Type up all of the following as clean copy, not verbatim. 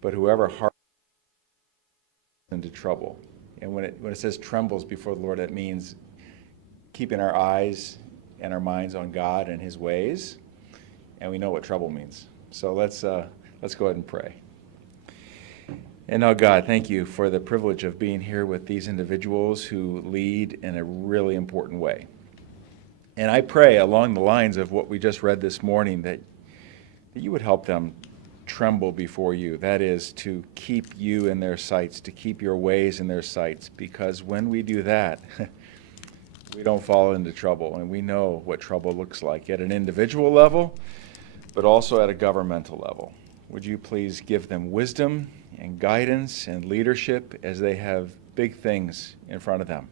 but whoever hardens into trouble. And when it says trembles before the Lord, that means keeping our eyes and our minds on God and His ways, and we know what trouble means. So let's go ahead and pray. And now, God, thank you for the privilege of being here with these individuals who lead in a really important way. And I pray along the lines of what we just read this morning that you would help them tremble before you. That is, to keep you in their sights, to keep your ways in their sights, because when we do that, we don't fall into trouble, and we know what trouble looks like at an individual level, but also at a governmental level. Would you please give them wisdom and guidance and leadership as they have big things in front of them?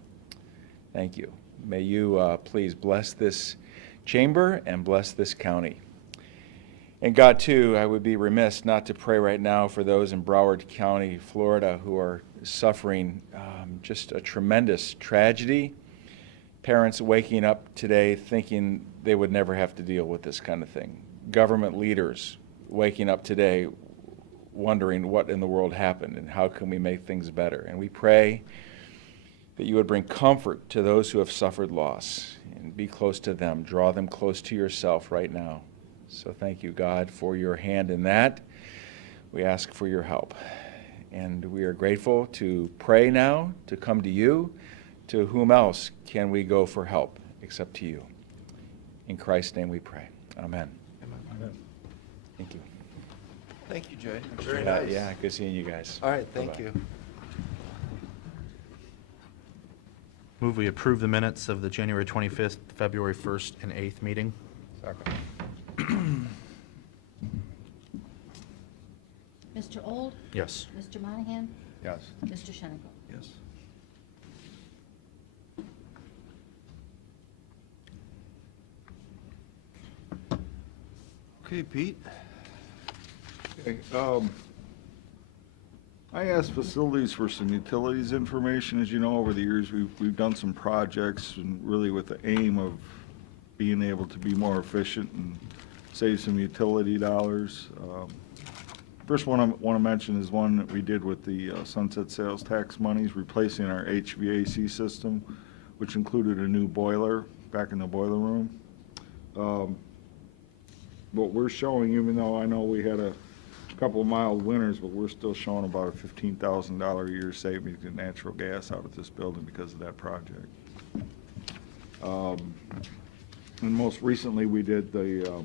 Thank you. May you please bless this chamber and bless this county. And God, too, I would be remiss not to pray right now for those in Broward County, Florida, who are suffering just a tremendous tragedy. Parents waking up today thinking they would never have to deal with this kind of thing. Government leaders waking up today wondering what in the world happened and how can we make things better. And we pray that you would bring comfort to those who have suffered loss and be close to them. Draw them close to yourself right now. So thank you, God, for your hand in that. We ask for your help. And we are grateful to pray now, to come to you. To whom else can we go for help except to you? In Christ's name we pray. Amen. Amen. Thank you. Thank you, Jay. Very nice. Yeah, good seeing you guys. All right, thank Bye-bye. you. Move we approve the minutes of the January 25th, February 1st, and 8th meeting. Mr. Old? Yes. Mr. Monahan? Yes. Mr. Shenicle? Yes. Okay, Pete? Okay, I asked facilities for some utilities information. As you know, over the years, we've done some projects and really with the aim of being able to be more efficient and save some utility dollars. First one I want to mention is one that we did with the sunset sales tax monies, replacing our HVAC system, which included a new boiler back in the boiler room. What we're showing, even though I know we had a couple of mild winters, but we're still showing about a $15,000 a year savings in natural gas out of this building because of that project. And most recently, we did the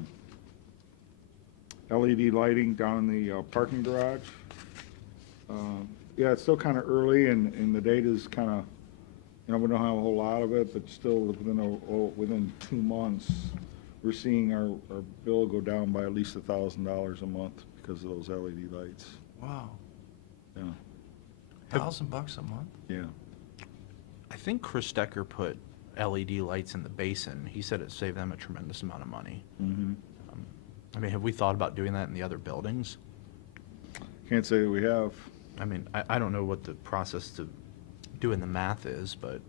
LED lighting down in the parking garage. Yeah, it's still kind of early, and the data's kind of, we don't have a whole lot of it, but still within 2 months, we're seeing our bill go down by at least $1,000 a month because of those LED lights. Wow. Yeah. $1,000 a month? Yeah. I think Chris Decker put LED lights in the basin. He said it saved them a tremendous amount of money. Mm-hmm. I mean, have we thought about doing that in the other buildings? Can't say that we have. I mean, I don't know what the process to doing the math is, but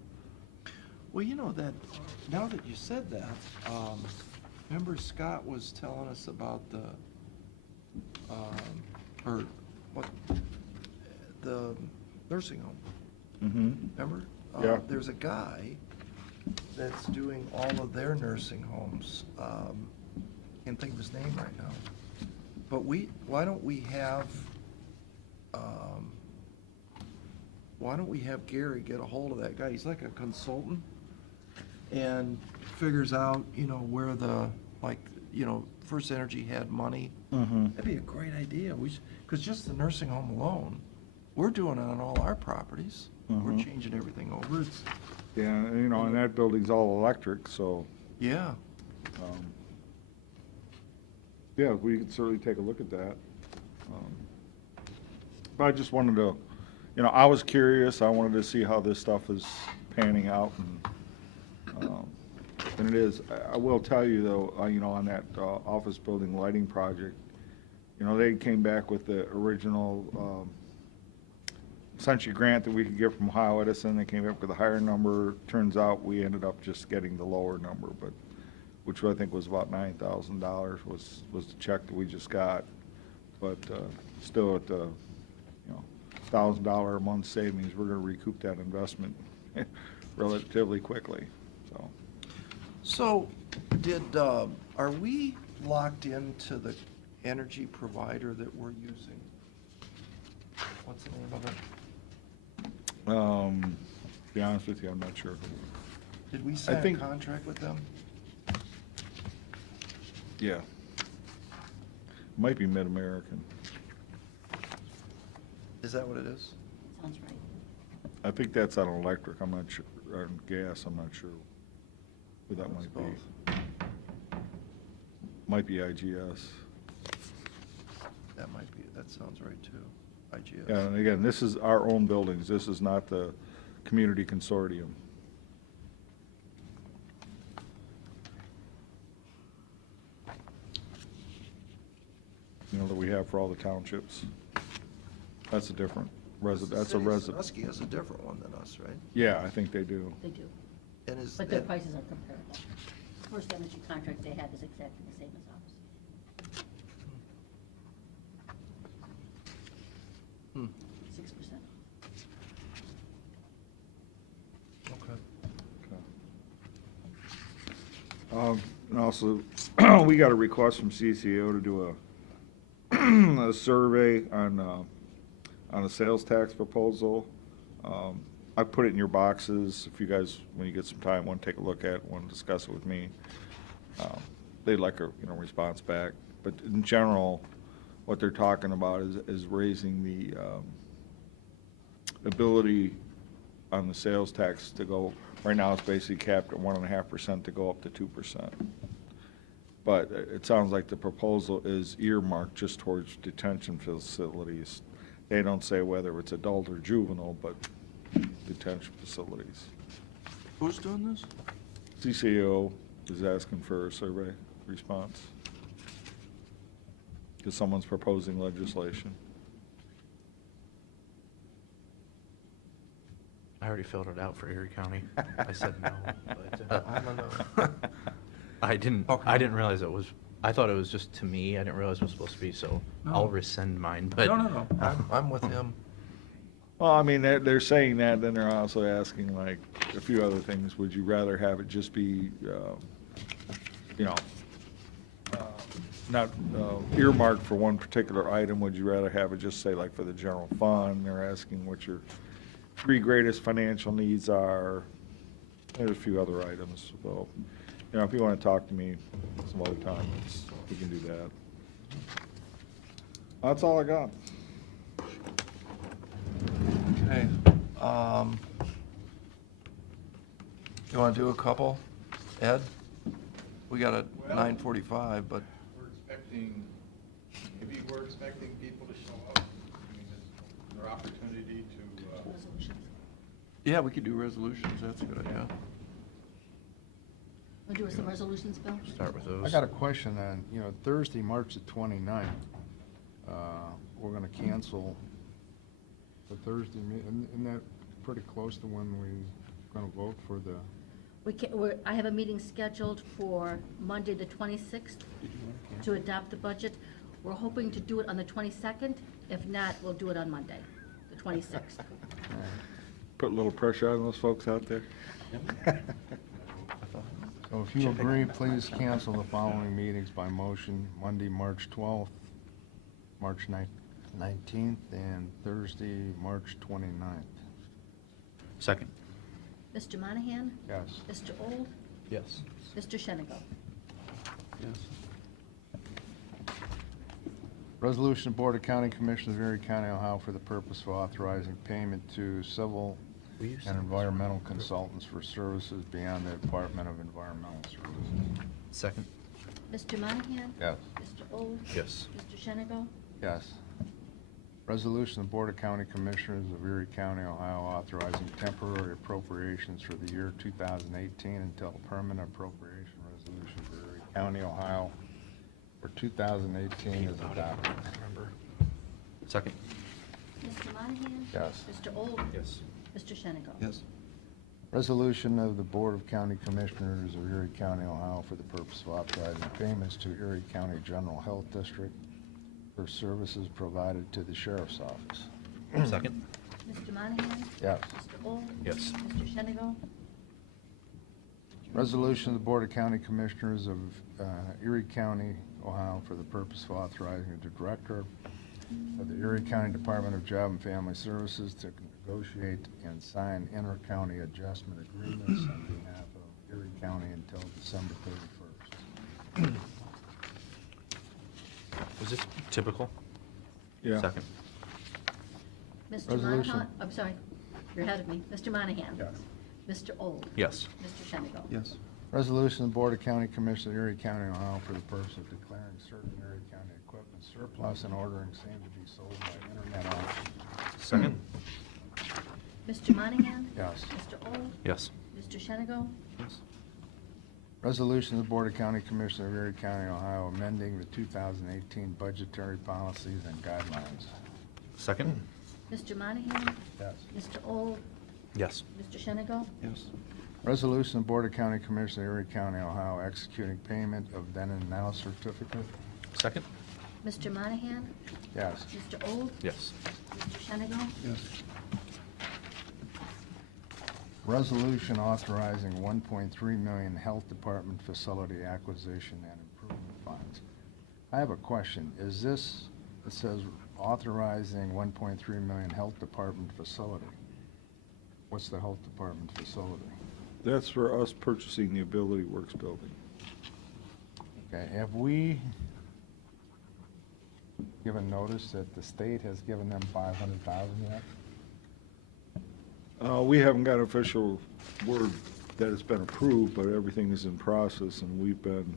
Well, you know that, now that you said that, remember Scott was telling us about the, or what, the nursing home, Mm-hmm. remember? Yeah. There's a guy that's doing all of their nursing homes, can't think of his name right now. But why don't we have Gary get a hold of that guy? He's like a consultant and figures out, where the, First Energy had money. Mm-hmm. That'd be a great idea. Because just the nursing home alone, we're doing it on all our properties. We're Mhm. changing everything over. It's, Yeah, and that building's all electric, so, yeah. yeah, we could certainly take a look at that. But I just wanted to, I was curious. I wanted to see how this stuff is panning out, and it is. I will tell you, though, on that office building lighting project, they came back with the original essentially grant that we could get from Ohio Edison. They came up with a higher number. Turns out we ended up just getting the lower number, but which I think was about $9,000 was the check that we just got. but still at the, $1,000 a month savings, we're gonna recoup that investment relatively quickly, so. So, are we locked into the energy provider that we're using? What's the name of it? To be honest with you, I'm not sure. Did we sign a think- contract with them? Yeah. Might be Mid-American. Is that what it is? Sounds right. I think that's on electric, I'm not sure, on gas, I'm not sure who that It's might be. both. Might be IGS. That sounds right too. IGS. Yeah, and again, this is our own buildings, this is not the community consortium. That we have for all the townships. That's a different that's a resident. Husky has a different one than us, right? Yeah, I think they do. They do, And is but their that- prices are comparable. First energy contract they had is exactly the same as ours, Hmm, 6%. okay. And also, we got a request from CCO to do a survey on a sales tax proposal. I put it in your boxes, if you guys, when you get some time, want to take a look at it, want to discuss it with me. They'd like a, response back. But in general, what they're talking about is raising the ability on the sales tax to go, right now it's basically capped at 1.5% to go up to 2%. But it sounds like the proposal is earmarked just towards detention facilities. They don't say whether it's adult or juvenile, but detention facilities. Who's doing this? CCO is asking for a survey response. Because someone's proposing legislation. I already filled it out for Erie County. I said no, but I'm a no. I didn't Okay. realize it was, I thought it was just to me. I didn't realize it was supposed to be, so No. I'll rescind mine, but. No. I'm with him. Well, I mean, they're saying that, then they're also asking like a few other things. Would you rather have it just be, not earmarked for one particular item? Would you rather have it just say like for the general fund? They're asking what your 3 greatest financial needs are. There's a few other items. So, if you want to talk to me some other time, we can do that. That's all I got. Okay. You want to do a couple? Ed? We got a Well- 9:45, but Maybe we're expecting people to show up. I mean, is there opportunity to, Resolutions. yeah, we could do resolutions. That's a good idea. Want to do some resolutions, Bill? Start with those. I got a question on, Thursday, March the 29th, we're gonna cancel the Thursday meeting. Isn't that pretty close to when we're gonna vote for the? I have a meeting scheduled for Monday, the 26th, to adopt the budget. We're hoping to do it on the 22nd. If not, we'll do it on Monday, the 26th. Put a little pressure on those folks out there. So if you agree, please cancel the following meetings by motion: Monday, March 12th, March 19th, and Thursday, March 29th. Second. Mr. Monahan? Yes. Mr. Old? Yes. Mr. Shenigo? Resolution of Board of County Commissioners of Erie County, Ohio, for the purpose of authorizing payment to civil Will you and send this environmental around? consultants for services beyond the Department of Environmental Services. Second. Mr. Monahan? Yes. Mr. Old? Yes. Mr. Shenigo? Yes. Resolution of the Board of County Commissioners of Erie County, Ohio, authorizing temporary appropriations for the year 2018 until a permanent appropriation resolution for Erie County, Ohio for 2018 is adopted. Remember. Second. Mr. Monahan? Yes. Mr. Old? Yes. Mr. Shenigo? Yes. Resolution of the Board of County Commissioners of Erie County, Ohio, for the purpose of authorizing payments to Erie County General Health District for services provided to the sheriff's office. Second? Mr. Monahan? Yes. Mr. Old? Yes. Mr. Shenigo? Resolution of the Board of County Commissioners of Erie County, Ohio, for the purpose of authorizing the Director of the Erie County Department of Job and Family Services to negotiate and sign inter-county adjustment agreements on behalf of Erie County until December 31st. Is this typical? Yeah. Second? Mr. Resolution. Monahan? I'm sorry, you're ahead of me. Mr. Monahan? Yes. Mr. Old? Yes. Mr. Shenigo? Yes. Resolution of the Board of County Commissioners of Erie County, Ohio, for the purpose of declaring certain Erie County equipment surplus and ordering same to be sold by internet auction. Second? Mr. Monahan? Yes. Mr. Old? Yes. Mr. Shenigo? Yes. Resolution of the Board of County Commissioners of Erie County, Ohio, amending the 2018 budgetary policies and guidelines. Second? Mr. Monahan? Yes. Mr. Old? Yes. Mr. Shenigo? Yes. Resolution of the Board of County Commissioners of Erie County, Ohio, executing payment of then and now certificate. Second? Mr. Monahan? Yes. Mr. Old? Yes. Mr. Shenigo? Yes. Resolution authorizing 1.3 million Health Department facility acquisition and improvement funds. I have a question. Is this, it says authorizing 1.3 million Health Department facility. What's the Health Department facility? That's for us purchasing the Ability Works building. Okay, have we given notice that the state has given them 500,000 yet? We haven't got official word that it's been approved, but everything is in process, and we've been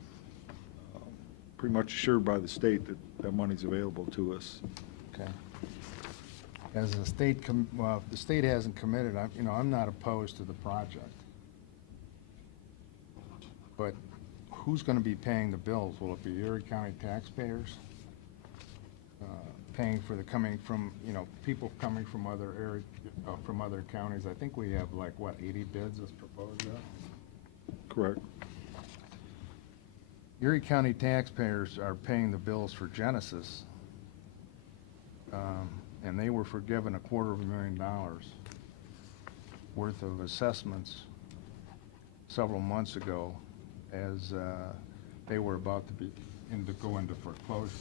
pretty much assured by the state that that money's available to us. Okay. As the state, well, if the state hasn't committed, I'm not opposed to the project. But who's gonna be paying the bills? Will it be Erie County taxpayers? Paying for the people coming from other from other counties? I think we have like, what, 80 bids as proposed there? Correct. Erie County taxpayers are paying the bills for Genesis, and they were forgiven $250,000 worth of assessments several months ago as they were about to go into foreclosure.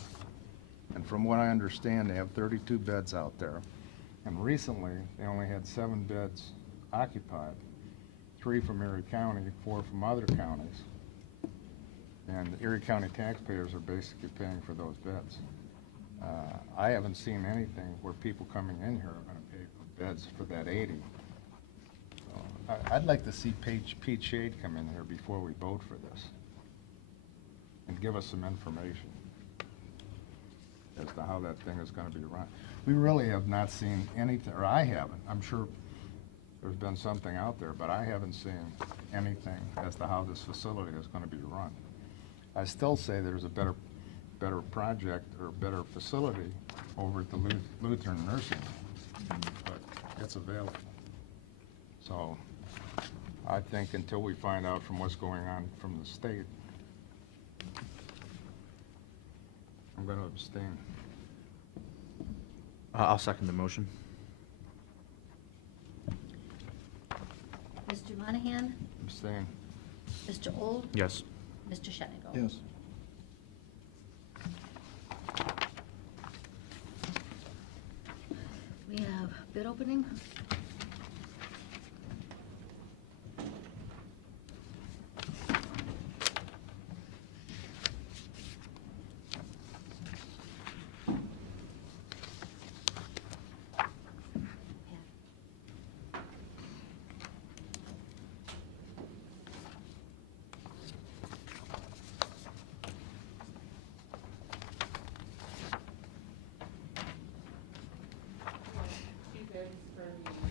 And from what I understand, they have 32 beds out there. And recently, they only had 7 beds occupied, 3 from Erie County, 4 from other counties. And the Erie County taxpayers are basically paying for those beds. I haven't seen anything where people coming in here are gonna pay for beds for that 80. So I'd like to see Pete Shade come in here before we vote for this and give us some information as to how that thing is gonna be run. We really have not seen anything, or I haven't. I'm sure there's been something out there, but I haven't seen anything as to how this facility is gonna be run. I still say there's a better project or better facility over at the Lutheran Nursing Home, but it's available. So I think until we find out from what's going on from the state, I'm going to abstain. I'll second the motion. Mr. Monahan? Abstain. Mr. Old? Yes. Mr. Shenigo? Yes. We have bid opening. Two bids for the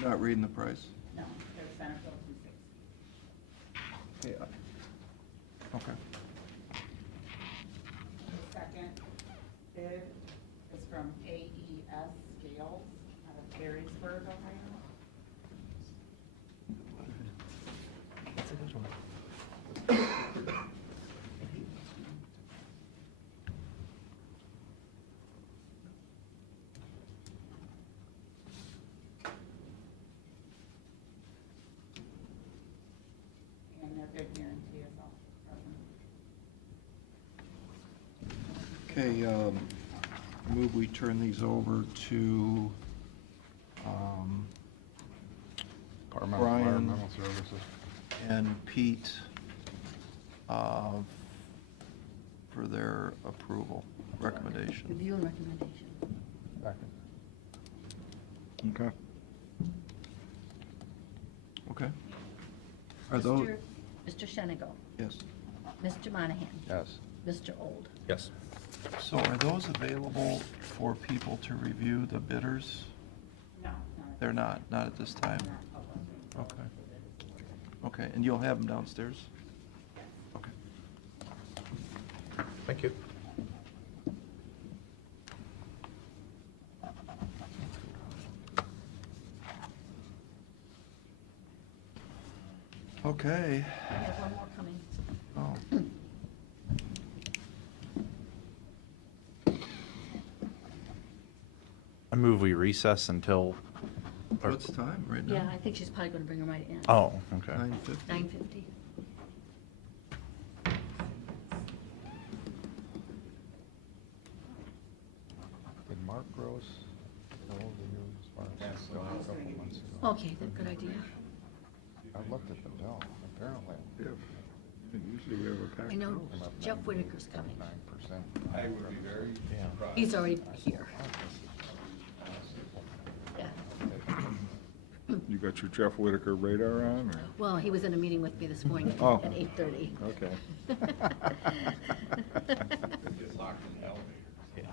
You're not reading the price? No, their center field 260. Yeah. Okay. The second bid is from AES Scales out of Perrysburg, Ohio. And their bid guarantee is all present. Okay, move we turn these over to, Department of Brian. Environmental Services. and Pete, for their approval, recommendation. Review and recommendation. Second. Okay. Okay. Are those, Mr. Shenigo, yes. Mr. Monahan, Yes. Mr. Old. Yes. So are those available for people to review, the bidders? No, not They're not at this time? public. Okay. Okay, and you'll have them downstairs? Okay. Thank you. Okay. We have one more coming. Oh, I move we recess until, what's the time right now? Yeah, I think she's probably gonna bring her right in. oh, okay. 9:50? 9:50. Did Mark Gross go over you as far as a couple months ago? Okay, then, good idea. I looked at the bill, apparently. Usually we have a packed I know house. Jeff Whitaker's coming. 9%. I would be very surprised. He's already here. Yeah. You got your Jeff Whitaker radar on, or? Well, he was in a meeting with me this morning Oh. at 8:30. Okay. It gets locked in the elevator. Yeah.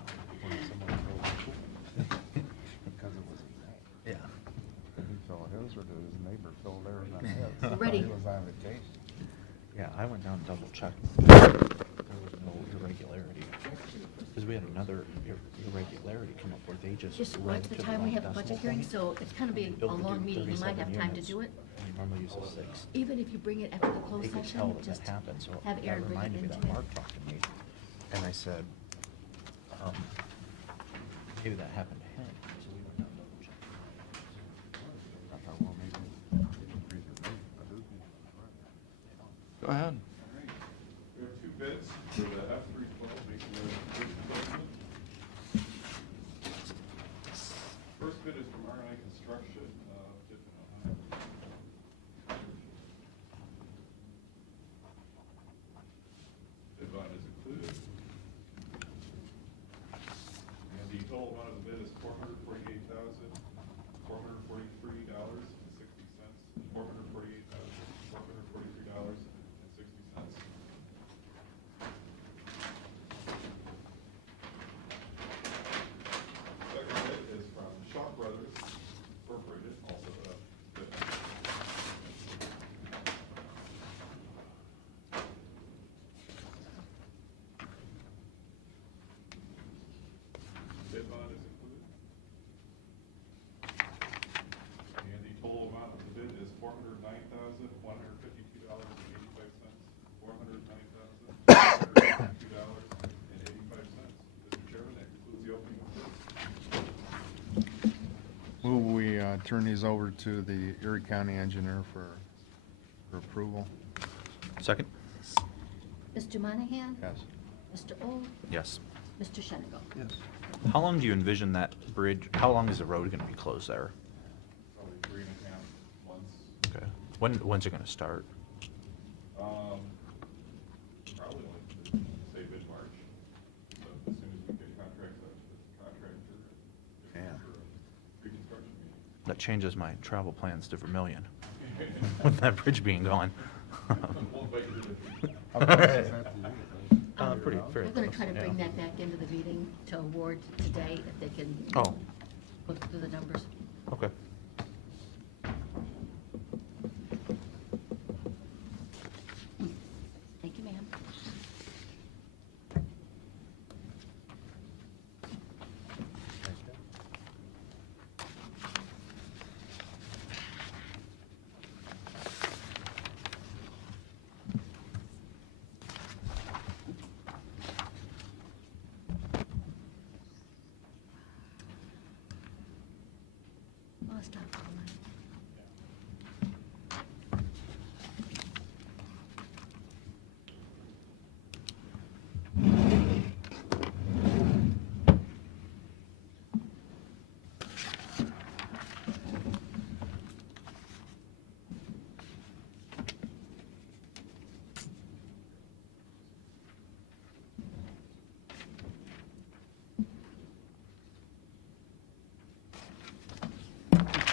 Because it was, Yeah. did he fill his or did his neighbor fill theirs on his? Ready. He was on vacation. Yeah, I went down and double checked. There was no irregularity. Because we had another irregularity come up where they just. Just read watch the to time we wrong have the budget decimal hearing, point. so it's gonna be a Built to long do meeting. You might 37 have time to units, do it. and you normally use a 6. Even if you bring it after the closed They could tell session, that just that happened, so have that Aaron bring it reminded me into that it. Mark talked to me. And I said, maybe that happened to him. So we went down and double checked. I thought, well, maybe increase the rate, but it would be. Go ahead. We have two bids for the F-312 making the bridge replacement. First bid is from R&I Construction, Tiffin, Ohio. Bid bond is included. And the total amount of the bid is $448,443.60. $448,443.60. Second bid is from Shaw Brothers Incorporated, also a bid. Bid bond is included. And the total amount of the bid is $409,152.85. $409,152.85. Mr. Chairman, that concludes the opening of bids. Move we turn these over to the Erie County engineer for approval. Second? Mr. Monahan? Yes. Mr. Old? Yes. Mr. Shenigo? Yes. How long do you envision that bridge, how long is the road gonna be closed there? Probably 3.5 months. Okay. When's it gonna start? Probably like, say, mid-March. So as soon as we get contracts out to the contractor, Yeah. for a reconstruction meeting. That changes my travel plans to Vermillion, with that bridge being gone. We'll invite you to the- How close is that to you? Pretty, very We're gonna close, try to bring yeah. that back into the meeting to award today, if they can Oh, look through the numbers. okay. I'll stop for a minute.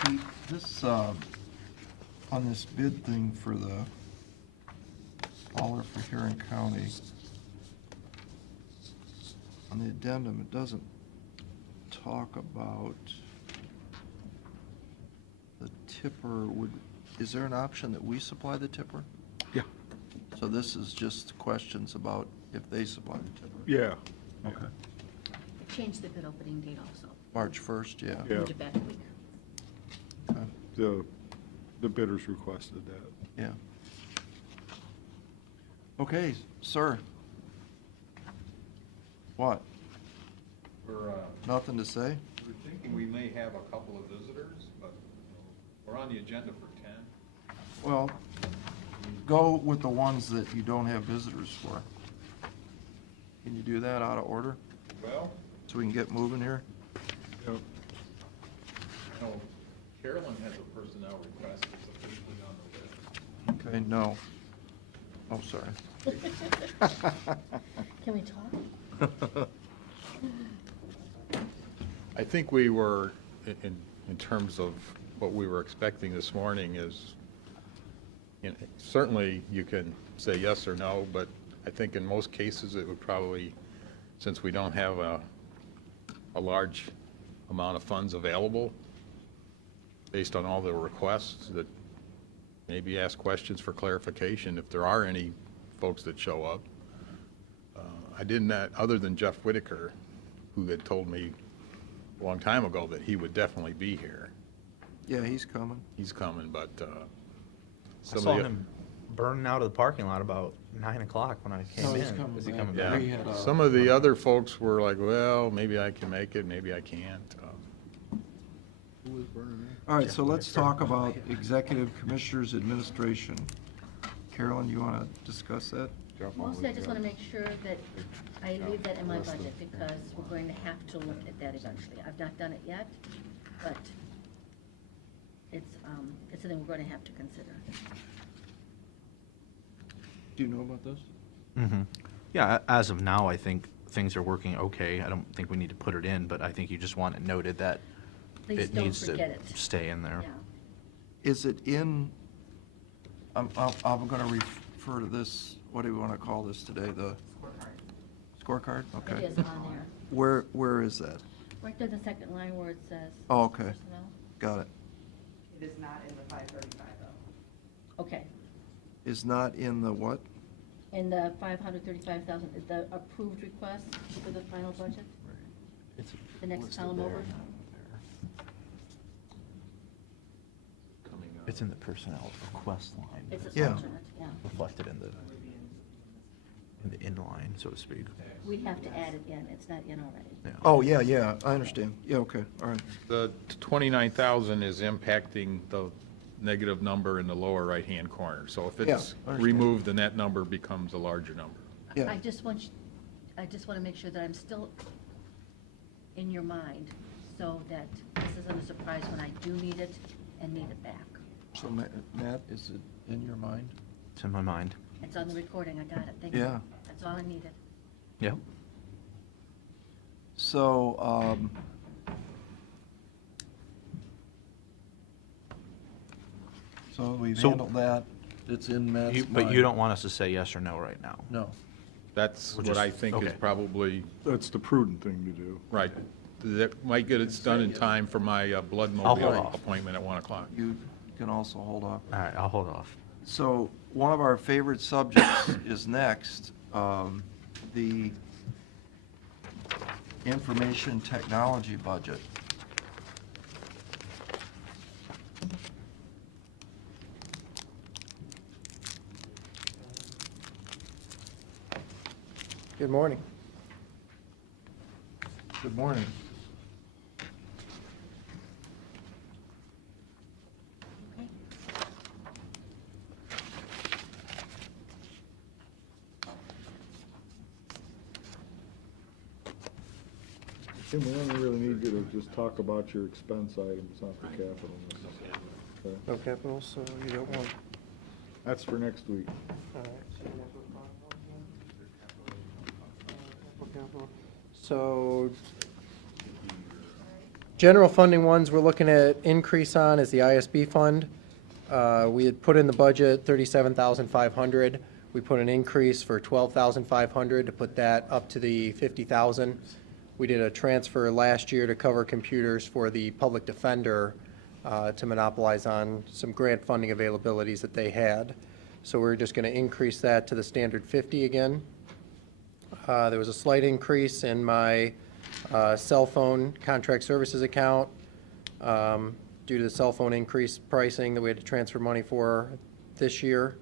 Pete, this, on this bid thing for the hauler for Huron County, on the addendum, it doesn't talk about the tipper. Is there an option that we supply the tipper? Yeah. So this is just questions about if they supply the tipper? Yeah. Okay. Change the bid opening date also. March 1st, yeah. Yeah. Moved it back a week. Okay. The bidders requested that. Yeah. Okay, sir. What? We're, Nothing to say? we're thinking we may have a couple of visitors, but we're on the agenda for 10. Well, go with the ones that you don't have visitors for. Can you do that out of order, Well, so we can get moving here? Yep. you know, Carolyn has a personnel request that's officially on the list. Okay, no. Oh, sorry. Can we talk? I think we were, in terms of what we were expecting this morning is, you know, certainly you can say yes or no, but I think in most cases it would probably, since we don't have a large amount of funds available, based on all the requests, that maybe ask questions for clarification if there are any folks that show up. I didn't, other than Jeff Whitaker, who had told me a long time ago that he would definitely be here. Yeah, he's coming. He's coming, but I some saw of the, him burning out of the parking lot about 9 o'clock when I came No, in. he's coming Is he back. coming yeah, back? We had, some of the other folks were like, well, maybe I can make it, maybe I can't. All right, so let's talk about Executive Commissioners Administration. Carolyn, you want to discuss that? Mostly, I just want to make sure that I leave that in my budget, because we're going to have to look at that eventually. I've not done it yet, but it's something we're going to have to consider. Do you know about this? Mm-hmm. Yeah, as of now, I think things are working okay. I don't think we need to put it in, but I think you just want it noted that Please it don't needs to forget it. stay in there. Yeah. Is it in, I'm going to refer to this, what do we want to call this today, the scorecard? Okay. It is on there. Where is that? Right there, the second line where it says. Oh, okay. Personnel. Got it. It is not in the 535 though. Okay. Is not in the what? In the 535,000, the approved request for the final budget, It's the next listed column there, over. not there. It's in the personnel request line. It's an Yeah. alternate, yeah. Reflected in the inline, so to speak. We have to add it in, it's not in already. Yeah. Oh, yeah, I understand. Yeah, okay, all right. The 29,000 is impacting the negative number in the lower right-hand corner. So if Yeah, it's I understand. removed, then that number becomes a larger number. Yeah. I just want to make sure that I'm still in your mind, so that this isn't a surprise when I do need it and need it back. So Matt, is it in your mind? It's in my mind. It's on the recording, I got it, thank you. Yeah. That's all I needed. Yep. So, we've So- handled that. It's in Matt's mind. But you don't want us to say yes or no right now? No. That's We'll what I just- think is okay. probably That's the prudent thing to do. right. That might get it done in time for my blood I'll hold mobile off. appointment at 1 o'clock. You can also hold off. All right, I'll hold off. So, one of our favorite subjects is next, the information technology budget. Good morning. Good morning. Tim, we only really need you to just talk about your expense items, not the capital. Okay. No capital, so you don't want, That's for next week. all right. So, general funding ones we're looking at increase on is the ISB fund. We had put in the budget 37,500. We put an increase for 12,500 to put that up to the 50,000. We did a transfer last year to cover computers for the public defender to monopolize on some grant funding availabilities that they had. So we're just going to increase that to the standard 50 again. There was a slight increase in my cell phone contract services account due to the cell phone increase pricing that we had to transfer money for this year.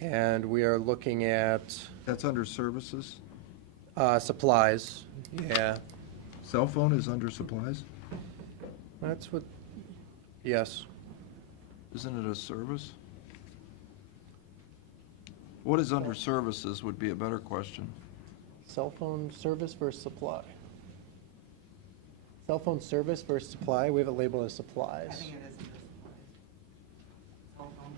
And we are looking at that's under services? supplies. Yeah, Cell phone is under supplies? that's what, yes. Isn't it a service? What is under services would be a better question. Cell phone service versus supply. Cell phone service versus supply, we have it labeled as I supplies. think it is under supplies. Cell phone.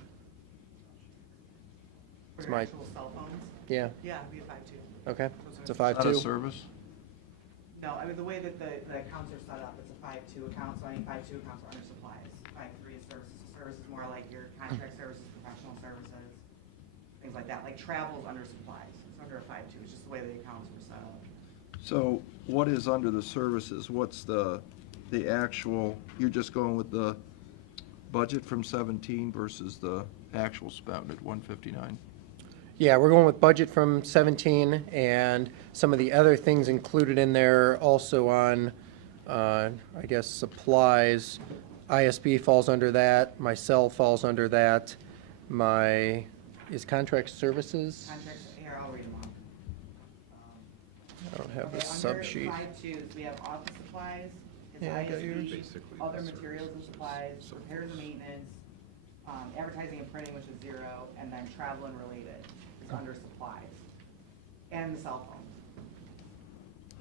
For It's your my- actual cell phones? Yeah, Yeah, it'd be a 5.2. okay, it's a Is 5.2. that a service? No, I mean, the way that the accounts are set up, it's a 5.2 account, so any 5.2 accounts are under supplies. 5.3 is services. So service is more like your contract services, professional services, things like that. Like travel's under supplies. It's under a 5.2. It's just the way the accounts were set up. So what is under the services? What's the actual, you're just going with the budget from 17 versus the actual spend at 159? Yeah, we're going with budget from 17, and some of the other things included in there also on, I guess, supplies. ISB falls under that, my cell falls under that, is contract services? Contracts, here, I'll read them off. I don't have the Okay, sub sheet. Under 5.2s, we have office supplies, it's Yeah, I got yours. ISB, Basically, other the materials and supplies, repairs and maintenance, advertising and printing, which is 0, and then travel and related is under supplies. And the cell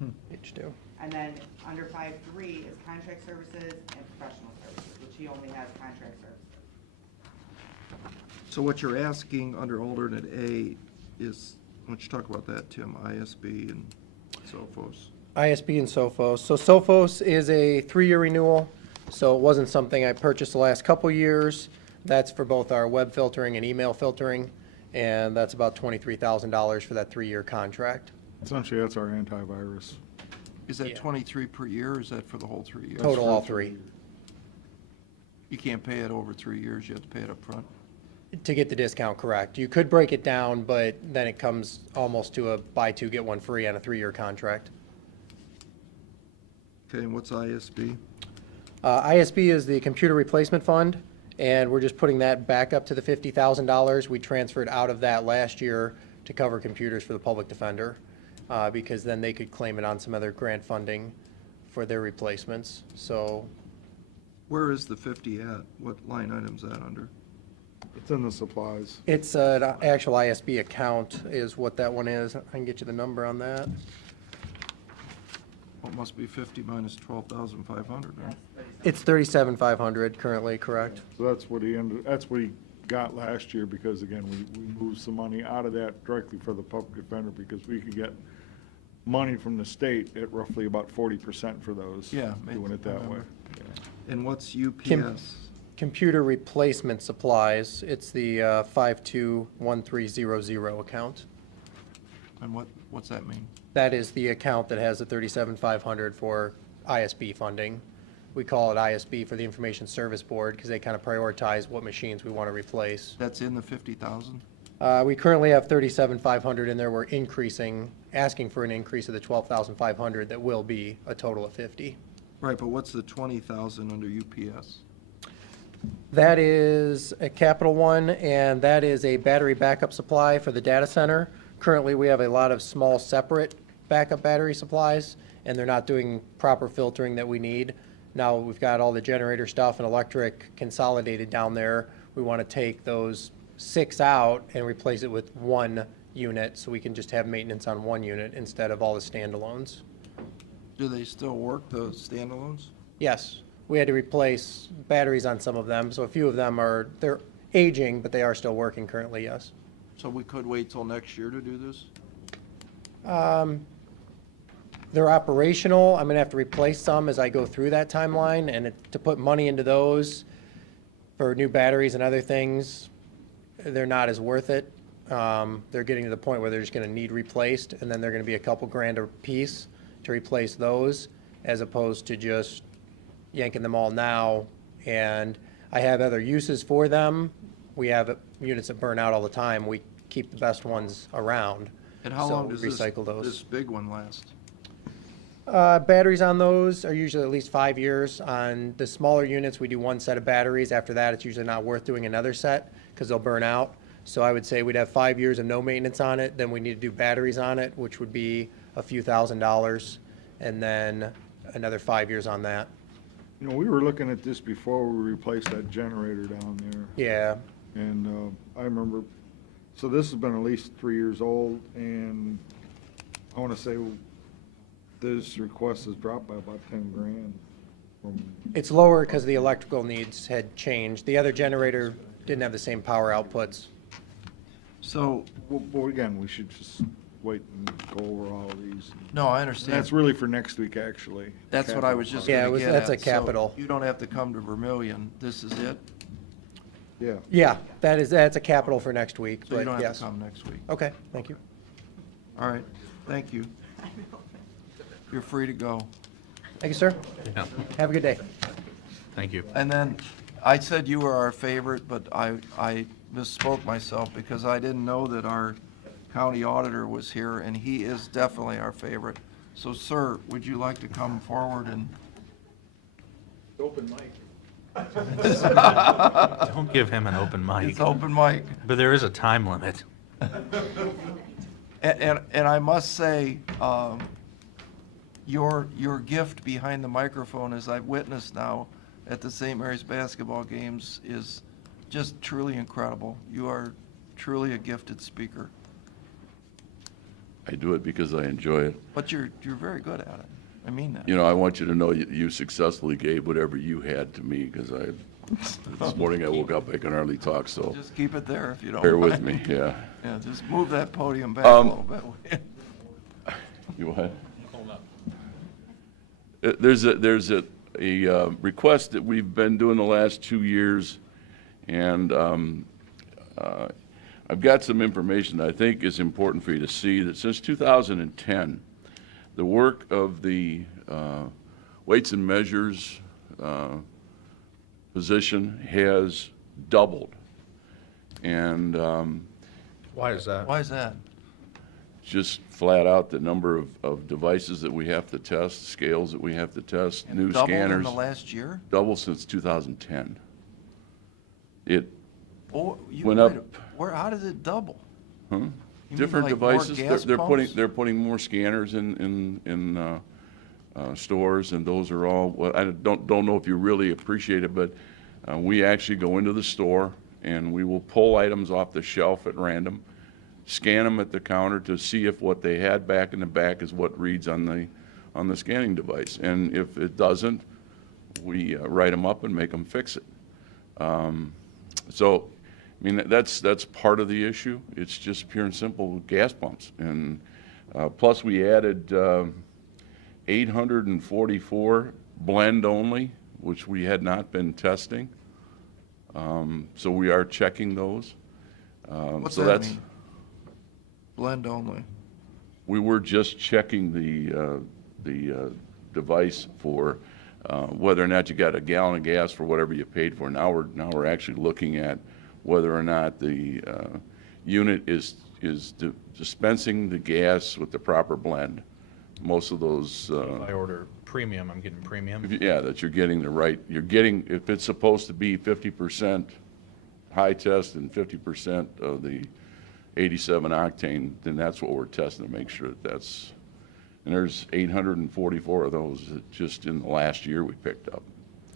phone. Page 2. And then under 5.3 is contract services and professional services, which he only has contract services. So what you're asking under alternate A is, why don't you talk about that, Tim, ISB and Sophos? ISB and Sophos. So Sophos is a 3-year renewal, so it wasn't something I purchased the last couple years. That's for both our web filtering and email filtering, and that's about $23,000 for that 3-year contract. Essentially, that's our antivirus. Is that Yeah. 23 per year, or is that for the whole 3 years? Total, all 3. You can't pay it over 3 years, you have to pay it up front. To get the discount, correct. You could break it down, but then it comes almost to a buy 2, get 1 free on a 3-year contract. Okay, and what's ISB? ISB is the computer replacement fund, and we're just putting that back up to the $50,000. We transferred out of that last year to cover computers for the public defender, because then they could claim it on some other grant funding for their replacements. So Where is the 50 at? What line item's that under? It's in the supplies. it's an actual ISB account is what that one is. I can get you the number on that. Well, it must be 50 minus 12,500, right? It's 37,500 currently, correct? So that's what that's what he got last year, because again, we moved some money out of that directly for the public defender, because we could get money from the state at roughly about 40% for those. Yeah, Doing it that way. And what's Kim- UPS? Computer replacement supplies, it's the 521300 account. And what's that mean? That is the account that has the 37,500 for ISB funding. We call it ISB for the Information Service Board because they kind of prioritize what machines we want to replace. That's in the 50,000? We currently have 37,500 in there. We're asking for an increase of the 12,500 that will be a total of 50. Right, but what's the 20,000 under UPS? That is a capital one, and that is a battery backup supply for the data center. Currently, we have a lot of small separate backup battery supplies, and they're not doing proper filtering that we need. Now we've got all the generator stuff and electric consolidated down there. We want to take those 6 out and replace it with 1 unit, so we can just have maintenance on 1 unit instead of all the standalones. Do they still work, the standalones? Yes, we had to replace batteries on some of them, so a few of them they're aging, but they are still working currently, yes. So we could wait till next year to do this? They're operational. I'm gonna have to replace some as I go through that timeline, and to put money into those for new batteries and other things, they're not as worth it. They're getting to the point where they're just gonna need replaced, and then they're gonna be a couple grand a piece to replace those, as opposed to just yanking them all now. And I have other uses for them. We have units that burn out all the time. We keep the best ones around. And how So long does recycle those. this big one last? Batteries on those are usually at least 5 years. On the smaller units, we do one set of batteries. After that, it's usually not worth doing another set because they'll burn out. So I would say we'd have 5 years of no maintenance on it. Then we need to do batteries on it, which would be a few $1,000s, and then another 5 years on that. You know, we were looking at this before we replaced that generator down there. Yeah. And I remember, so this has been at least 3 years old, and I want to say this request has dropped by about 10 grand from, It's lower because the electrical needs had changed. The other generator didn't have the same power outputs. So, well, again, we should just wait and go over all of these. no, I understand. That's really for next week, actually. That's what I was just Yeah, gonna get that's a at. So capital. you don't have to come to Vermillion, this is it? Yeah. Yeah, that's a capital for next week, So you but don't have yes. to come next week? Okay, thank you. All right, thank you. You're free to go. Thank you, sir. Yeah, Have a good day. thank you. And then, I said you were our favorite, but I misspoke myself because I didn't know that our county auditor was here, and he is definitely our favorite. So, sir, would you like to come forward and? Open mic. Don't give him an open mic, It's open mic. but there is a time limit. And I must say, your gift behind the microphone, as I've witnessed now at the St. Mary's basketball games, is just truly incredible. You are truly a gifted speaker, I do it because I enjoy it. but you're very good at it. I mean that. You know, I want you to know you successfully gave whatever you had to me, because this morning I woke up, I can hardly talk, so Just keep it there if you don't bear with mind. me, yeah. Yeah, just move that podium back a little bit. You what? There's a request that we've been doing the last 2 years, and I've got some information that I think is important for you to see, that since 2010, the work of the weights and measures position has doubled. And Why is that? Why is that? just flat out the number of devices that we have to test, scales that we have to test, new Doubled in scanners. the last year? Double since 2010. It, Oh, you Went might up. have- Where, how does it double? huh? You mean Different like more devices, gas they're pumps? putting more scanners in stores, and those are all, well, I don't know if you really appreciate it, but we actually go into the store and we will pull items off the shelf at random, scan them at the counter to see if what they had back in the back is what reads on the scanning device. And if it doesn't, we write them up and make them fix it. So, I mean, that's part of the issue. It's just pure and simple gas pumps. And plus we added 844 blend only, which we had not been testing. So we are checking those. What's so that that's, mean? Blend only. We were just checking the device for whether or not you got a gallon of gas for whatever you paid for. Now we're actually looking at whether or not the unit is dispensing the gas with the proper blend. Most of those. If I order premium, I'm getting premium. Yeah, that you're getting the right. You're getting, if it's supposed to be 50% high test and 50% of the 87 octane, then that's what we're testing to make sure that that's. And there's 844 of those that just in the last year we picked up.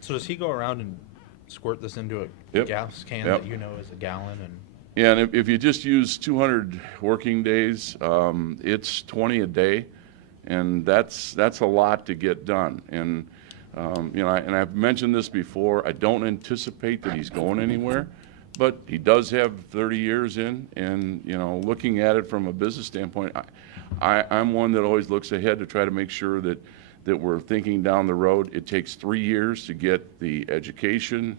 So does he go around and squirt this into a Yep. gas can Yep. that you know is a gallon? And Yeah, and if you just use 200 working days, it's 20 a day. And that's a lot to get done. And, you know, and I've mentioned this before, I don't anticipate that he's going anywhere, but he does have 30 years in, and, you know, looking at it from a business standpoint, I'm one that always looks ahead to try to make sure that we're thinking down the road. It takes 3 years to get the education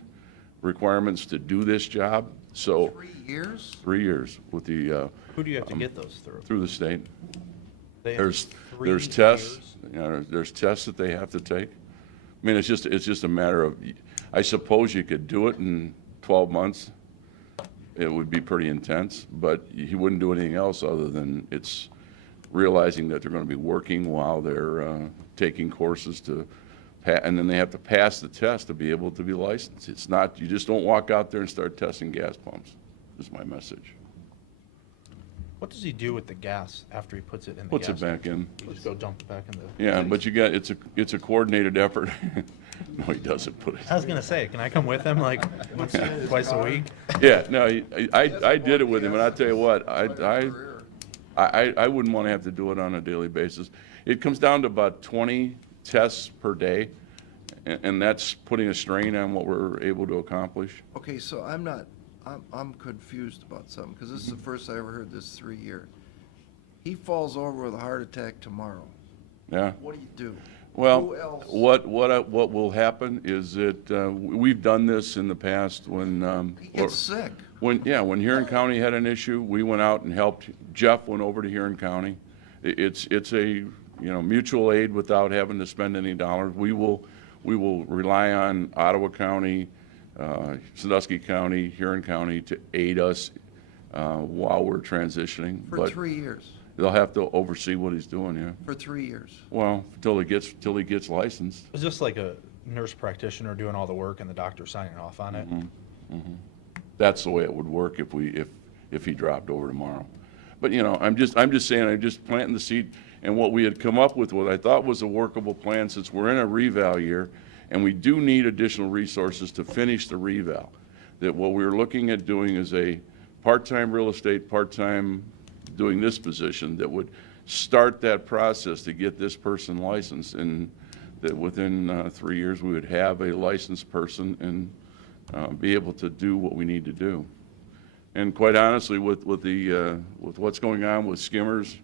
requirements to do this job, so. 3 years? 3 years with the, Who do you have to get those through? through the state. They have There's 3 tests, years? you know, there's tests that they have to take. I mean, it's just a matter of, I suppose you could do it in 12 months. It would be pretty intense, but he wouldn't do anything else other than it's realizing that they're going to be working while they're taking courses to, and then they have to pass the test to be able to be licensed. It's not, you just don't walk out there and start testing gas pumps, is my message. What does he do with the gas after he puts it in the Puts gas it back tank? in. You just go dump it back in the. Yeah, but you got, it's a coordinated effort. No, he doesn't put it. I was gonna say, can I come with him like once, twice a week? Yeah, no, I did it with him, and I tell you what, I wouldn't want to have to do it on a daily basis. It comes down to about 20 tests per day, and that's putting a strain on what we're able to accomplish. Okay, so I'm confused about something, because this is the first I ever heard this 3 year. He falls over with a heart attack tomorrow. Yeah. What do you do? Well, Who else? what will happen is that we've done this in the past when He gets sick. when Huron County had an issue, we went out and helped. Jeff went over to Huron County. It's a mutual aid without having to spend any dollars. We will rely on Ottawa County, Sandusky County, Huron County to aid us while we're transitioning. For But 3 years. they'll have to oversee what he's doing. Yeah. For 3 years. Well, till he gets licensed. It's just like a nurse practitioner doing all the work and the doctor signing off on it. That's the way it would work if he dropped over tomorrow. But I'm just saying, I'm just planting the seed. And what we had come up with, what I thought was a workable plan, since we're in a reval year, and we do need additional resources to finish the reval. That what we're looking at doing is a part-time real estate, part-time doing this position that would start that process to get this person licensed, and that within 3 years we would have a licensed person and be able to do what we need to do. And quite honestly, with what's going on with skimmers,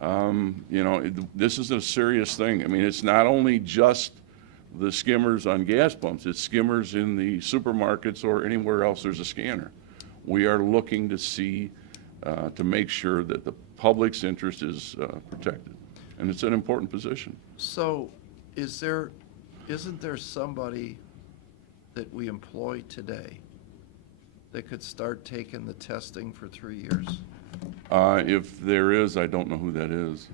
this is a serious thing. I mean, it's not only just the skimmers on gas pumps, it's skimmers in the supermarkets or anywhere else there's a scanner. We are looking to see, to make sure that the public's interest is protected. And it's an important position. So isn't there somebody that we employ today that could start taking the testing for 3 years? If there is, I don't know who that is,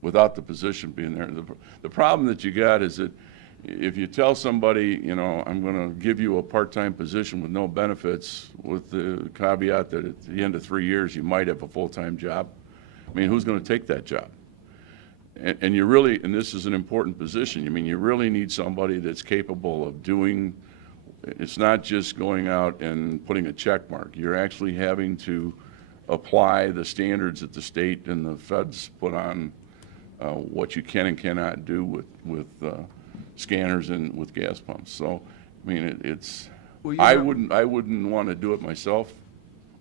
without the position being there. The problem that you got is that if you tell somebody, I'm going to give you a part-time position with no benefits, with the caveat that at the end of 3 years you might have a full-time job, I mean, who's going to take that job? And you really, and this is an important position, you really need somebody that's capable of doing, it's not just going out and putting a check mark. You're actually having to apply the standards that the state and the feds put on what you can and cannot do with scanners and with gas pumps. So, I wouldn't want to do it myself.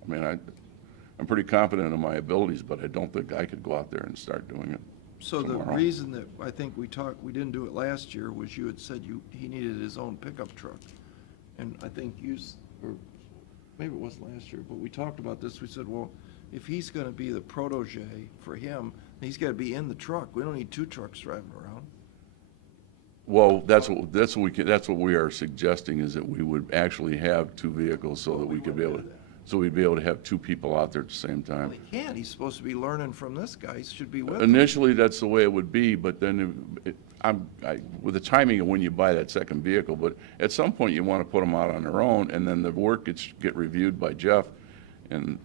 I'm pretty confident in my abilities, but I don't think I could go out there and start doing it. So the tomorrow. reason that I think we didn't do it last year was you had said he needed his own pickup truck. And I think or maybe it wasn't last year, but we talked about this. We said, well, if he's going to be the protege for him, he's got to be in the truck. We don't need 2 trucks driving around. Well, that's what we are suggesting, is that we would actually have 2 vehicles so that we could be able to, so we'd be able to have 2 people out there at the same time. Well, he can't. He's supposed to be learning from this guy. He should be with him. Initially, that's the way it would be, but then with the timing of when you buy that second vehicle, but at some point you want to put them out on their own, and then the work get reviewed by Jeff. And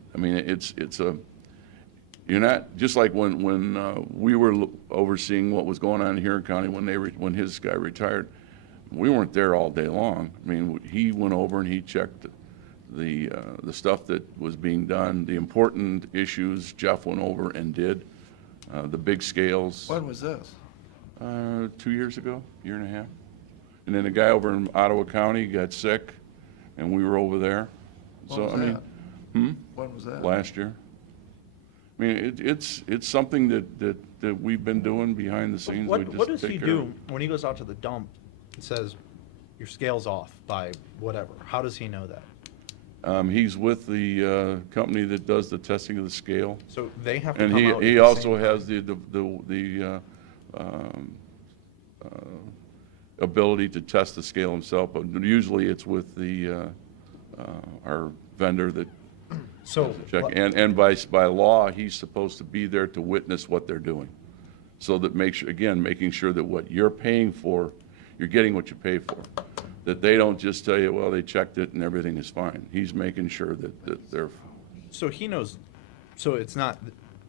you're not, just like when we were overseeing what was going on in Huron County when his guy retired, we weren't there all day long. He went over and he checked the stuff that was being done, the important issues Jeff went over and did. the big scales. When was this? 2 years ago, year and a half. And then a guy over in Ottawa County got sick, and we were over there. When So, was I mean, that? When was that? last year. I mean, it's something that we've been doing behind the scenes. We just What does take he care of do it. when he goes out to the dump and says, your scale's off by whatever? How does he know that? He's with the company that does the testing of the scale. So they have to And come out. he at the also same has time. the ability to test the scale himself, but usually it's with our vendor that So, check. And by law, he's supposed to be there to witness what they're doing. So that making sure that what you're paying for, you're getting what you pay for. That they don't just tell you, well, they checked it and everything is fine. He's making sure that they're, so he knows, so it's not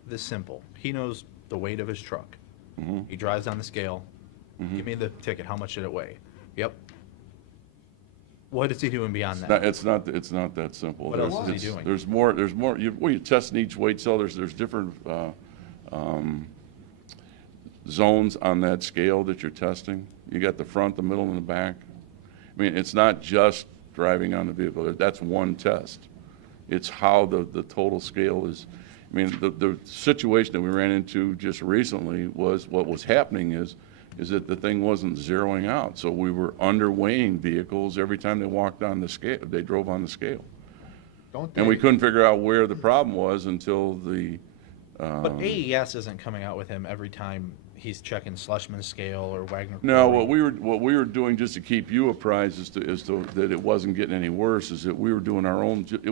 this simple. He knows the weight of his truck. He drives down the scale. Give me the ticket. How much did it weigh? Yep. What is he doing beyond that? it's not that simple. What else is he doing? There's more, you're testing each weight cell, there's different zones on that scale that you're testing. You got the front, the middle, and the back. I mean, it's not just driving on the vehicle. That's one test. It's how the total scale is. I mean, the situation that we ran into just recently was what was happening is that the thing wasn't zeroing out. So we were underweighing vehicles every time they walked on the scale, they drove on the scale. And we couldn't figure out where the problem was until the, But AES isn't coming out with him every time he's checking Schlesman's scale or Wagner. no, Quarry. what we were doing just to keep you apprised as to that it wasn't getting any worse is that we were doing our own, it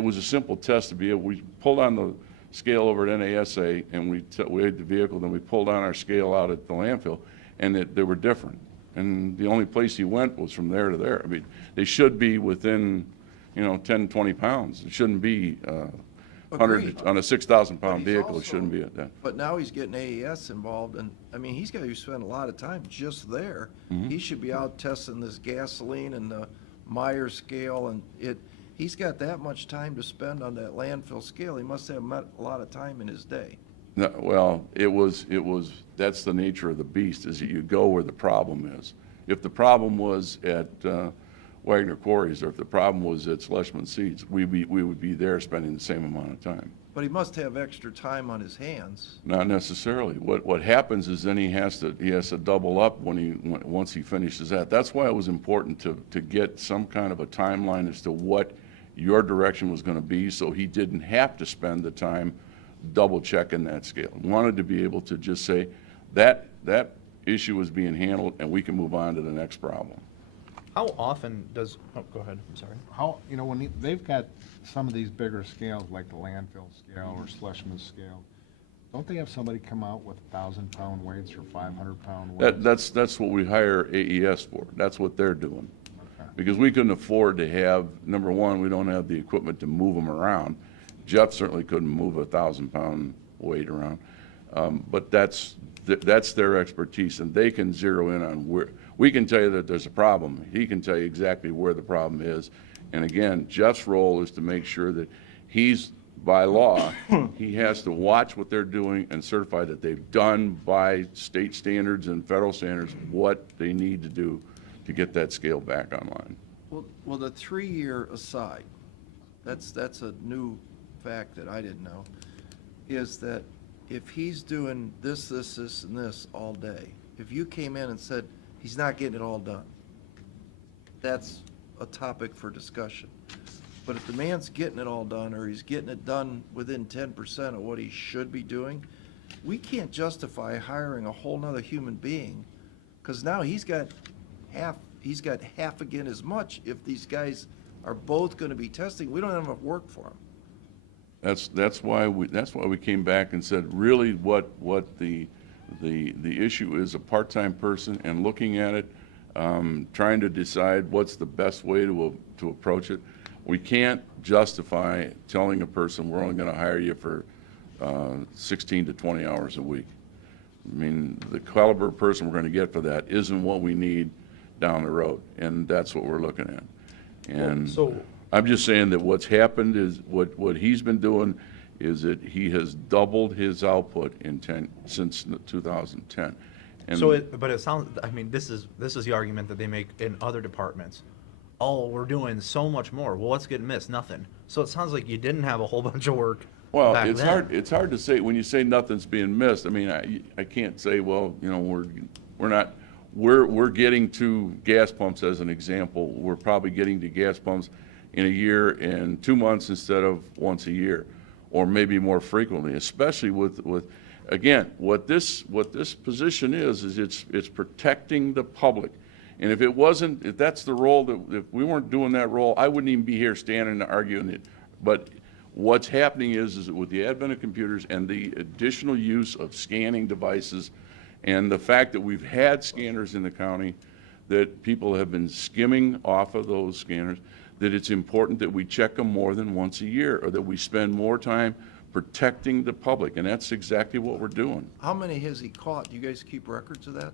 was a simple test to be able, we pulled on the scale over at NASA and we weighed the vehicle, then we pulled on our scale out at the landfill, and they were different. And the only place he went was from there to there. I mean, they should be within, 10, 20 pounds. It shouldn't be 100, Agreed. on a 6,000 But pound he's vehicle, it also- shouldn't be at that. But now he's getting AES involved, and, I mean, he's got to spend a lot of time just there. He should be out testing this gasoline and the Meyer scale, and he's got that much time to spend on that landfill scale. He must have met a lot of time in his day. No, well, that's the nature of the beast, is that you go where the problem is. If the problem was at Wagner Quarries, or if the problem was at Schlesman Seeds, we would be there spending the same amount of time. But he must have extra time on his hands. Not necessarily. What happens is then he has to double up once he finishes that. That's why it was important to get some kind of a timeline as to what your direction was going to be, so he didn't have to spend the time double checking that scale. Wanted to be able to just say that issue is being handled and we can move on to the next problem. How often does, oh, go ahead, I'm sorry. How, when they've got some of these bigger scales, like the landfill scale or Schlesman's scale, don't they have somebody come out with 1,000-pound weights or 500-pound weights? That's what we hire AES for. That's what they're doing. Okay. Because we couldn't afford to have, number one, we don't have the equipment to move them around. Jeff certainly couldn't move a 1,000-pound weight around. But that's their expertise, and they can zero in on where, we can tell you that there's a problem. He can tell you exactly where the problem is. And again, Jeff's role is to make sure that he's, by law, he has to watch what they're doing and certify that they've done by state standards and federal standards what they need to do to get that scale back online. Well, the 3-year aside, that's a new fact that I didn't know, is that if he's doing this, and this all day, if you came in and said he's not getting it all done, that's a topic for discussion. But if the man's getting it all done, or he's getting it done within 10% of what he should be doing, we can't justify hiring a whole nother human being, because now he's got half again as much. If these guys are both gonna be testing, we don't have enough work for them. That's why we came back and said, really what the issue is, a part-time person, and looking at it, trying to decide what's the best way to approach it. We can't justify telling a person we're only going to hire you for 16 to 20 hours a week. I mean, the caliber of person we're going to get for that isn't what we need down the road, and that's what we're looking at. And So- I'm just saying that what's happened is what he's been doing is that he has doubled his output since 2010. And So but it sounds, I mean, this is the argument that they make in other departments. Oh, we're doing so much more. Well, what's getting missed? Nothing. So it sounds like you didn't have a whole bunch of work Well, back it's then. hard, it's hard to say, when you say nothing's being missed, I mean, I can't say, well, you know, we're getting to gas pumps as an example. We're probably getting to gas pumps in a year and 2 months instead of once a year, or maybe more frequently, especially with, again, what this position is it's protecting the public. And if that's the role, that if we weren't doing that role, I wouldn't even be here standing and arguing it. But what's happening is that with the advent of computers and the additional use of scanning devices, and the fact that we've had scanners in the county, that people have been skimming off of those scanners, that it's important that we check them more than once a year, or that we spend more time protecting the public, and that's exactly what we're doing. How many has he caught? Do you guys keep records of that?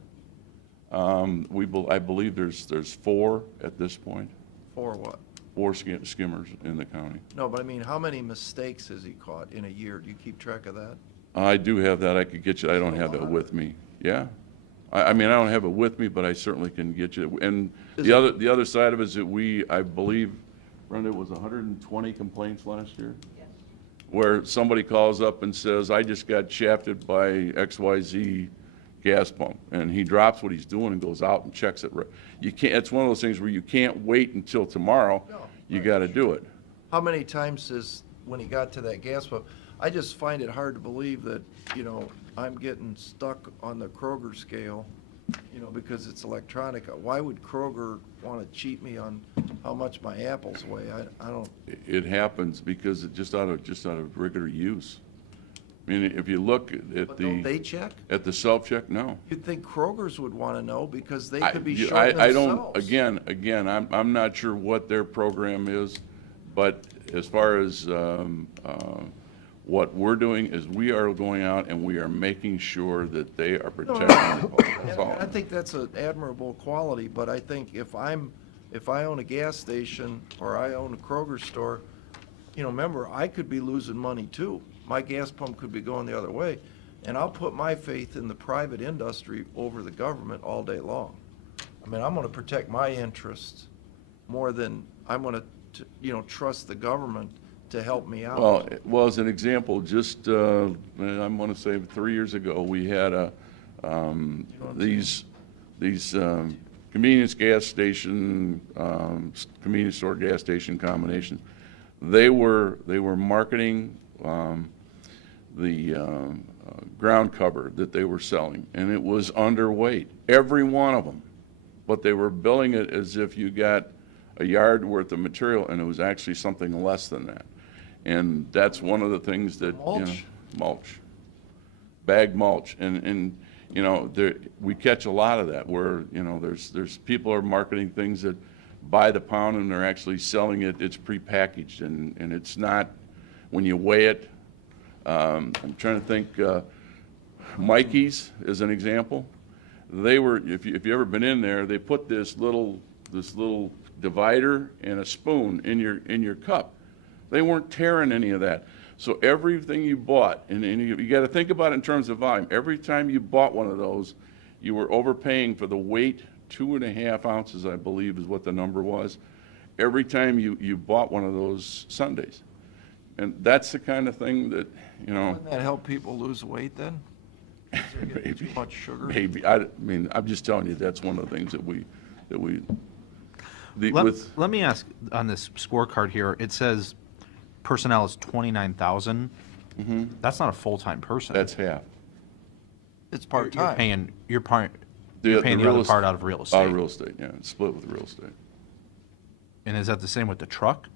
I believe there's 4 at this point, Or what? 4 skimmers in the county. No, but I mean, how many mistakes has he caught in a year? Do you keep track of that? I do have that, I could get you, I don't have that with me. Yeah. I mean, I don't have it with me, but I certainly can get you. And the other side of it is that I believe, Brenda, it was 120 complaints last year? Yes. Where somebody calls up and says, I just got shafted by XYZ gas pump, and he drops what he's doing and goes out and checks it. You can't, it's one of those things where you can't wait until tomorrow. No, You gotta do it. How many times when he got to that gas pump, I just find it hard to believe that, you know, I'm getting stuck on the Kroger scale, you know, because it's electronic. Why would Kroger want to cheat me on how much my apples weigh? I don't. It happens because it just out of regular use. I mean, if you look at But don't they check? at the self-check, no. You'd think Kroger's would want to know because they could be I- short I themselves. don't, again, I'm not sure what their program is, but as far as what we're doing is we are going out and we are making sure that they are protecting the public. That's all. I think that's an admirable quality, but I think if I own a gas station or I own a Kroger store, you know, remember, I could be losing money too. My gas pump could be going the other way, and I'll put my faith in the private industry over the government all day long. I mean, I'm gonna protect my interests more than I'm gonna, you know, trust the government to help me out. Well, as an example, just, I'm gonna say 3 years ago, we had these convenience gas station, convenience store gas station combinations. They were marketing the ground cover that they were selling, and it was underweight, every one of them. But they were billing it as if you got a yard worth of material, and it was actually something less than that. And that's one of the things that, mulch, bagged mulch, and you know, we catch a lot of that where, you know, there's people are marketing things that by the pound and they're actually selling it, it's prepackaged, and it's not, when you weigh it, I'm trying to think, Mikey's is an example. They were, if you ever been in there, they put this little divider and a spoon in your cup. They weren't tearing any of that. So everything you bought, and you got to think about it in terms of volume. Every time you bought one of those, you were overpaying for the weight, 2.5 ounces, I believe, is what the number was. Every time you bought one of those sundaes, and that's the kind of thing that, you know. Wouldn't that help people lose weight then? Is there getting too much sugar? Maybe. I mean, I'm just telling you, that's one of the things that we. Let me ask, on this scorecard here, it says personnel is 29,000. That's not a full-time person. That's half. It's You're part-time. paying the real other est- part out of real Out estate. of real estate, yeah, it's split with real estate. And is that the same with the truck?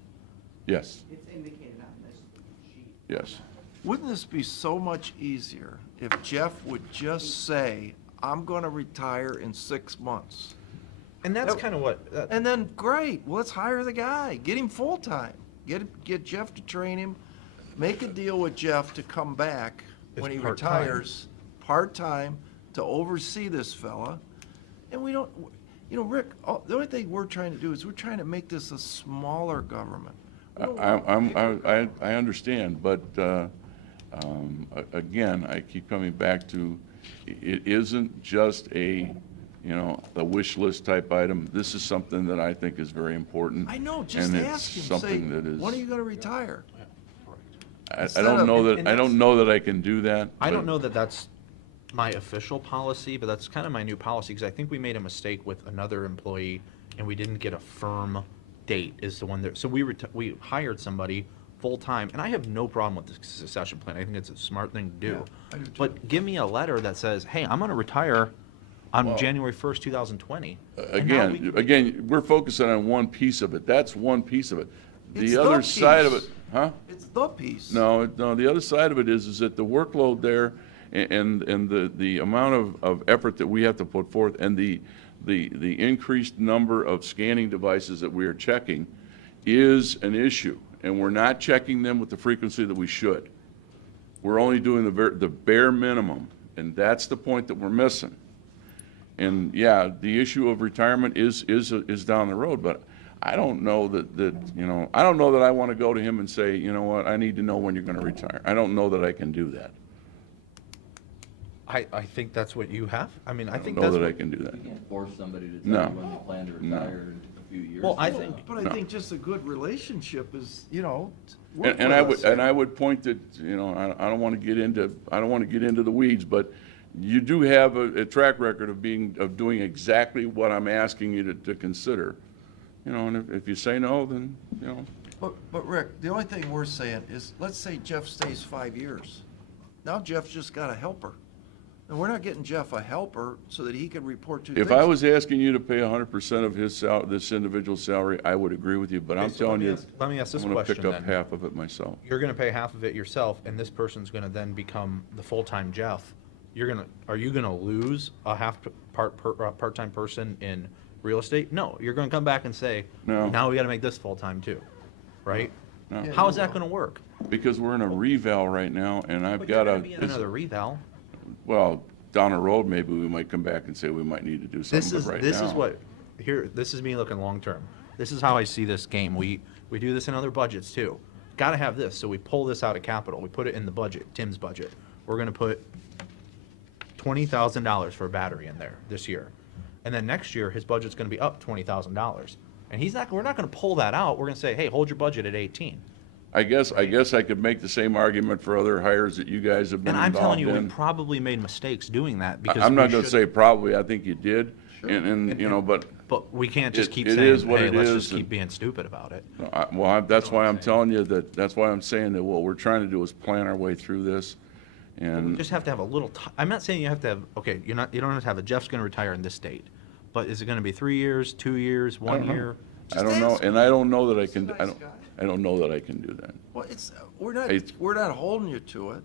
Yes, It's indicated on this sheet. yes. Wouldn't this be so much easier if Jeff would just say, I'm gonna retire in 6 months? And that's kind of what, And then, great, well, let's hire the guy, get him full-time, get Jeff to train him, make a deal with Jeff to come back when he It's part-time. retires, part-time, to oversee this fella. And we don't, you know, Rick, the only thing we're trying to do is we're trying to make this a smaller government. I understand, but again, I keep coming back to, it isn't just a wish list type item. This is something that I think is very important. I know, just and ask it's him, say, something that is. when are you gonna retire? I Instead don't of- know and that, I don't know that I can do that. I don't but- know that that's my official policy, but that's kind of my new policy, because I think we made a mistake with another employee, and we didn't get a firm date is the one that, so we hired somebody full-time, and I have no problem with the succession plan. I think it's a smart thing to do. Yeah, I do too. But give me a letter that says, hey, I'm gonna retire on January 1st, 2020. And now we- Again, we're focusing on one piece of it. That's one piece of it. It's The the other side of it, piece. huh? It's the piece. No, the other side of it is that the workload there and the amount of effort that we have to put forth and the increased number of scanning devices that we are checking is an issue. And we're not checking them with the frequency that we should. We're only doing the bare minimum, and that's the point that we're missing. And yeah, the issue of retirement is down the road, but I don't know I don't know that I want to go to him and say, you know what, I need to know when you're going to retire. I don't know that I can do that. I think that's what you have. I mean, I think I don't that's know that I what, can do that. You can't force somebody to No. tell you when they plan to retire in a few years. well, I think, But I No. think just a good relationship is, work And with us. I would point that, I don't want to get into the weeds, but you do have a track record of doing exactly what I'm asking you to consider. And if you say no, then, But Rick, the only thing we're saying is, let's say Jeff stays 5 years. Now Jeff's just got a helper. And we're not getting Jeff a helper so that he can report to. if I was asking you to pay 100% of this individual's salary, I would agree with you, but I'm Okay, so telling you, let me ask this I'm going to question pick up then. half of it myself. you're gonna pay half of it yourself, and this person's gonna then become the full-time Jeff. Are you gonna lose a part-time person in real estate? No, you're gonna come back and say, No. now we gotta make this full-time too, right? No. Yeah, How you is that will. gonna work? Because we're in a reval right now, and I've But got you're a, gonna be in another reval. well, down the road, maybe we might come back and say we might need to do something, but right now. This is me looking long-term. This is how I see this game. We do this in other budgets too. Gotta have this, so we pull this out of capital. We put it in the budget, Tim's budget. We're gonna put $20,000 for a battery in there this year. And then next year, his budget's gonna be up $20,000. And we're not gonna pull that out. We're gonna say, hey, hold your budget at 18. I guess I could make the same argument for other hires that you guys have been And I'm telling involved you, we in. probably made mistakes doing that because I'm not we going to should- say probably, I think you did, but, But we can't just It- keep it saying, is what hey, it let's is, just keep and- being stupid about it. that's why I'm telling you that's why I'm saying that what we're trying to do is plan our way through this, We and just have to have a little, I'm not saying you have to have, okay, you don't have to have a Jeff's gonna retire in this date. But is it gonna be 3 years, 2 years, I 1 don't know. year? I don't know, ask and I don't know that I He's a can, nice guy. I don't know that I can do that. Well, we're It's- not holding you to it,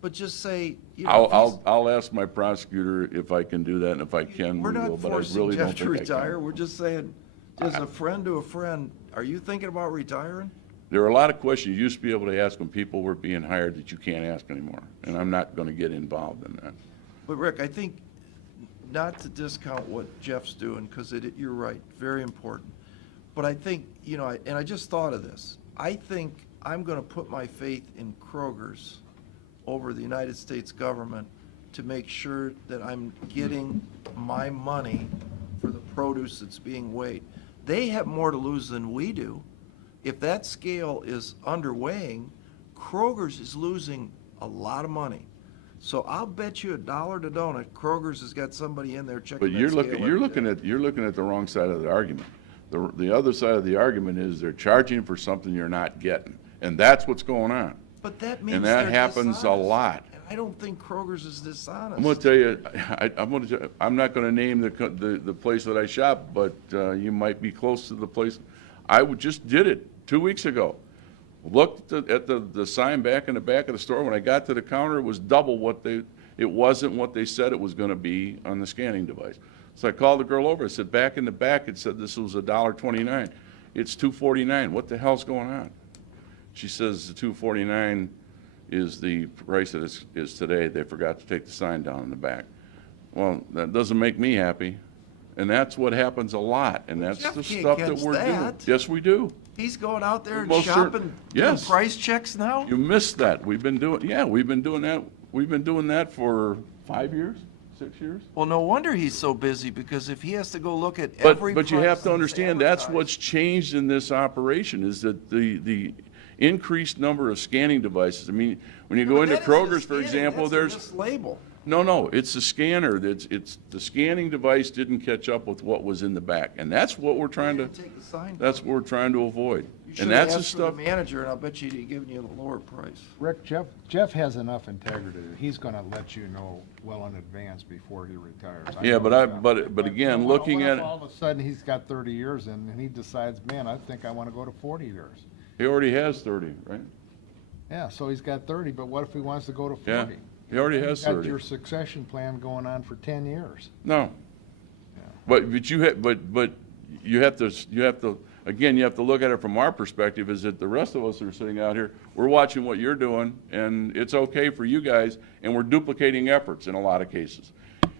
but just say, if he's- I'll ask my prosecutor if I can do that, and if I can, We're we will, not but I forcing really don't Jeff to think I retire. can. We're just saying, as a friend to a friend, are you thinking about retiring? There are a lot of questions you used to be able to ask when people were being hired that you can't ask anymore, and I'm not going to get involved in that. But Rick, I think, not to discount what Jeff's doing, because you're right, very important. But I think, and I just thought of this. I think I'm going to put my faith in Kroger's over the United States government to make sure that I'm getting my money for the produce that's being weighed. They have more to lose than we do. If that scale is underweighing, Kroger's is losing a lot of money. So I'll bet you $1 to donut, Kroger's has got somebody in there checking But that you're scale looking, every day. you're looking at the wrong side of the argument. The other side of the argument is they're charging for something you're not getting, and that's what's going on. But that means And that they're happens a dishonest. lot. And I don't think Kroger's is dishonest. I'm going to tell you, I'm not going to name the place that I shop, but you might be close to the place. Just did it 2 weeks ago. Looked at the sign back in the back of the store. When I got to the counter, it was double it wasn't what they said it was going to be on the scanning device. So I called the girl over. I said, back in the back, it said this was $1.29. It's $2.49. What the hell's going on? She says the $2.49 is the price that is today. They forgot to take the sign down in the back. Well, that doesn't make me happy. And that's what happens a lot, and But that's Jeff the can't stuff that catch we're doing. that. Yes, we do. He's going out there and Most shopping, doing yes. price checks now? You missed that. We've been doing that. We've been doing that for 5 years, 6 years. Well, no wonder he's so busy, because if he has to go look at every But you price have to that's understand, that's advertised- what's changed in this operation, is that the increased number of scanning devices. I mean, when you go But into that isn't a Kroger's, for scanning, example, that's a there's, mislabel. no, it's the scanner, it's, the scanning device didn't catch up with what was in the back, and that's what we're trying to, Take the sign down. that's what we're trying to avoid. You And should that's have the asked for the stuff, manager, and I'll bet you he'd given you the lower price. Rick, Jeff has enough integrity that he's gonna let you know well in advance before he retires. Yeah, know but that. but again, what- looking what at if it, all of a sudden he's got 30 years in, and he decides, man, I think I wanna go to 40 years. he already has 30, right? Yeah, so he's got 30, but what if he wants to go to 40? Yeah, he already has You've got 30. your succession plan going on for 10 years. No. But you have, but you have to, again, you have to look at it from our perspective, is that the rest of us that are sitting out here, we're watching what you're doing, and it's okay for you guys, and we're duplicating efforts in a lot of cases.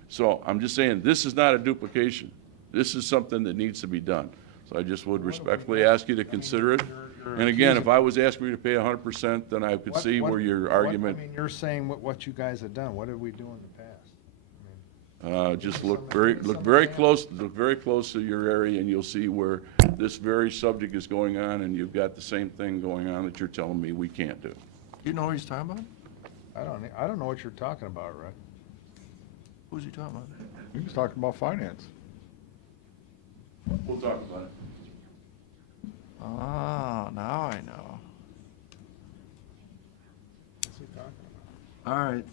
So I'm just saying, this is not a duplication. This is something that needs to be done. So I just would respectfully ask you to consider it. And again, if I was asking you to pay 100%, then I could see where your argument, I mean, you're saying what you guys have done. What did we do in the past? just look very close to your area, and you'll see where this very subject is going on, and you've got the same thing going on that you're telling me we can't do. You know what he's talking about? I don't know what you're talking about, Rick. Who's he talking about? He was talking about finance. We'll talk about it. Ah, now I know. What's he talking about? All right.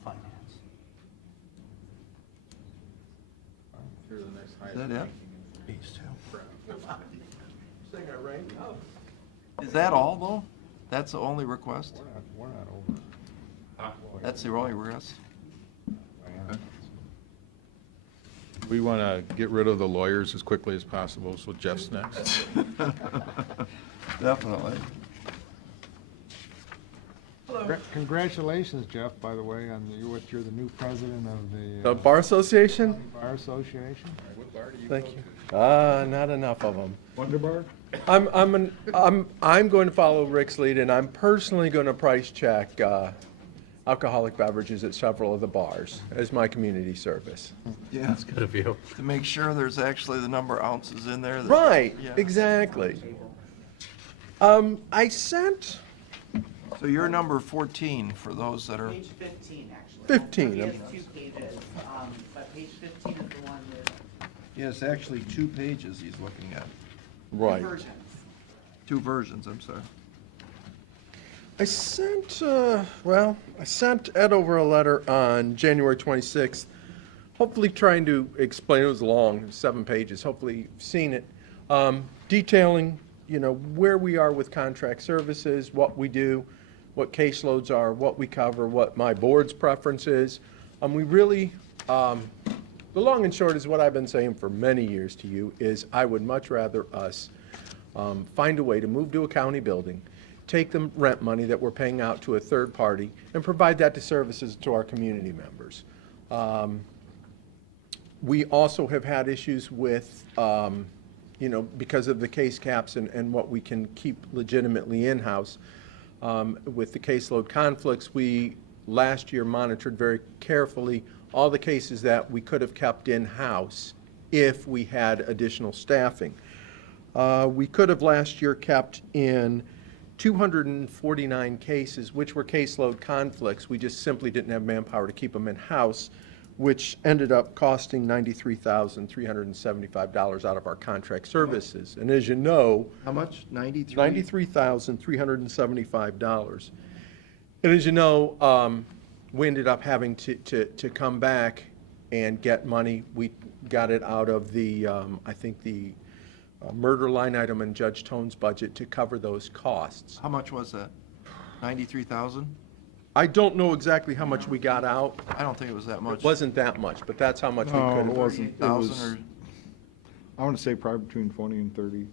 Is that it? Is that all, though? That's the only request? We're not over. That's the only request? We want to get rid of the lawyers as quickly as possible, so Jeff's next. Definitely. Congratulations, Jeff, by the way, on you're the new president of the The Bar Association? Bar Association. Thank you. Not enough of them. Wonder Bar? I'm going to follow Rick's lead, and I'm personally going to price check alcoholic beverages at several of the bars as my community service. Yeah, That's good of you. to make sure there's actually the number of ounces in there. that- Right, Yeah. exactly. I sent, So you're number 14 for those that are, Page 15, actually. 15. He has 2 pages, but page 15 is the one with yes, actually 2 pages he's looking at. right. versions. 2 versions, I'm sorry. I sent, I sent Ed over a letter on January 26th, hopefully trying to explain, it was long, 7 pages, hopefully you've seen it, detailing, where we are with contract services, what we do, what caseloads are, what we cover, what my board's preference is. We really, the long and short is what I've been saying for many years to you, is I would much rather us find a way to move to a county building, take the rent money that we're paying out to a third party, and provide that to services to our community members. We also have had issues with, because of the case caps and what we can keep legitimately in-house. With the caseload conflicts, we last year monitored very carefully all the cases that we could have kept in-house if we had additional staffing. We could have last year kept in 249 cases, which were caseload conflicts. We just simply didn't have manpower to keep them in-house, which ended up costing $93,375 out of our contract services. And as you know, How much? 93? $93,375. And as you know, we ended up having to come back and get money. We got it out of the, I think, the murder line item in Judge Tone's budget to cover those costs. How much was that? 93,000? I don't know exactly how much we got out. I don't think it was that much. It wasn't that much, but that's how much we No, could it have. wasn't. It 38,000 was, or, I want to say probably between 20 and 30,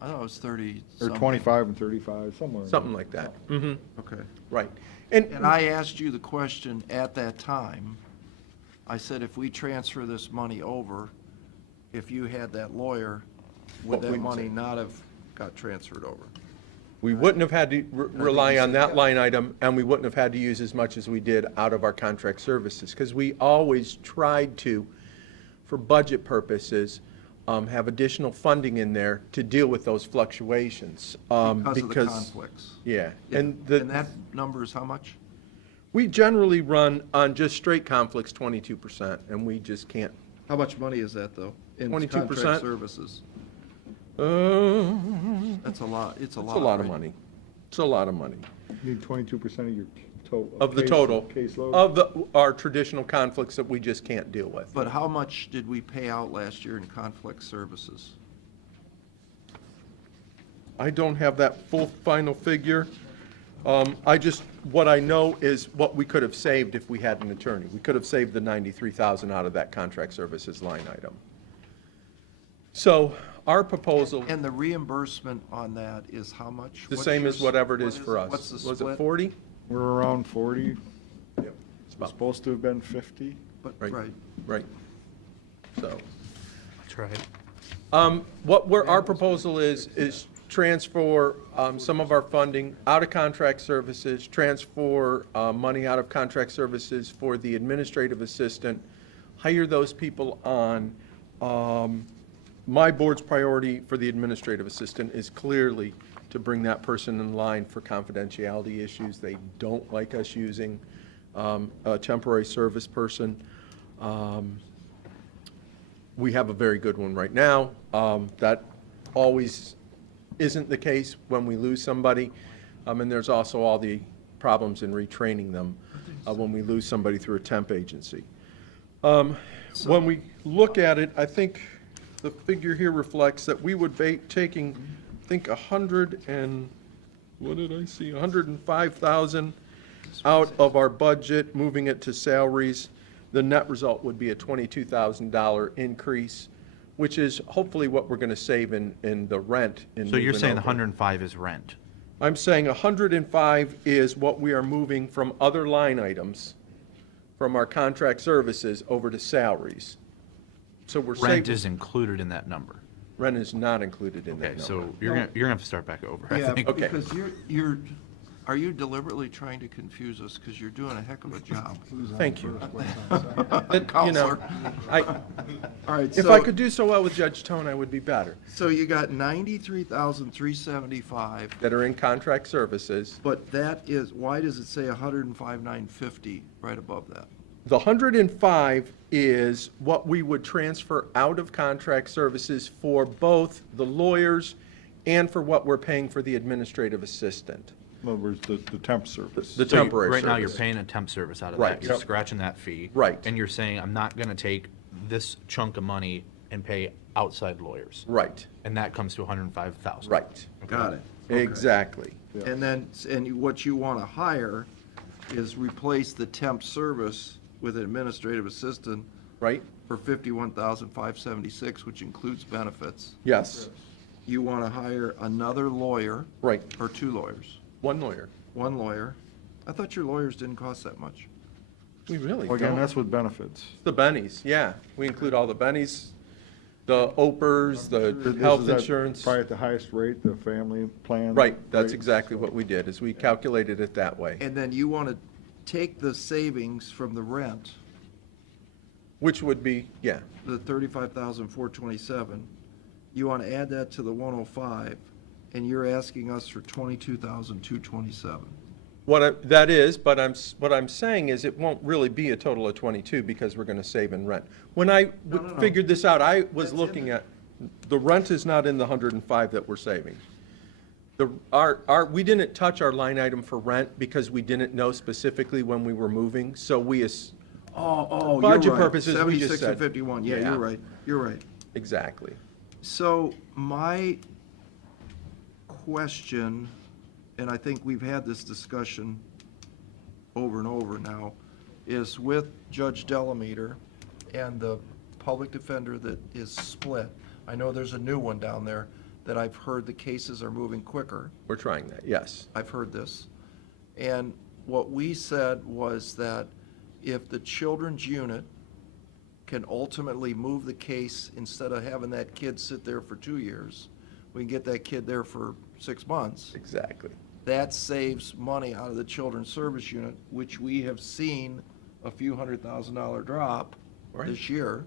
I thought it was 30 or something. 25 and 35, somewhere. in Something there. like that. Mm-hmm, Okay. right. And I asked you the question at that time. I said, if we transfer this money over, if you had that lawyer, would What that we- money not have got transferred over? We wouldn't have had to rely you on said that that. line item, and we wouldn't have had to use as much as we did out of our contract services, because we always tried to, for budget purposes, have additional funding in there to deal with those fluctuations. Because of the conflicts. Yeah, Yeah. and And that number is how much? we generally run on just straight conflicts 22%, and we just can't. How much money is that, though? In 22%? contract services? Uh, That's a lot, it's a lot. It's a lot of right? money. It's a lot of money. You need 22% of your total. Of the total, Caseload? of our traditional conflicts that we just can't deal with. But how much did we pay out last year in conflict services? I don't have that full final figure. What I know is what we could have saved if we had an attorney. We could have saved the 93,000 out of that contract services line item. So our proposal, And the reimbursement on that is how much? the What's same your as whatever it what is for us. What's the Was split? it 40? We're around 40. Yep. It's supposed to have been 50. But, Right. right. Right. So. That's right. Our proposal is transfer some of our funding out of contract services, transfer money out of contract services for the administrative assistant, hire those people on. My board's priority for the administrative assistant is clearly to bring that person in line for confidentiality issues. They don't like us using a temporary service person. We have a very good one right now. That always isn't the case when we lose somebody. And there's also all the problems in retraining them when we lose somebody through a temp agency. When we look at it, I think the figure here reflects that we would be taking, I think, 105,000 out of our budget, moving it to salaries. The net result would be a $22,000 increase, which is hopefully what we're going to save in the rent. So you're saying the over. 105 is rent? I'm saying 105 is what we are moving from other line items, from our contract services over to salaries. So we're saving. Rent is included in that number? Rent is not included in that Okay, number. so you're gonna have to start back over, I Yeah, think. Okay. because are you deliberately trying to confuse us? Because you're doing a heck of a job. Thank you. But, you Counselor. know, All right, if I could do so well with Judge Tone, I would be better. So you got 93,375, That are in contract services. but that is, why does it say 105,950 right above that? The 105 is what we would transfer out of contract services for both the lawyers and for what we're paying for the administrative assistant. In other words, the temp service. The So you- temporary Right now, you're service. paying a temp service out of Right. that. You're Yep. scratching that fee. Right. And you're saying, I'm not gonna take this chunk of money and pay outside lawyers. Right, And that comes to 105,000. right. Got it. Okay. Exactly. And then, and what you want to hire is replace the temp service with an administrative assistant Right? for 51,576, which includes benefits. Yes, You want to hire another lawyer. right. Or two lawyers. One lawyer. One lawyer. I thought your lawyers didn't cost that much. We really Well, again, don't. that's with benefits. The bennies, yeah. We include all the bennies, the OPERS, the This health is at insurance. Probably at the highest rate, the family plan. Right, that's rate. exactly what we did, is we calculated it that way. And then you want to take the savings from the rent, Which would be, yeah, the 35,427. You want to add that to the 105, and you're asking us for 22,227. that is, but what I'm saying is it won't really be a total of 22 because we're going to save in rent. When I No. figured this out, I was That's in looking there. at, the rent is not in the 105 that we're saving. We didn't touch our line item for rent because we didn't know specifically when we were moving, so Oh, Budget you're right. purposes, we just 76 and said- 51, yeah, Yeah. you're right, you're right. exactly. So my question, and I think we've had this discussion over and over now, is with Judge Delameter and the public defender that is split. I know there's a new one down there that I've heard the cases are moving quicker. We're trying that, yes. I've heard this. And what we said was that if the children's unit can ultimately move the case, instead of having that kid sit there for 2 years, we can get that kid there for 6 months. Exactly. That saves money out of the Children's Service Unit, which we have seen a few $100,000 drop Right. this year.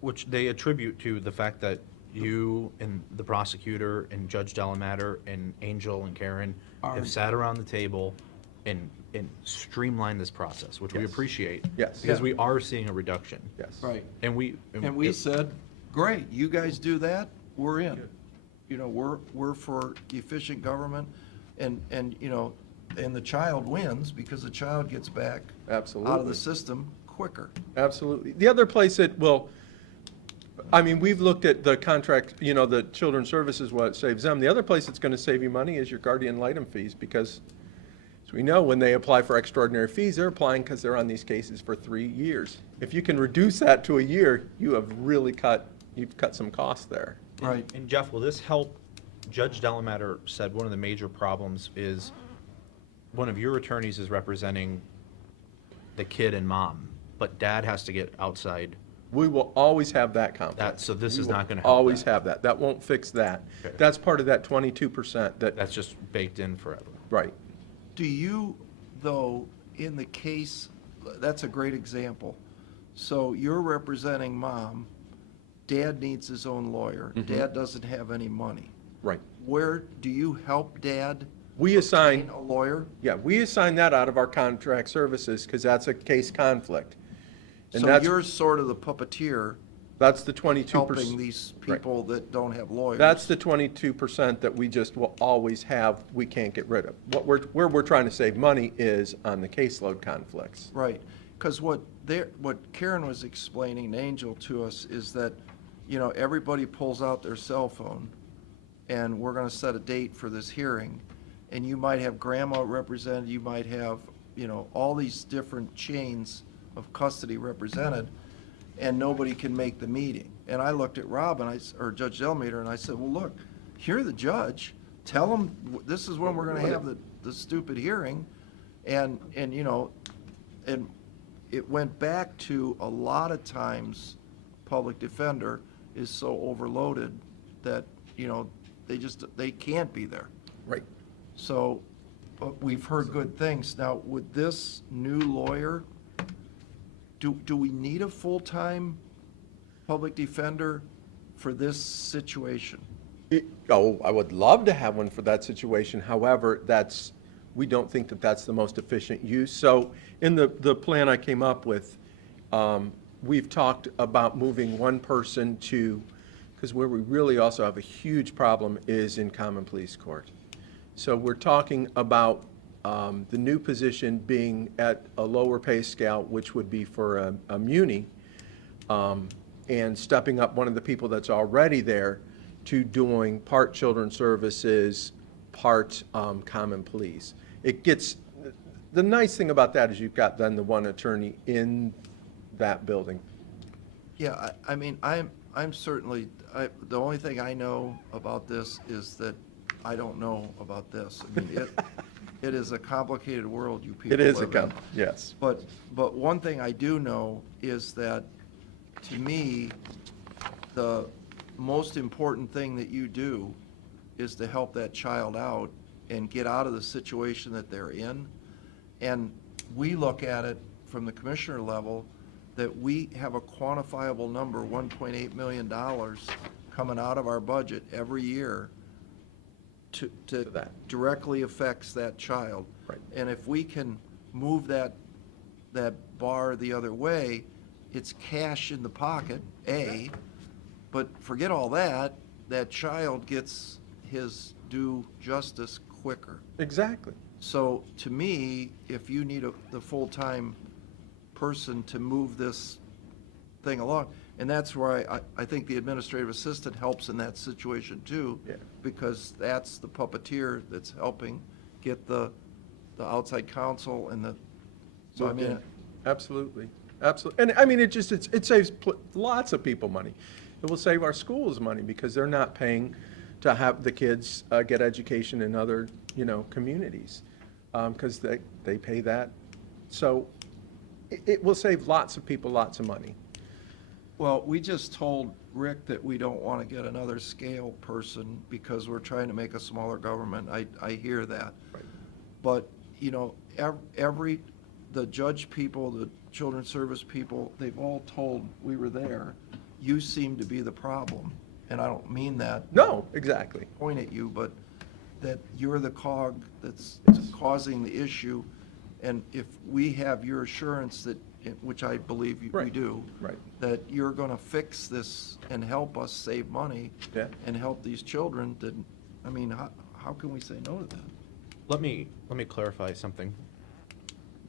Which they attribute to the fact that you and the prosecutor and Judge Delamater and Angel and Karen have sat around the table and streamlined this process, which we Yes. appreciate. Yes. Because Yeah. we are seeing a reduction. Yes. Right. And we. And we it- said, great, you guys do that, we're in. You know, we're for efficient government, and, you know, and the child wins, because the child gets back out of Absolutely. the system quicker. Absolutely. The other place that will, I mean, we've looked at the contract, you know, the children's services, what it saves them. The other place that's going to save you money is your guardian ad litem fees, because as we know, when they apply for extraordinary fees, they're applying because they're on these cases for 3 years. If you can reduce that to a year, you have really you've cut some costs there. Right. And Jeff, will this help? Judge Delamater said one of the major problems is one of your attorneys is representing the kid and mom, but dad has to get outside. We will always have that conflict. So this We is will not gonna help always that. have that. That won't fix that. Okay. That's part of that 22% that, That's just baked in forever. right. Do you, though, in the case, that's a great example. So you're representing mom, dad needs his own lawyer, dad doesn't have any money. Right. Where, do you help dad We assign, obtain a lawyer? yeah, we assign that out of our contract services because that's a case conflict. And So that's, you're sort of the puppeteer that's the 22%. helping these Right. people that don't have lawyers. That's the 22% that we just will always have, we can't get rid of. Where we're trying to save money is on the caseload conflicts. Right, because what Karen was explaining, Angel, to us, is that, you know, everybody pulls out their cell phone, and we're gonna set a date for this hearing, and you might have grandma represented, you might have, you know, all these different chains of custody represented, and nobody can make the meeting. And I looked at Rob and or Judge Delmater, and I said, well, look, you're the judge, tell them this is when we're gonna have the stupid hearing, and, you know, and it went back to a lot of times, public defender is so overloaded that, you know, they can't be there. Right. So, but we've heard good things. Now, with this new lawyer, do we need a full-time public defender for this situation? I would love to have one for that situation. However, we don't think that that's the most efficient use. So in the plan I came up with, we've talked about moving one person to, because where we really also have a huge problem is in common police court. So we're talking about the new position being at a lower pay scale, which would be for a muni, and stepping up one of the people that's already there to doing part children's services, part common police. It gets, the nice thing about that is you've got then the one attorney in that building. Yeah, I mean, I'm certainly, the only thing I know about this is that I don't know about this. I mean, it is a complicated world you people It is live in. yes. But one thing I do know is that, to me, the most important thing that you do is to help that child out and get out of the situation that they're in. And we look at it from the commissioner level, that we have a quantifiable number, $1.8 million, coming out of our budget every year to that. directly affects that child. Right. And if we can move that bar the other way, it's cash in the pocket, but forget all that, that child gets his due justice quicker. Exactly. So to me, if you need the full-time person to move this thing along, and that's where I think the administrative assistant helps in that situation too, Yeah. because that's the puppeteer that's helping get the outside counsel and the, so I mean, Absolutely, absolutely. And I mean, it saves lots of people money. It will save our schools money because they're not paying to have the kids get education in other, communities, because they pay that. So it will save lots of people lots of money. Well, we just told Rick that we don't want to get another scale person because we're trying to make a smaller government. I hear that. Right. But, you know, the judge people, the children's service people, they've all told, we were there, you seem to be the problem. And I don't mean that. No, exactly. Point at you, but that you're the cog that's causing the issue. And if we have your assurance that, which I believe we Right. do, Right. that you're going to fix this and help us save money Yeah. and help these children, then, I mean, how can we say no to that? Let me clarify something.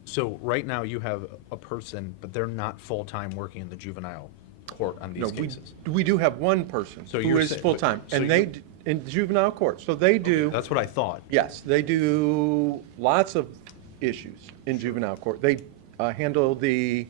So right now you have a person, but they're not full-time working in the juvenile court on No, these cases. we do have one person So who you're is saying- full-time, so and you- in juvenile court, so they do. That's what I thought. Yes, they do lots of issues in juvenile court. They handle the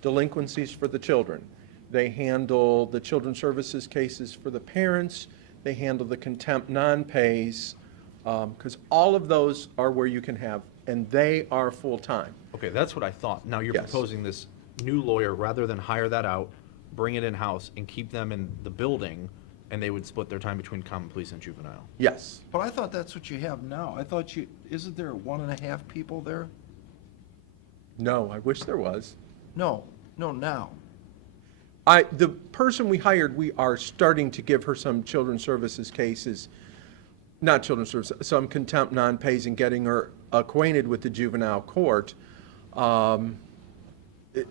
delinquencies for the children. They handle the children's services cases for the parents. They handle the contempt non-pays, because all of those are where you can have, and they are full-time. Okay, that's what I thought. Now you're Yes. proposing this new lawyer, rather than hire that out, bring it in-house and keep them in the building, and they would split their time between common police and juvenile. Yes. But I thought that's what you have now. I thought isn't there 1.5 people there? No, I wish there was. No, now. The person we hired, we are starting to give her some children's services cases, not children's services, some contempt non-pays and getting her acquainted with the juvenile court,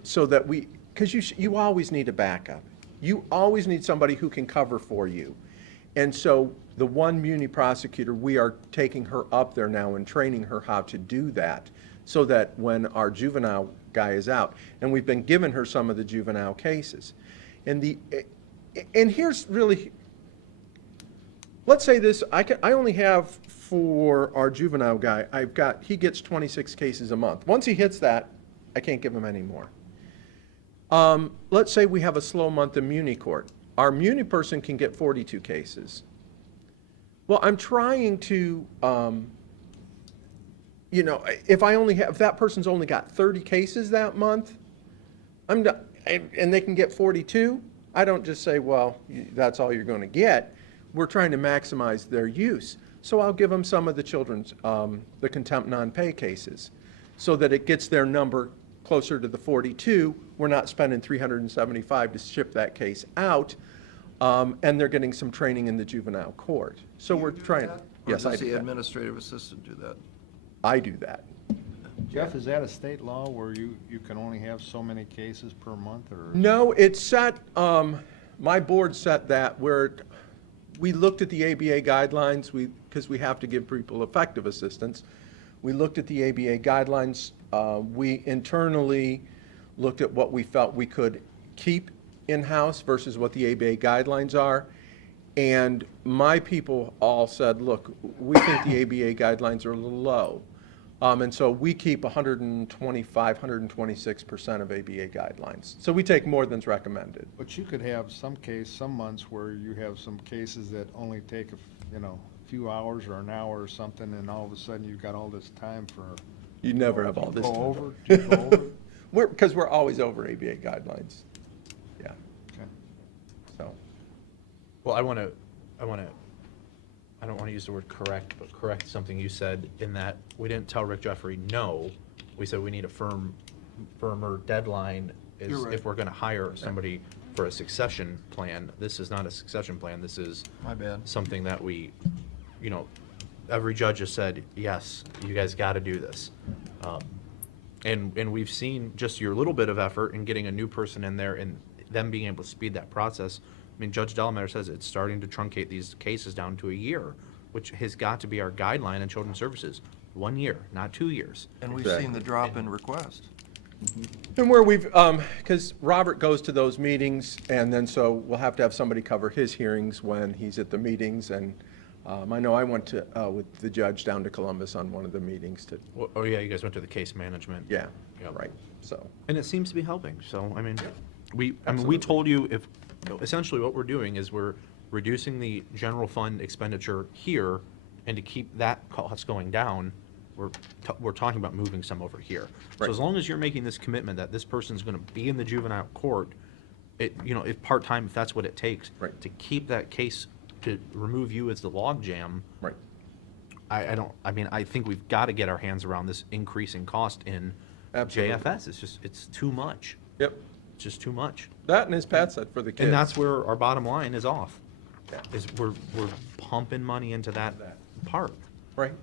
so that because you always need a backup. You always need somebody who can cover for you. And so the one Muni prosecutor, we are taking her up there now and training her how to do that, so that when our juvenile guy is out, and we've been giving her some of the juvenile cases. And here's really, let's say this, I only have for our juvenile guy, he gets 26 cases a month. Once he hits that, I can't give him any more. Let's say we have a slow month in Muni court. Our Muni person can get 42 cases. Well, I'm trying to, if that person's only got 30 cases that month, and they can get 42, I don't just say, well, that's all you're going to get. We're trying to maximize their use. So I'll give them some of the children's, the contempt non-pay cases, so that it gets their number closer to the 42. We're not spending $375 to ship that case out, and they're getting some training in the juvenile court. So we're trying. Yes, I Or does do the that. administrative assistant do that? I do that. Jeff, is that a state law where you can only have so many cases per month, or? No, it's set, my board set that where we looked at the ABA guidelines, because we have to give people effective assistance. We looked at the ABA guidelines. We internally looked at what we felt we could keep in-house versus what the ABA guidelines are. And my people all said, look, we think the ABA guidelines are a little low. And so we keep 125, 126% of ABA guidelines. So we take more than's recommended. But you could have some months where you have some cases that only take a few hours or an hour or something, and all of a sudden you've got all this time for. You never have all Do you this go time. over? Do you go over? Because we're always over ABA guidelines. Yeah, Okay. so. Well, I don't want to use the word correct, but correct something you said, in that we didn't tell Rick Jeffrey no. We said we need a firmer deadline You're right. if we're going to hire somebody for a succession plan. This is not a succession plan. This is My bad. something that we, every judge has said, yes, you guys got to do this. And we've seen just your little bit of effort in getting a new person in there and them being able to speed that process. I mean, Judge Delamater says it's starting to truncate these cases down to a year, which has got to be our guideline in children's services. 1 year, not 2 years. And we've Exactly. seen the drop in request. And where we've, because Robert goes to those meetings, and then so we'll have to have somebody cover his hearings when he's at the meetings. And I know I went to, with the judge down to Columbus on one of the meetings to, Oh, yeah, you guys went to the case management. yeah, Yep. right, so. And it seems to be helping, so, we told you essentially what we're doing is we're reducing the general fund expenditure here, and to keep that cost going down, we're talking about moving some over here. So Right. as long as you're making this commitment that this person's gonna be in the juvenile court, if part-time, if that's what it takes. Right. To keep that case, to remove you as the logjam, Right. I think we've got to get our hands around this increasing cost in Absolutely. JFS. It's too much. Yep. It's just too much. That, and as Pat said, for the kids. And that's where our bottom line is off. Yeah. Is we're pumping money into that part. Right.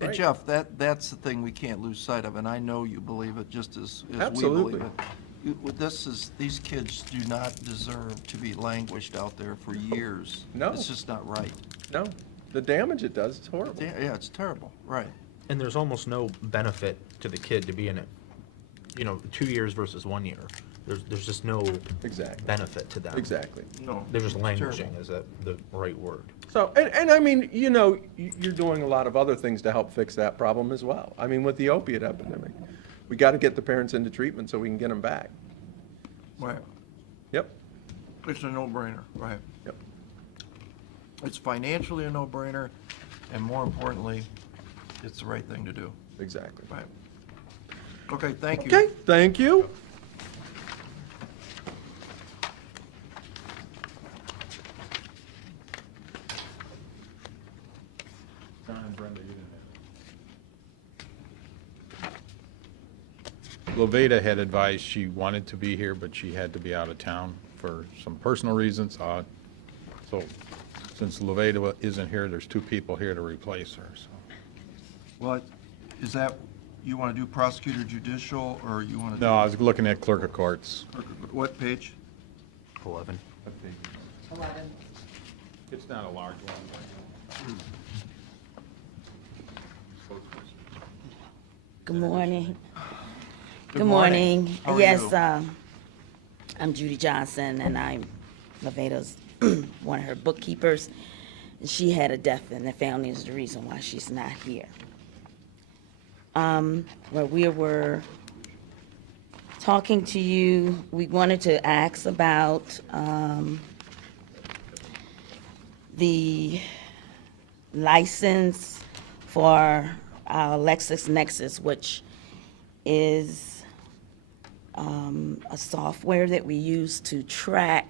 Hey, Right. Jeff, that's the thing we can't lose sight of, and I know you believe it just as we Absolutely. believe it. These kids do not deserve to be languished out there for years. No. It's just not right. No, the damage it does is horrible. Yeah, it's terrible, right. And there's almost no benefit to the kid to be in it, 2 years versus 1 year. There's just no Exactly. benefit to them. Exactly. No. They're just it's languishing, terrible. is that the right word? So, and I mean, you're doing a lot of other things to help fix that problem as well. I mean, with the opiate epidemic, we got to get the parents into treatment so we can get them back. Right. Yep. It's a no-brainer, right. Yep. It's financially a no-brainer, and more importantly, it's the right thing to do. Exactly. Right. Okay, thank you. Okay, thank you. John and Brenda, you didn't have. Levada had advised she wanted to be here, but she had to be out of town for some personal reasons. So since Levada isn't here, there's two people here to replace her, so. What, is that, you want to do prosecutor judicial, or you want to do? No, I was looking at clerk of courts. What page? 11. 11. It's not a large one. Good morning. Good morning. How are Yes, you? I'm Judy Johnson, and I'm Levada's one of her bookkeepers. She had a death in the family is the reason why she's not here. Where we were talking to you, we wanted to ask about the license for our LexisNexis, which is a software that we use to track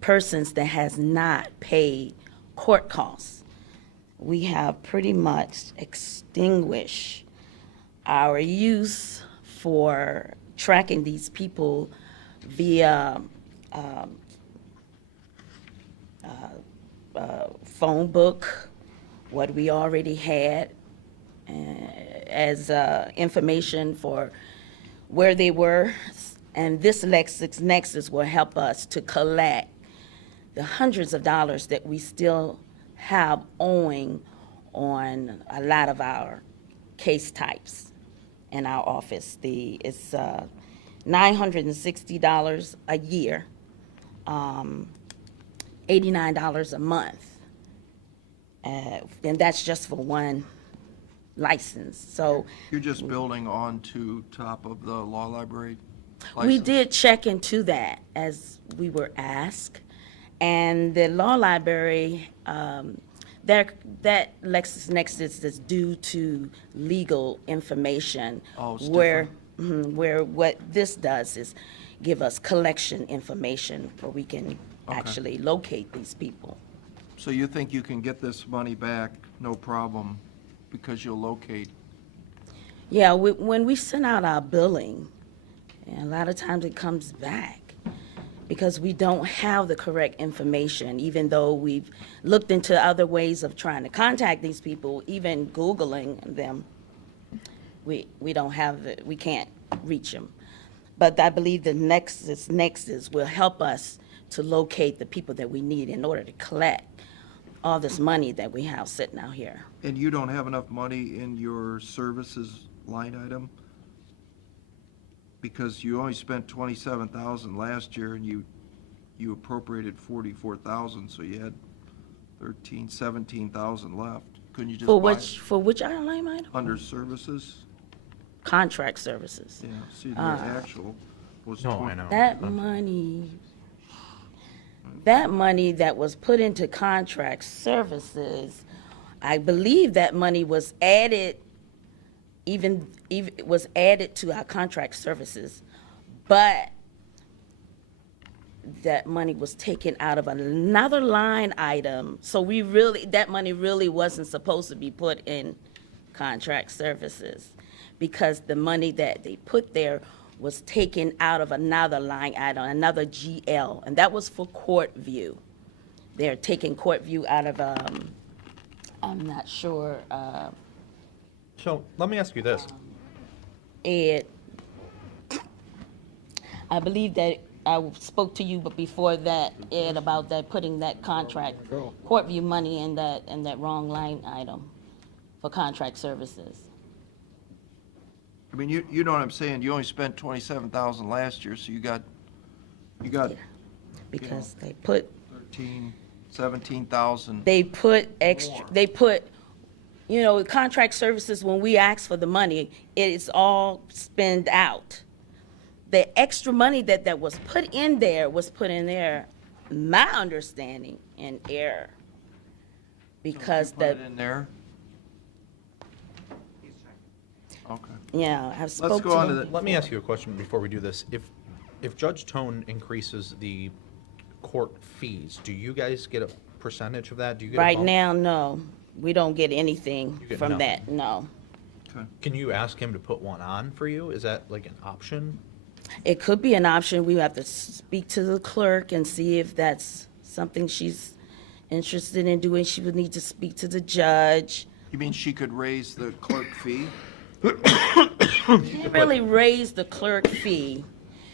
persons that has not paid court costs. We have pretty much extinguished our use for tracking these people via phone book, what we already had as information for where they were. And this LexisNexis will help us to collect the hundreds of dollars that we still have owing on a lot of our case types in our office. It's $960 a year, $89 a month. And that's just for one license. So You're just building on to top of the law library we license? did check into that as we were asked. And the law library, that LexisNexis is due to legal information. Oh, it's where what this does is give us collection information where we can actually locate these people. So you think you can get this money back, no problem, because you'll locate? Yeah, when we send out our billing, and a lot of times it comes back because we don't have the correct information, even though we've looked into other ways of trying to contact these people, even Googling them. We don't have, we can't reach them. But I believe the LexisNexis will help us to locate the people that we need in order to collect all this money that we have sitting out here. And you don't have enough money in your services line item? Because you only spent $27,000 last year, and you appropriated $44,000, so you had $17,000 left. Couldn't you just For buy which line item? under services? Contract services. Yeah, see, the actual was No, I know. That money that was put into contract services, I believe that money was added, even was added to our contract services But that money was taken out of another line item, so that money really wasn't supposed to be put in contract services, because the money that they put there was taken out of another line item, another GL, and that was for court view. They're taking court view out of, I'm not sure, So let me ask you this. Ed, I believe that I spoke to you, but before that, Ed, about that, putting that contract, court view money in that wrong line item for contract services. I mean, you know what I'm saying, you only spent 27,000 last year, so you got, Because they put 17,000. they put extra, contract services, when we ask for the money, it's all spent out. The extra money that was put in there, my understanding, in error. Because Put it in there? Okay. yeah, I've spoke Let's to go on to them. the, Let me ask you a question before we do this. If Judge Tone increases the court fees, do you guys get a percentage of that? Do you get a Right bump? now, no, we don't get anything You get from nothing. that, no. Can you ask him to put one on for you? Is that like an option? It could be an option. We have to speak to the clerk and see if that's something she's interested in doing. She would need to speak to the judge. you mean she could raise the clerk fee? Can't really raise the clerk fee.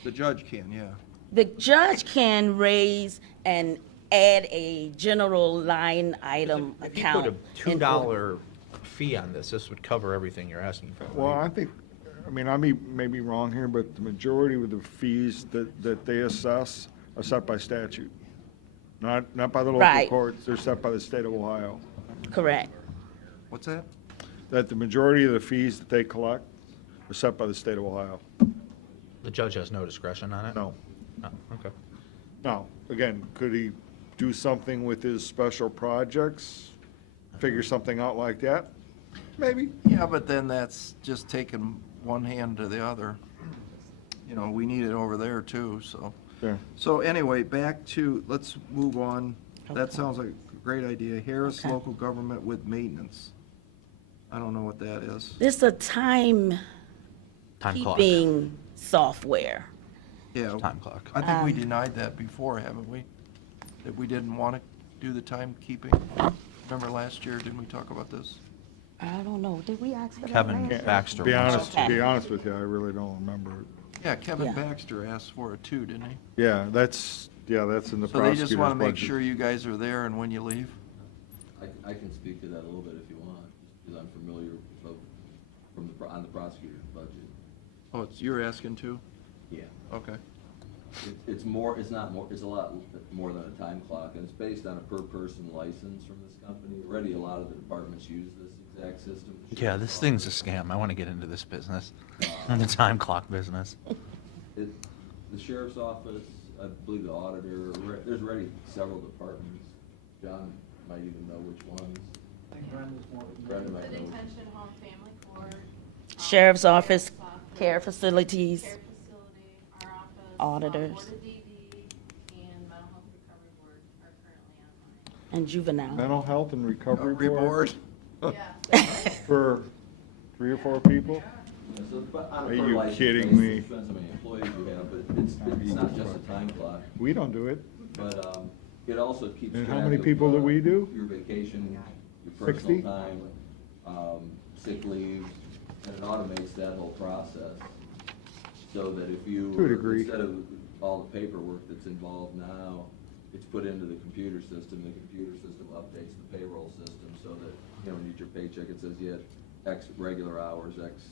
The judge can, yeah. The judge can raise and add a general line item If you account. put a $2 fee on this would cover everything you're asking for. Well, right? I think, I mean, I may be wrong here, but the majority of the fees that they assess are set by statute. Not by the local Right. courts, they're set by the state of Ohio. Correct. What's that? That the majority of the fees that they collect are set by the state of Ohio. The judge has no discretion on it? No. No, okay. Now, again, could he do something with his special projects? Figure something out like that? Maybe. Yeah, but then that's just taking one hand to the other. You know, we need it over there too, so. Yeah. So anyway, back to, let's move on. That sounds like a great idea. Harris Okay. Local Government with Maintenance. I don't know what that is. This a time Time clock. keeping software. Yeah. Time clock. I think we denied that before, haven't we? That we didn't want to do the timekeeping. Remember last year, didn't we talk about this? I don't know. Did we ask for that Kevin last year? Baxter. Be wants honest, Okay. to be honest with you, I really don't remember. Yeah, Kevin Yeah. Baxter asked for it too, didn't he? Yeah, that's in the So they prosecutor's just want to make budget. sure you guys are there and when you leave? I can speak to that a little bit if you want, just because I'm familiar on the prosecutor's budget. Oh, you're asking too? Yeah. Okay. It's a lot more than a time clock, and it's based on a per-person license from this company. Already, a lot of the departments use this exact system. Yeah, this thing's a scam. I want to get into this business, the time clock business. The sheriff's office, I believe the auditor, there's already several departments. John might even know which ones. Brenda might know. Detention, home, family court. Sheriff's office, care facilities, Care facility, our office. Auditors. Board of DD and mental health recovery board are currently online. and juvenile. Mental health and recovery Reboard? board Yeah. for 3 or 4 people? So, but on a Are per you license kidding basis, me? Depends how many employees you have, but it's not just a time clock. We don't do it. But it also keeps And track how many of, people do we do? Your vacation, your 60? personal time, sick leave, and it automates that whole process. So that if you, To a degree. instead of all the paperwork that's involved now, it's put into the computer system. The computer system updates the payroll system so that, when you get your paycheck, it says you had X regular hours, X,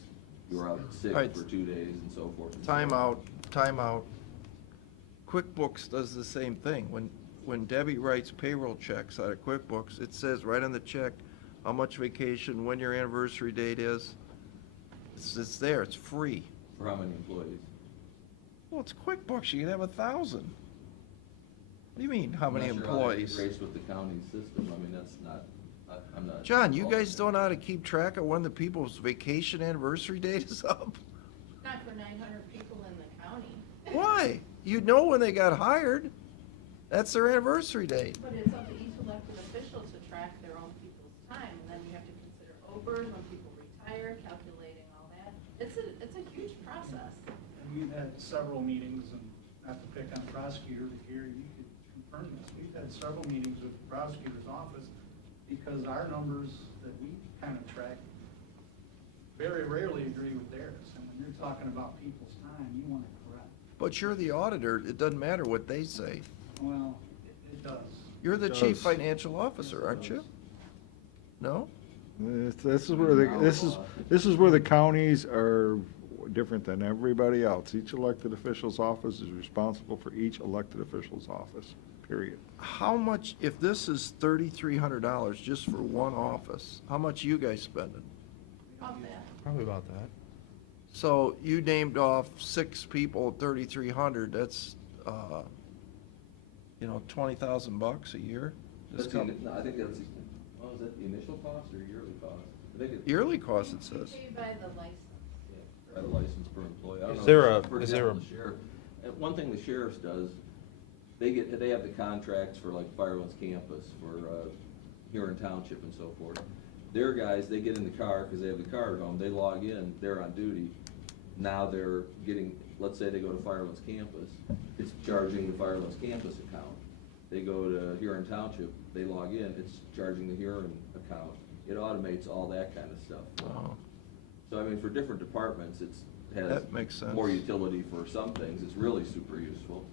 you were out sick Right. for 2 days and so forth. and so Time on. out, time out. QuickBooks does the same thing. When Debbie writes payroll checks out of QuickBooks, it says right on the check how much vacation, when your anniversary date is. It's there, it's free. For how many employees? Well, it's QuickBooks, you can have 1,000. What do you mean, how many Unless you're on employees? Integrates with the county system, I mean, that's not, I'm not. John, you guys don't know how to keep track of when the people's vacation anniversary date is up? Not for 900 people in the county. Why? You know when they got hired. That's their anniversary date. But it's up to each elected official to track their own people's time, and then you have to consider overs when people retire, calculating all that. It's a huge process. And we've had several meetings, and not to pick on the prosecutor, but Gary, you could confirm this. We've had several meetings with the prosecutor's office because our numbers that we kind of track very rarely agree with theirs. And when you're talking about people's time, you want it correct. But you're the auditor. It doesn't matter what they say. Well, it does. You're the It chief does. financial officer, aren't you? No? This is where this is where the counties are different than everybody else. Each elected official's office is responsible for each elected official's office, period. How much, if this is $3,300 just for one office, how much you guys spending? About that. Probably about that. So you named off 6 people, 3,300, that's, $20,000 a year? This That's the, com- no, I think that's, oh, is that the initial cost or yearly cost? I think it's. Yearly cost, it says. Paid by the license. Yeah, by the license per employee. I don't Is know. there a- For is there example, the sheriff, one thing the sheriff's does, they have the contracts for like Firelands Campus, for, Huron Township and so forth. Their guys, they get in the car, because they have the car at home, they log in, they're on duty. Now they're getting, let's say they go to Firelands Campus, it's charging the Firelands Campus account. They go to Huron Township, they log in, it's charging the Huron account. It automates all that kind of stuff. Oh. So I mean, for different departments, has That makes sense. more utility for some things, it's really super useful.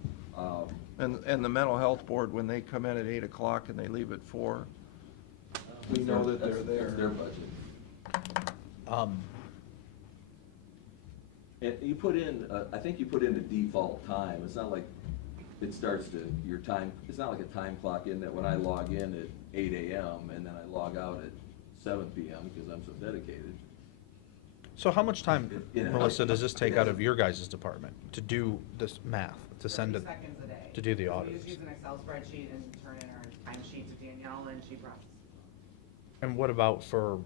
And the mental health board, when they come in at 8 o'clock and they leave at 4, we know that they're there. That's their budget. Um, And you put in, I think you put in the default time, it's not like it starts to, your time, it's not like a time clock in that when I log in at 8 AM and then I log out at 7 PM because I'm so dedicated. So how much time, You know, Melissa, does this take out of your guys' department to do this math, to send 30 it, seconds a day. to do the We audits? just use an Excel spreadsheet and turn in our time sheet to Danielle, and she processes. And what about for,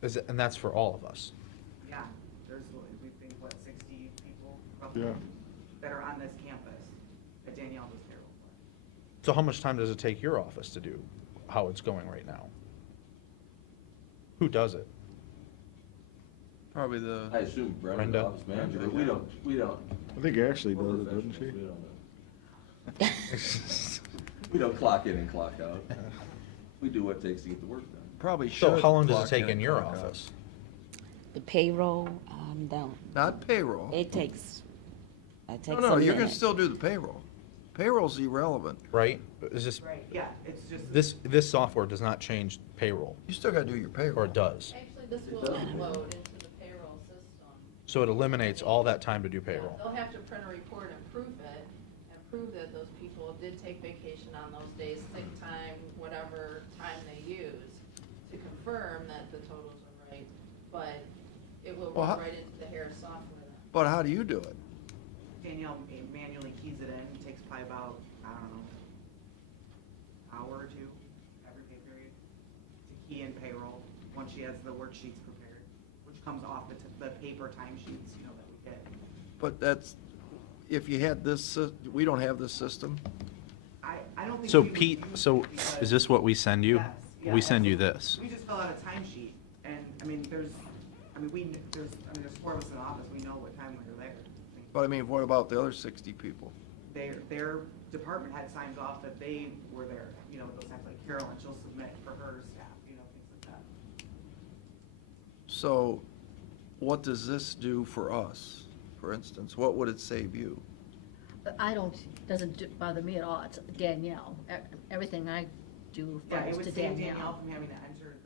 and that's for all of us? Yeah, there's, we think, what, 60 people roughly Yeah. that are on this campus that Danielle does payroll for. So how much time does it take your office to do how it's going right now? Who does it? Probably the, I assume Brenda, the Brenda? office manager, but we don't. I think Ashley we're does it, doesn't she? professionals, we don't know. We don't clock in and clock out. We do what it takes to get the work done. probably should. So how long does clock it take in and your clock out. office? The payroll, don't, Not payroll. it takes No, a no, you're gonna minute. still do the payroll. Payroll's irrelevant. Right? Is this, Right, yeah, it's just. this software does not change payroll, You still gotta do your or payroll. it does? Actually, this will upload into the payroll system. So it eliminates all that time to do payroll? They'll have to print a report and prove it, and prove that those people did take vacation on those days, sick time, whatever time they use, to confirm that the totals are right, but it will Well, roll how- right into the Harris software then. But how do you do it? Danielle manually keys it in, it takes probably about, I don't know, hour or two every pay period to key in payroll, once she has the worksheets prepared, which comes off the paper timesheets, that we get. But that's, if you had this, we don't have this system? I don't think. So we would Pete, use so it because- is this what we send you? Yes, yeah, We send you absolutely. this? We just fill out a timesheet, and, there's 4 of us in the office, we know what time we were there. But I mean, what about the other 60 people? Their department head signs off that they were there, those times, like Carolyn, she'll submit for her staff, things like that. So what does this do for us, for instance? What would it save you? Doesn't bother me at all. It's Danielle. Everything I do Yeah, it funnels would to save Danielle Danielle. from having to enter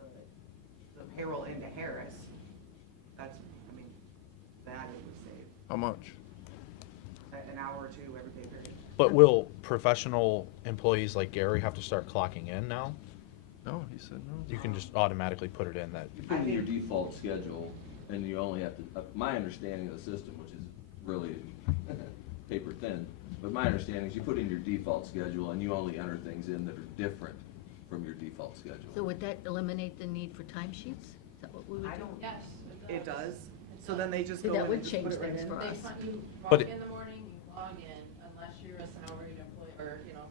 the payroll into Harris. That's, that it would save, How much? an hour or two every pay period. But will professional employees like Gary have to start clocking in now? No, he said no. You can just automatically put it in that, You put in your default schedule, and you only have to, my understanding of the system, which is really paper thin, but my understanding is you put in your default schedule and you only enter things in that are different from your default schedule. So would that eliminate the need for timesheets? Is that what we would do? I don't, Yes, it does, so then they just See, go that in would and just put change it right things in. for They, us. you But walk it- in the morning, you log log in unless you're a salaried employee or, professional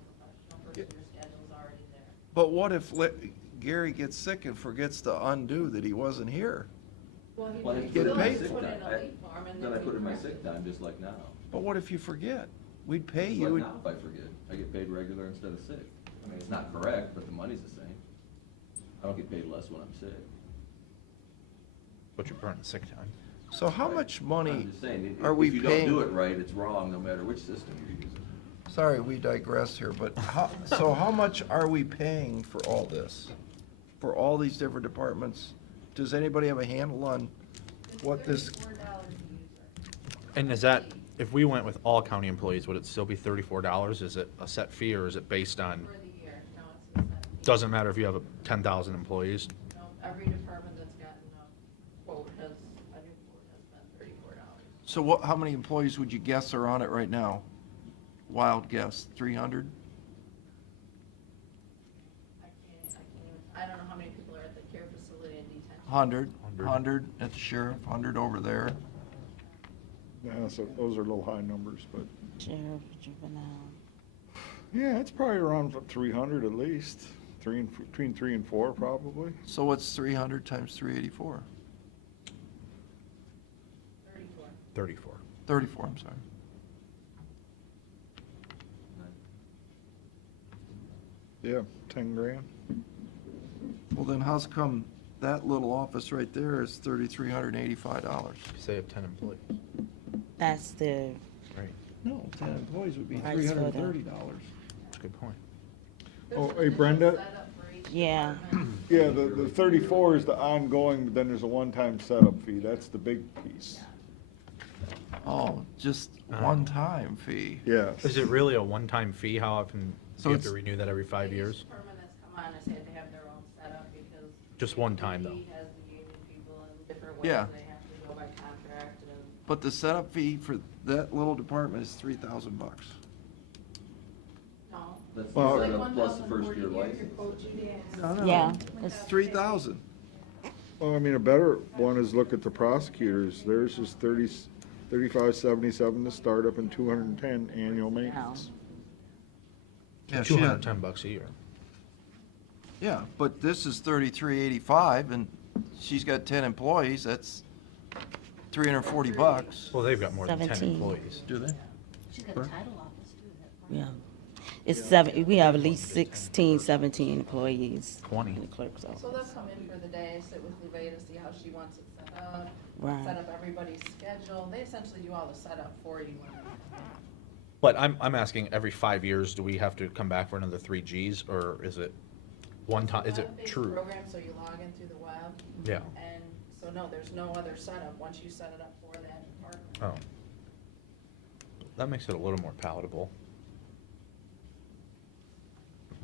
person, your schedule's already there. But what if Gary gets sick and forgets to undo that he wasn't here? Well, Well, I he Get still paid has to for put it. in a leave form and Then I then put in my correct sick it. time, just like now. But what if you forget? We'd pay Just you. like now if I forget. I get paid regular instead of sick. I mean, it's not correct, but the money's the same. I don't get paid less when I'm sick. But you're burning sick time. So how much money I'm just saying, are we if you don't paying? do it right, it's wrong, no matter which system you're using. Sorry, we digress here, but so how much are we paying for all this? For all these different departments? Does anybody have a handle on what this? $34 a user. And is that, if we went with all county employees, would it still be $34? Is it a set fee or is it based on, For the year, no, it's a set fee. doesn't matter if you have 10,000 employees? No, every department that's gotten a quote has, a new quote has been $34. So what, how many employees would you guess are on it right now? Wild guess, 300? I don't know how many people are at the care facility and detention. 100 at the sheriff, 100 over there. Yeah, so those are a little high numbers, but, Sheriff, juvenile. yeah, it's probably around 300 at least, between 3 and 4 probably. So what's 300 times 384? 34. 34. 34, I'm sorry. Yeah, 10 grand. Well, then how's come that little office right there is $3,385? Say you have 10 employees. That's the, Right. No, 10 employees would be Price for the- $330. That's a good point. Oh, There's hey, an Brenda? initial setup for each Yeah. department. Yeah, the 34 is the ongoing, but then there's a one-time setup fee. That's the big piece. Oh, just Oh. one-time fee. Yes. Is it really a one-time fee? How often do So you have to it's- renew that every 5 years? Each department that's come on has had to have their own setup because. Just one time, though. He has the union people in different ways. Yeah. They have to go by contract and. But the setup fee for that little department is $3,000. No. That's Well- the It's like setup plus the 1,040 first year a year, license. your quote you No, did. yeah, It's it's, 3,000. Well, I mean, a better one is look at the prosecutors. Theirs is 3577 to start up and 210 annual maintenance. Yeah, she had- $210 a year. Yeah, but this is 3385, and she's got 10 employees, that's $340. Well, they've got more than 10 17. employees. Do they? She's got a title office too, that yeah. It's seven, we have at least 16, 17 employees. 20. In the clerk's office. So they'll come in for the day, sit with Louvet to see how she wants it set up. Right. Set up everybody's schedule. They essentially do all the setup for you when you come in. But I'm asking, every 5 years, do we have to come back for another 3 Gs, or is it one time, is it Web-based true? program, so you log in through the web. Yeah. And so no, there's no other setup once you set it up for that department. Oh. That makes it a little more palatable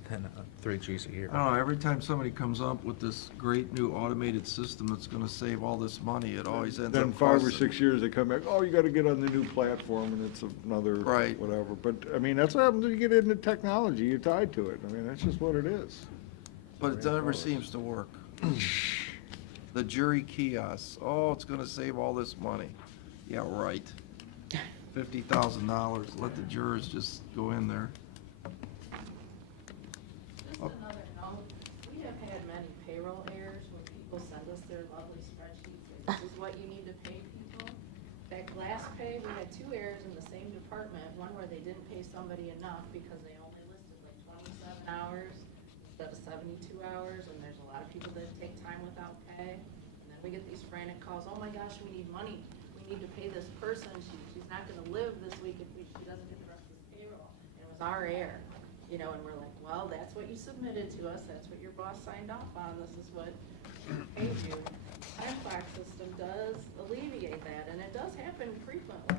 than 3 Gs a year. I don't know, every time somebody comes up with this great new automated system that's gonna save all this money, it always ends up Then 5 or costing. 6 years, they come back, oh, you gotta get on the new platform, and it's another Right. whatever. But, I mean, that's what happens when you get into technology, you're tied to it. I mean, that's just what it is. But it never seems to work. The jury kiosks, oh, it's gonna save all this money. Yeah, right. $50,000, let the jurors just go in there. Just another note, we have had many payroll errors when people send us their lovely spreadsheets, like, this is what you need to pay people. That last pay, we had 2 errors in the same department, one where they didn't pay somebody enough because they only listed like 27 hours instead of 72 hours, and there's a lot of people that take time without pay. And then we get these frantic calls, oh my gosh, we need money, we need to pay this person, she's not gonna live this week if she doesn't get the rest of this payroll. And it was our error. You know, and we're like, well, that's what you submitted to us, that's what your boss signed off on, this is what we paid you. Time clock system does alleviate that, and it does happen frequently.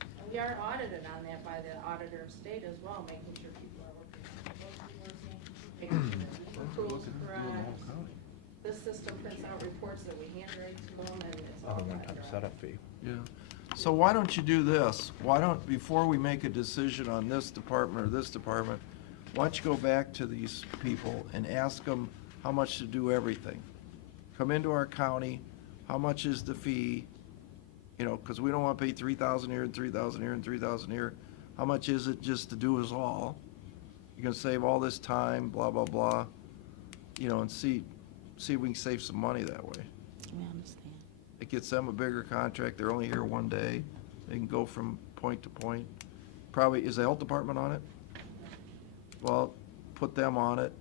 And we are audited on that by the auditor of state as well, making sure people are working, making sure that the accrual is correct. This system prints out reports that we handwrite to them, and it's all Oh, one-time background. setup fee. Yeah. So why don't you do this? Why don't, before we make a decision on this department or this department, why don't you go back to these people and ask them how much to do everything? Come into our county, how much is the fee? You know, because we don't want to pay 3,000 here and 3,000 here and 3,000 here. how much is it just to do us all? You're gonna save all this time, blah, blah, blah, you know, and see if we can save some money that way. We understand. It gets them a bigger contract, they're only here one day, they can go from point to point. Probably, is the health department on it? Well, put them on it,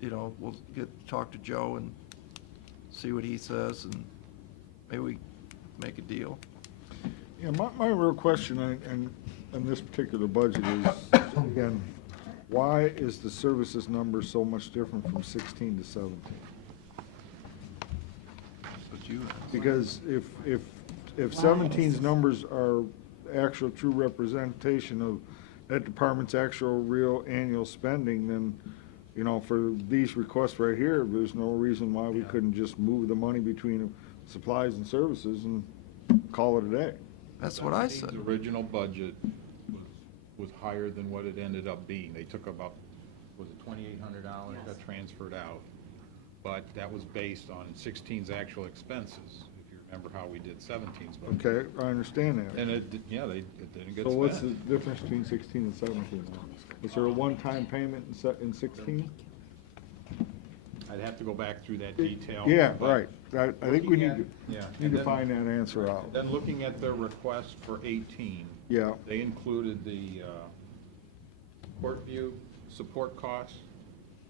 you know, we'll talk to Joe and see what he says, and maybe we make a deal. Yeah, my real question on this particular budget is, again, why is the services number so much different from 16 to 17? But you asked. Because if 17's numbers are actual true representation of that department's actual real annual spending, then, you know, for these requests right here, there's no reason why we couldn't just move the money between supplies and services and call it a day. That's what I said. 17's original budget was higher than what it ended up being. They took about, was it $2,800 got transferred out? But that was based on 16's actual expenses, if you remember how we did 17's budget. Okay, I understand that. And it didn't get So what's the spent. difference between 16 and 17? Was there a one-time payment in 16? I'd have to go back through that detail. Yeah, but right. I think we looking need at- to, yeah, need and to then- find that answer out. Then looking at their request for 18. Yeah. They included the court view support costs,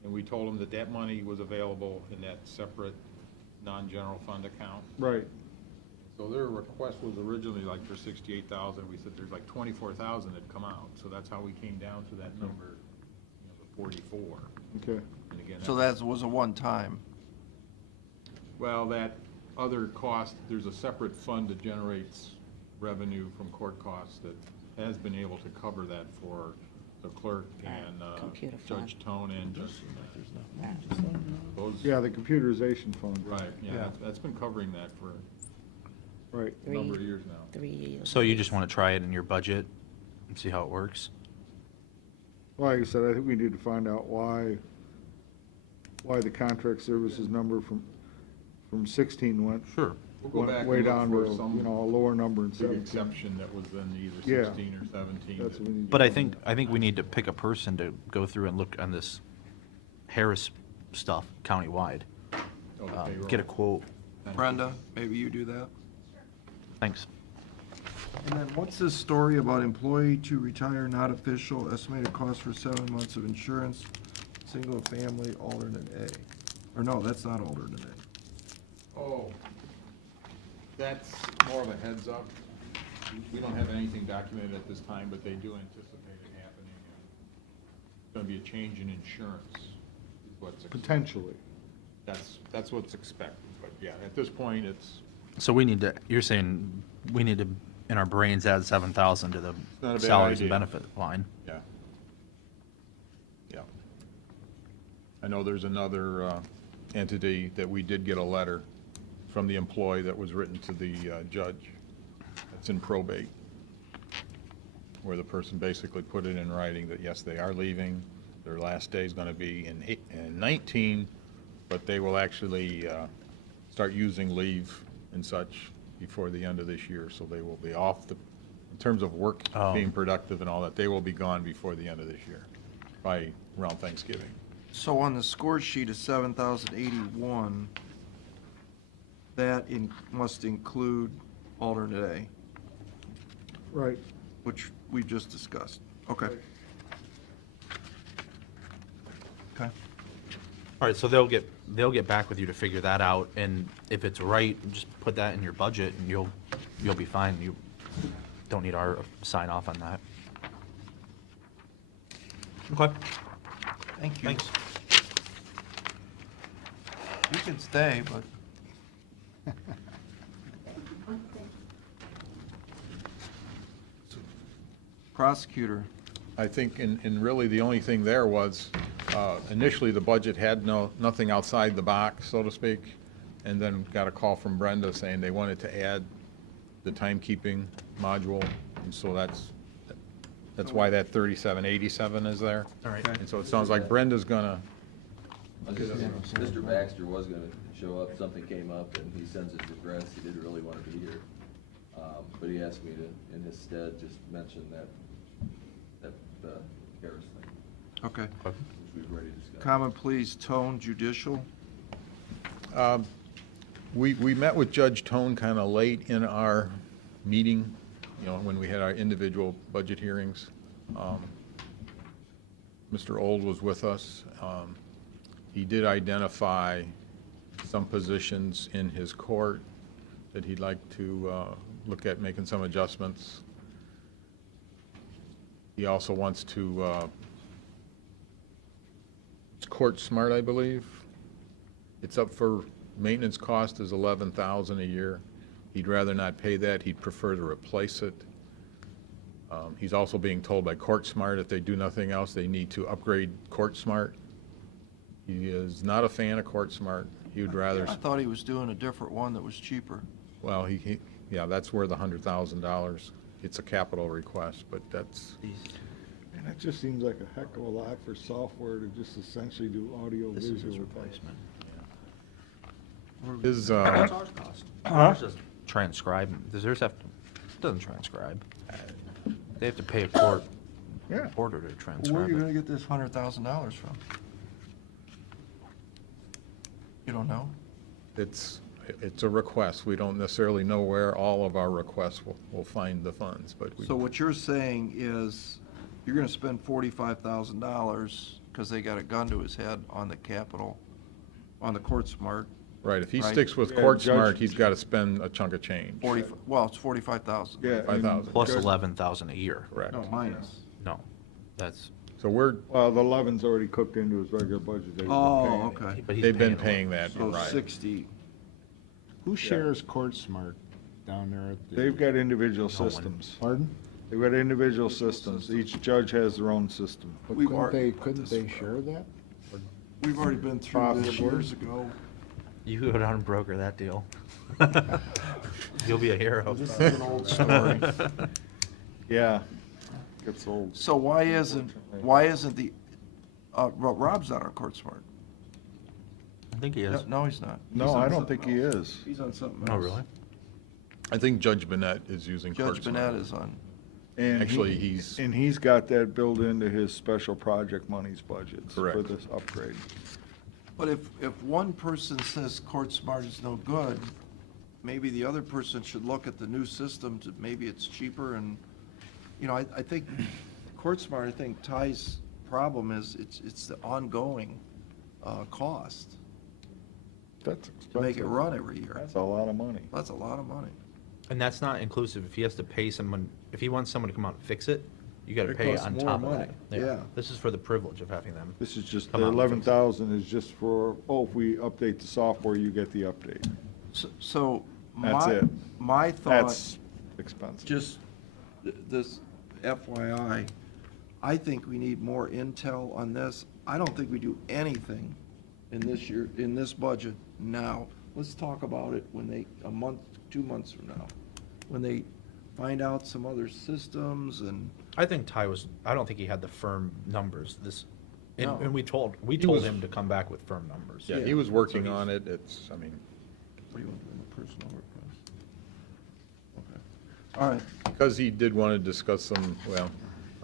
and we told them that that money was available in that separate non-general fund account. Right. So their request was originally like for 68,000. We said there's like 24,000 that come out. So that's how we came down to that number, you know, the 44. Okay. And again, So that was a one-time. well, that other cost, there's a separate fund that generates revenue from court costs that has been able to cover that for the clerk and Computer fund. Judge Tone and Judge. Those, Yeah, the computerization fund. right, yeah, that's been covering that for Right. a number of years now. 3 years. So you just want to try it in your budget and see how it works? Like I said, I think we need to find out why the contract services number from 16 went. Sure. We'll go back Way and look down for to, some you know, a lower number in big 17. exception that was in either Yeah. 16 or 17. That's what we need to But I find think we need to pick a person to go through and look on this Harris stuff countywide. Oh, the payroll. Get a quote. Brenda, maybe you do that? Thanks. And then what's this story about employee to retire not official, estimated cost for 7 months of insurance, single family, alternate A? Or no, that's not alternate A. Oh, that's more of a heads up. We don't have anything documented at this time, but they do anticipate it happening. It's going to be a change in insurance, is what's Potentially. That's what's expected. But yeah, at this point, it's So we need to, you're saying we need to, in our brains, add 7,000 to the not a bad salaries and idea. benefit line. Yeah. Yeah. I know there's another entity that we did get a letter from the employee that was written to the judge. It's in probate, where the person basically put it in writing that, yes, they are leaving. Their last day is going to be in 19, but they will actually start using leave and such before the end of this year. So they will be off in terms of work being productive and all that, they will be gone before the end of this year, by around Thanksgiving. So on the score sheet of 7,081, that must include alternate A, Right. which we just discussed. Okay. Okay. All right, so they'll get back with you to figure that out, and if it's right, just put that in your budget, and you'll be fine. You don't need our sign off on that. Okay. Thank you. Thanks. You can stay, but. Prosecutor. I think, and really the only thing there was, initially the budget had nothing outside the box, so to speak, and then got a call from Brenda saying they wanted to add the timekeeping module, and so that's why that 3787 is there. All right. And so it sounds like Brenda's gonna, Mr. Baxter was gonna show up, something came up, and he sends his regrets, he didn't really want to be here. But he asked me to, in his stead, just mention that Harris thing, Okay. which we've already discussed. Common Pleas Tone Judicial. We met with Judge Tone kind of late in our meeting, you know, when we had our individual budget hearings. Mr. Old was with us. He did identify some positions in his court that he'd like to look at making some adjustments. He also wants to, it's Court Smart, I believe. It's up for maintenance cost is $11,000 a year. He'd rather not pay that. He'd prefer to replace it. He's also being told by Court Smart if they do nothing else, they need to upgrade Court Smart. He is not a fan of Court Smart. He would rather. I thought he was doing a different one that was cheaper. Well, yeah, that's where the $100,000. It's a capital request, but that's. And it just seems like a heck of a lot for software to just essentially do audio This is his visual. replacement. His, What's ours cost? Ours doesn't transcribe. Does theirs have to, it doesn't transcribe. They have to pay a court Yeah. reporter to Where are transcribe you it. gonna get this $100,000 from? You don't know? it's a request. We don't necessarily know where all of our requests will find the funds, but we. So what you're saying is, you're gonna spend $45,000, because they got a gun to his head on the capital, on the Court Smart. Right, if he Right. sticks with Yeah, Court Judge- Smart, he's got to spend a chunk of change. Well, it's 45,000. Yeah. and 5,000. Plus Judge- 11,000 a year. Correct. No, minus. No, that's, So we're, Well, the 11's already cooked into his regular budget. They've been Oh, paying it. okay. but he's they've been it. paying that, So right. 60. Who shares Court Smart down there at the? They've got individual No one. systems. Pardon? They've got individual systems. Each judge has their own system. But We've couldn't they share that? We've already been through this Possibly. years ago. You go down and broker that deal. You'll be a hero. This is an old story. Yeah. Gets old. So why isn't the, Rob's not on Court Smart? I think he is. No, he's not. No, He's on I don't something think he else. is. He's on something else. Oh, really? I think Judge Bennett is using Court Judge Smart. Bennett is on. And Actually, he- he's- And he's got that built into his special project monies budgets for Correct. this upgrade. But if one person says Court Smart is no good, maybe the other person should look at the new system to, maybe it's cheaper and, you know, I think Court Smart, I think Ty's problem is it's the ongoing cost That's to make it expensive. run every year. That's a lot of money. That's a lot of money. And that's not inclusive. If he has to pay someone, if he wants someone to come out and fix it, you gotta It pay costs on more top of money. that. Yeah. This is for the privilege of having them. This is just, Come the out and fix it. 11,000 is just for, oh, if we update the software, you get the update. So That's it. my thought, That's expensive. just this FYI, I think we need more intel on this. I don't think we do anything in this year, in this budget now. Let's talk about it when they, a month, 2 months from now, when they find out some other systems and, I think Ty was, I don't think he had the firm numbers this, No. and we told was- him to come back with firm numbers. Yeah, he was working on it. It's, I mean, what do you want to do in the personal request? Okay. All right, because he did want to discuss some, well,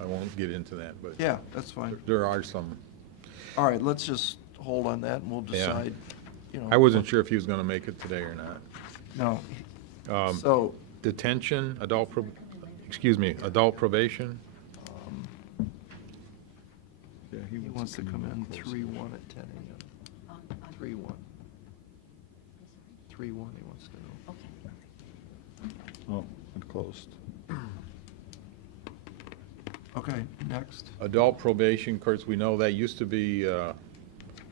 I won't get into that, but. yeah, that's fine. There are some, All right, let's just hold on that and we'll Yeah. decide, you know. I wasn't sure if he was going to make it today or not. No. Um, So, Detention, adult probation. Yeah, he wants to come in 3-1 at 10 a.m. 3-1. 3-1 he wants to know. Oh, it closed. Okay, next. Adult probation, of course, we know that used to be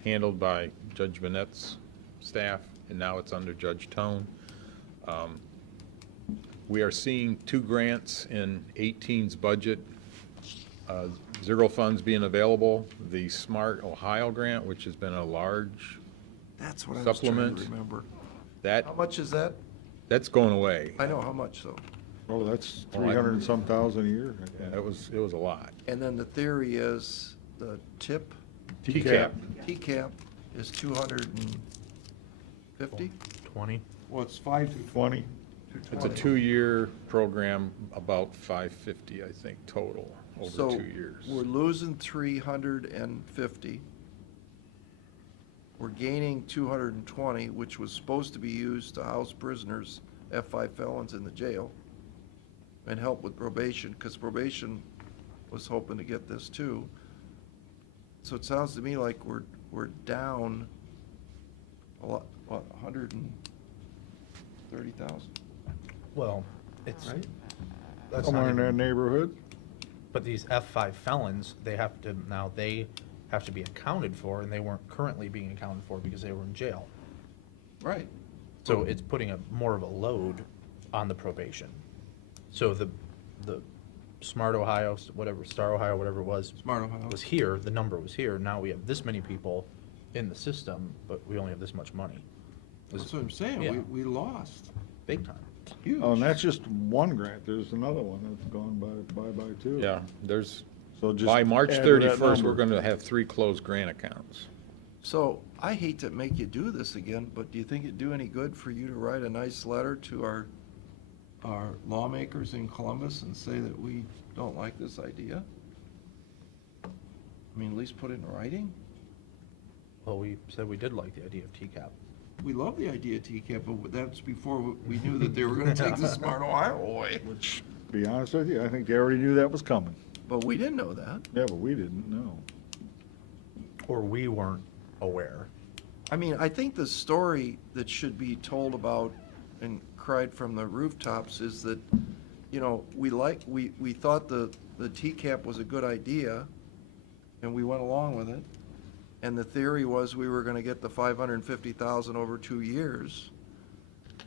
handled by Judge Bennett's staff, and now it's under Judge Tone. We are seeing 2 grants in 18's budget, 0 funds being available. The Smart Ohio grant, which has been a large That's what I was trying supplement, to remember. that, How much is that? that's going away. I know how much though. Oh, that's Oh, I- 300 and some thousand a year. Yeah, it was a lot. And then the theory is the tip, TCAP. TCAP is 250? 20? Well, it's 520. 20. It's a 2-year program, about $550, I think, total over So 2 years. we're losing 350. We're gaining 220, which was supposed to be used to house prisoners, F5 felons in the jail, and help with probation, because probation was hoping to get this too. So it sounds to me like we're down a lot, what, 130,000? Well, it's, Right? that's Somewhere not in that even, neighborhood. but these F5 felons, they have to be accounted for, and they weren't currently being accounted for because they were in jail. Right. So it's putting more of a load on the probation. So the Smart Ohio, whatever, Star Ohio, whatever it was. Smart Ohio. Was here, the number was here. Now we have this many people in the system, but we only have this much money. That's what I'm saying, Yeah. we lost. Big time. Huge. Oh, and that's just one grant. There's another one that's gone by too. Yeah, there's, So just by March add to that 31st, we're number. going to have 3 closed grant accounts. So I hate to make you do this again, but do you think it'd do any good for you to write a nice letter to our lawmakers in Columbus and say that we don't like this idea? I mean, at least put it in writing? Well, we said we did like the idea of TCAP. We love the idea of TCAP, but that's before we knew that they were gonna take the Smart Ohio away. Which, to be honest with you, I think they already knew that was coming. But we didn't know that. Yeah, but we didn't know. Or we weren't aware. I mean, I think the story that should be told about and cried from the rooftops is that, you know, we thought the TCAP was a good idea, and we went along with it. And the theory was we were gonna get the 550,000 over 2 years,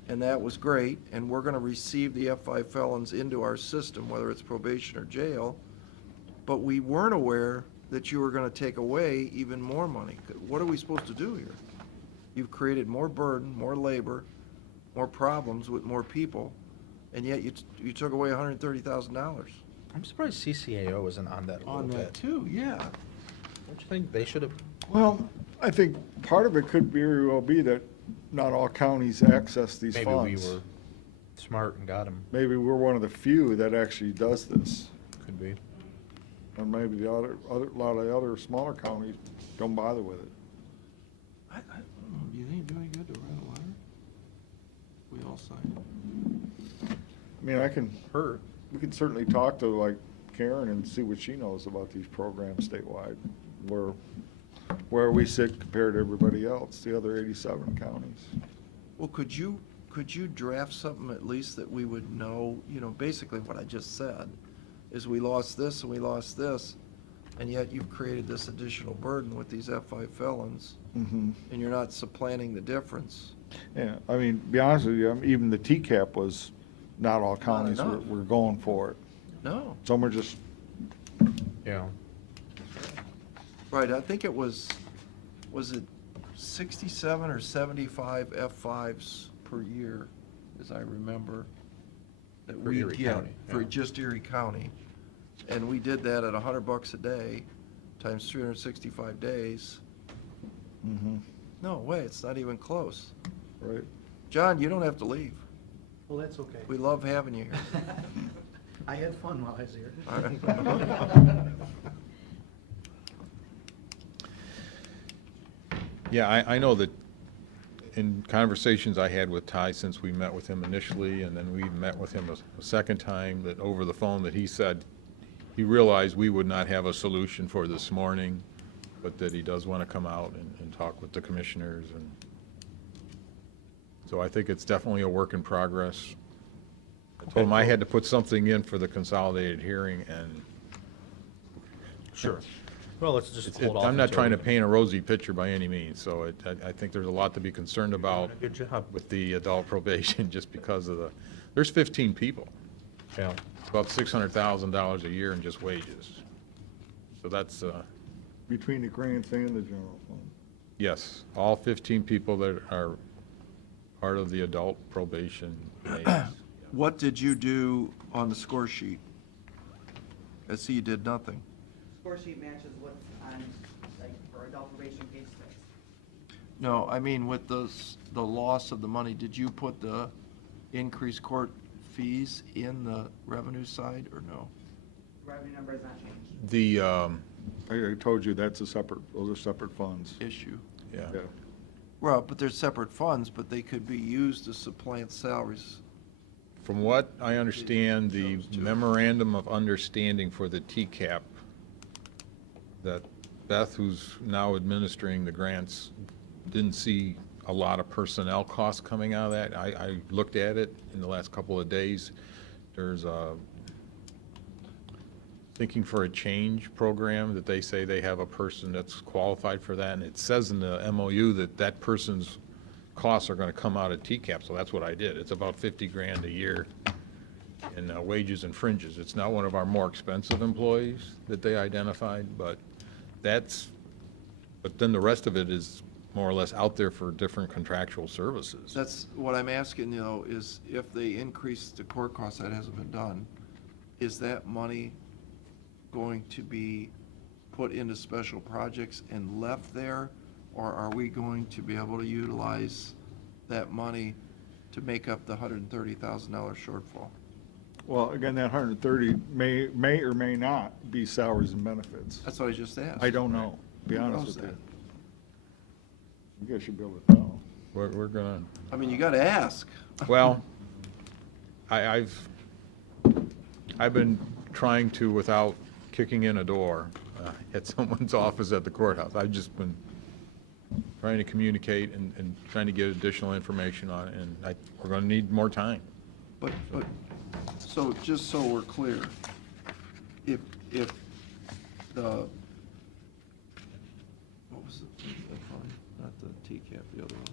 and that was great, and we're gonna receive the F5 felons into our system, whether it's probation or jail. But we weren't aware that you were gonna take away even more money. What are we supposed to do here? You've created more burden, more labor, more problems with more people, and yet you took away $130,000. I'm surprised CCAO isn't on that a little On bit. that too, yeah. Don't you think they should have? Well, I think part of it could very well be that not all counties access these Maybe funds. we were smart and got them. Maybe we're one of the few that actually does this. Could be. And maybe the lot of the other smaller counties don't bother with it. I don't know, do you think it'd do any good to write a letter? We all sign it. I mean, we can certainly talk to like Karen and see what she knows about these programs statewide, where we sit compared to everybody else, the other 87 counties. Well, could you draft something at least that we would know, you know, basically what I just said, is we lost this and we lost this, and yet you've created this additional burden with these F5 felons, Mm-hmm. and you're not supplanting the difference. Yeah, I mean, to be honest with you, even the TCAP was, not all counties enough. were going for it. No. Some were just, Yeah. Right, I think it was it 67 or 75 F5s per year, as I remember? That For we Erie yeah, County, for yeah. just Erie County. And we did that at $100 a day, times 365 days. mhm, No way, it's not even close. right? John, you don't have to leave. Well, that's okay. We love having you here. I had fun while I was here. All right. Yeah, I know that in conversations I had with Ty since we met with him initially, and then we met with him a second time, that over the phone, that he said he realized we would not have a solution for this morning, but that he does want to come out and talk with the commissioners. And so I think it's definitely a work in progress. I told him I had to put something in for the consolidated hearing, and Sure. Well, let's just hold off. I'm not until trying to we- paint a rosy picture by any means, so I think there's a lot to be concerned about Good job. with the adult probation, just because of there's 15 people. Yeah. About $600,000 a year in just wages. So that's, Between the grants and the general fund. yes, all 15 people that are part of the adult probation aides. What did you do on the score sheet? I see you did nothing. Score sheet matches what's on, like, for adult probation, page 6. No, I mean, with the loss of the money, did you put the increased court fees in the revenue side, or no? The revenue number has not changed. The, I told you, that's a separate, those are separate funds. Issue. yeah, Yeah. Well, but they're separate funds, but they could be used to supplant salaries. from what I understand, the memorandum of understanding for the TCAP, that Beth, who's now administering the grants, didn't see a lot of personnel costs coming out of that. I looked at it in the last couple of days. There's a Thinking for a Change program that they say they have a person that's qualified for that, and it says in the MOU that that person's costs are gonna come out of TCAP, so that's what I did. It's about 50 grand a year in wages and fringes. It's not one of our more expensive employees that they identified, but then the rest of it is more or less out there for different contractual services. That's what I'm asking, you know, is if they increase the court costs, that hasn't been done, is that money going to be put into special projects and left there? Or are we going to be able to utilize that money to make up the $130,000 shortfall? Well, again, that 130 may or may not be salaries and benefits. That's what I just asked. I don't know, to be Who honest knows with you. that? You guys should be able to tell. We're gonna, I mean, you gotta ask. well, I've been trying to, without kicking in a door at someone's office at the courthouse, I've just been trying to communicate and trying to get additional information on it, and we're gonna need more time. But, so just so we're clear, if the, what was the fund? Not the TCAP, the other one,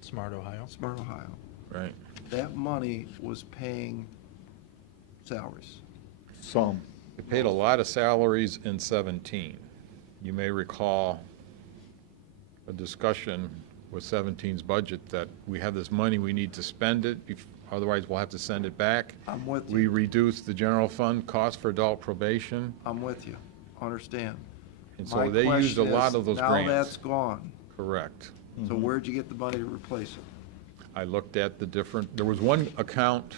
Smart Ohio. Smart Ohio. Right. That money was paying salaries. Some. They paid a lot of salaries in 17. You may recall a discussion with 17's budget that we have this money, we need to spend it, otherwise we'll have to send it back. I'm with We you. reduced the general fund cost for adult probation, I'm with you. Understand. and My so they used a question lot is, of those Now grants. that's gone. Correct. So where'd you get the money to replace it? I looked at the different, there was one account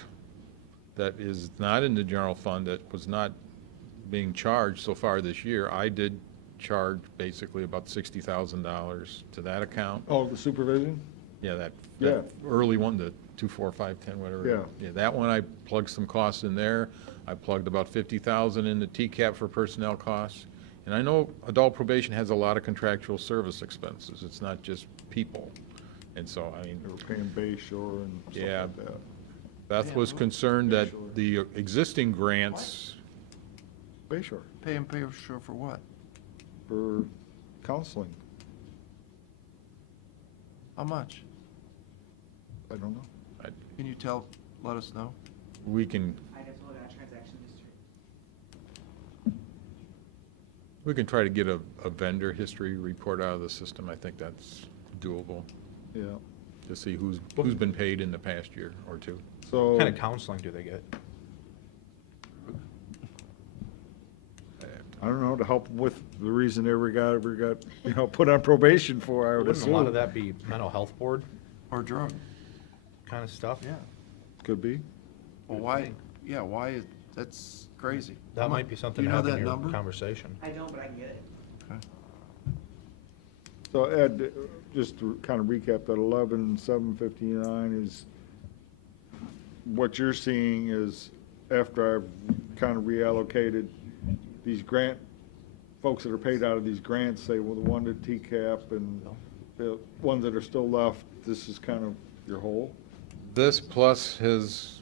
that is not in the general fund that was not being charged so far this year. I did charge basically about $60,000 to that account. Oh, the supervision? Yeah, that Yeah. early one, the 2, 4, 5, 10, whatever. Yeah. That one, I plugged some costs in there. I plugged about 50,000 in the TCAP for personnel costs. And I know adult probation has a lot of contractual service expenses. It's not just people. And so, I mean, They were paying Bay Shore and stuff Yeah. like that. Beth was concerned that the existing grants, Bay Shore, Pay and pay sure for what? for counseling. How much? I don't know. Can you let us know? we can, I'd have to look at transaction history. we can try to get a vendor history report out of the system. I think that's doable, Yeah. to see who's been paid in the past year or two. So. What kind of counseling do they get? I don't know, to help with the reason they ever got, put on probation for, I would Wouldn't a lot of assume. that be mental health board Or drug? kind of stuff? Yeah. Could be. Well, why, yeah, why, that's crazy. That might be something Do to you know have in that your number? conversation. I don't, but I can get it. So Ed, just to kind of recap, that 11,759 is, what you're seeing is, after I've kind of reallocated these grant, folks that are paid out of these grants, say, well, the one to TCAP and the ones that are still left, this is kind of your whole? This plus his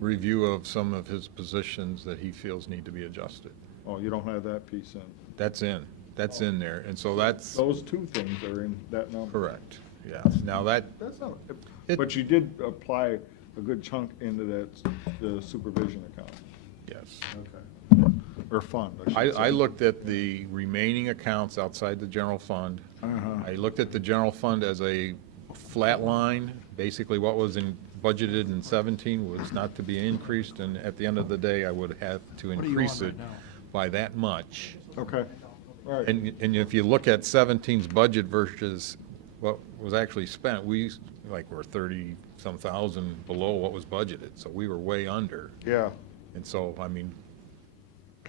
review of some of his positions that he feels need to be adjusted. Oh, you don't have that piece in? That's in there, and so that's Those two things are in that number? correct, yes. Now That's not, but you did apply a good chunk into that, the supervision account? yes. Okay. Or fund, I should say. I looked at the remaining accounts outside the general fund. Uh-huh. I looked at the general fund as a flat line. Basically, what was budgeted in 17 was not to be increased, and at the end of the day, I would have to What are you increase on it right now? by that much. Okay, all right. And if you look at 17's budget versus what was actually spent, we're 30-some thousand below what was budgeted, so we were way under. Yeah, And so, I mean,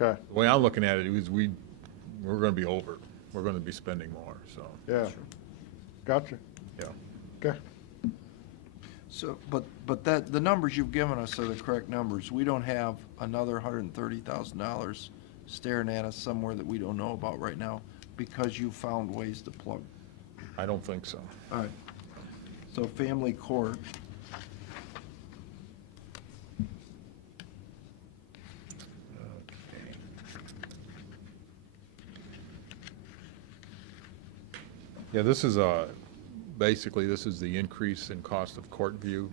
Okay, The way I'm looking at it is we're gonna be over. We're gonna be spending more, so, yeah. Gotcha. yeah. Okay. So, but that, the numbers you've given us are the correct numbers. We don't have another $130,000 staring at us somewhere that we don't know about right now because you found ways to plug. I don't think so. All right. So family court, Yeah, this is basically, this is the increase in cost of court view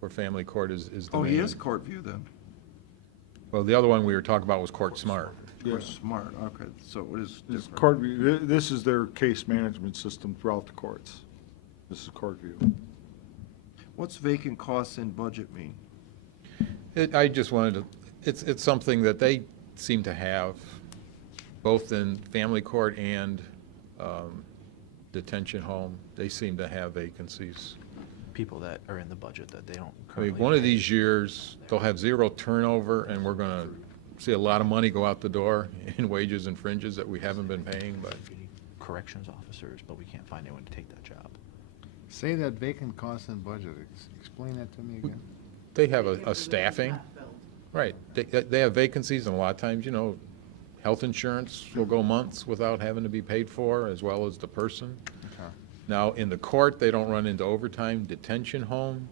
for family court is the oh, he main- is court view then. Well, the other one we were talking about was Court Smart. We're smart, okay, so it is This different. court view, this is their case management system throughout the courts. This is court view. What's vacant costs in budget mean? I just wanted to, it's something that they seem to have, both in family court and detention home. They seem to have vacancies. People that are in the budget that they don't I currently. mean, one of pay. these years, they'll have zero turnover, and we're gonna see a lot of money go out the door in wages and fringes that we haven't been paying, but We need corrections officers, but we can't find anyone to take that job. Say that vacant costs in budget. Explain that to me again. they have a staffing. Right, they have vacancies, and a lot of times, you know, health insurance will go months without having to be paid for, as well as the person. Okay. Now, in the court, they don't run into overtime. Detention home,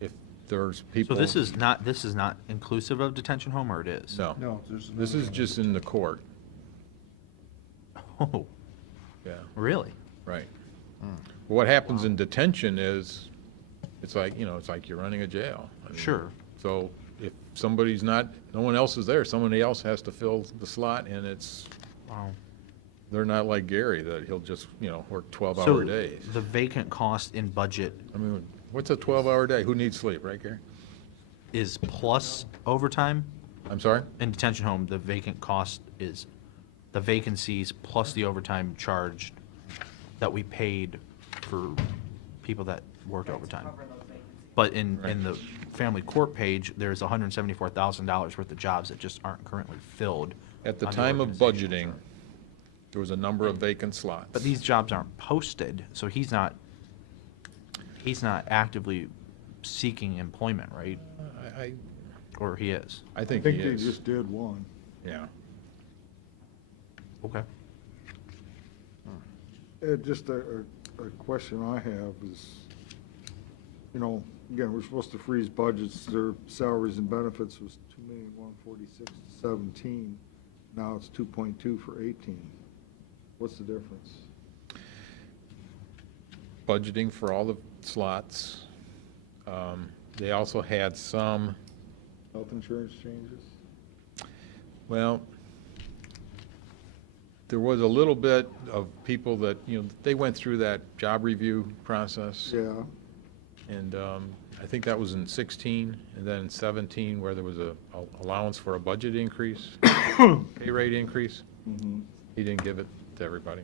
if there's So people. this is not inclusive of detention home, or it is? No, No, there's. this is just in the court, Oh, yeah, really? right. What happens in detention is, it's like, you know, it's like you're running a jail. I mean, Sure. So if somebody's not, no one else is there, somebody else has to fill the slot, and it's, Wow. they're not like Gary, that he'll just, you know, work 12-hour So days. the vacant cost in budget I mean, what's a 12-hour day? Who needs sleep, right, Gary? is plus overtime? I'm sorry? In detention home, the vacant cost is the vacancies plus the overtime charged that we paid for people that worked overtime. Cover those vacancies. But in the family court page, there's $174,000 worth of jobs that just aren't currently filled. At the on time of organizational budgeting, chart. there was a number of vacant slots. But these jobs aren't posted, so he's not actively seeking employment, right? I Or he is? I I think think he they is. just did one. Yeah. Okay. Just a question I have is, you know, again, we're supposed to freeze budgets, their salaries and benefits was 2,146,17. Now it's 2.2 for 18. What's the difference? Budgeting for all the slots. They also had some, Health insurance changes? well, there was a little bit of people that, you know, they went through that job review process. Yeah, And I think that was in 16, and then in 17, where there was a allowance for a budget increase, pay rate increase. He didn't give it to everybody.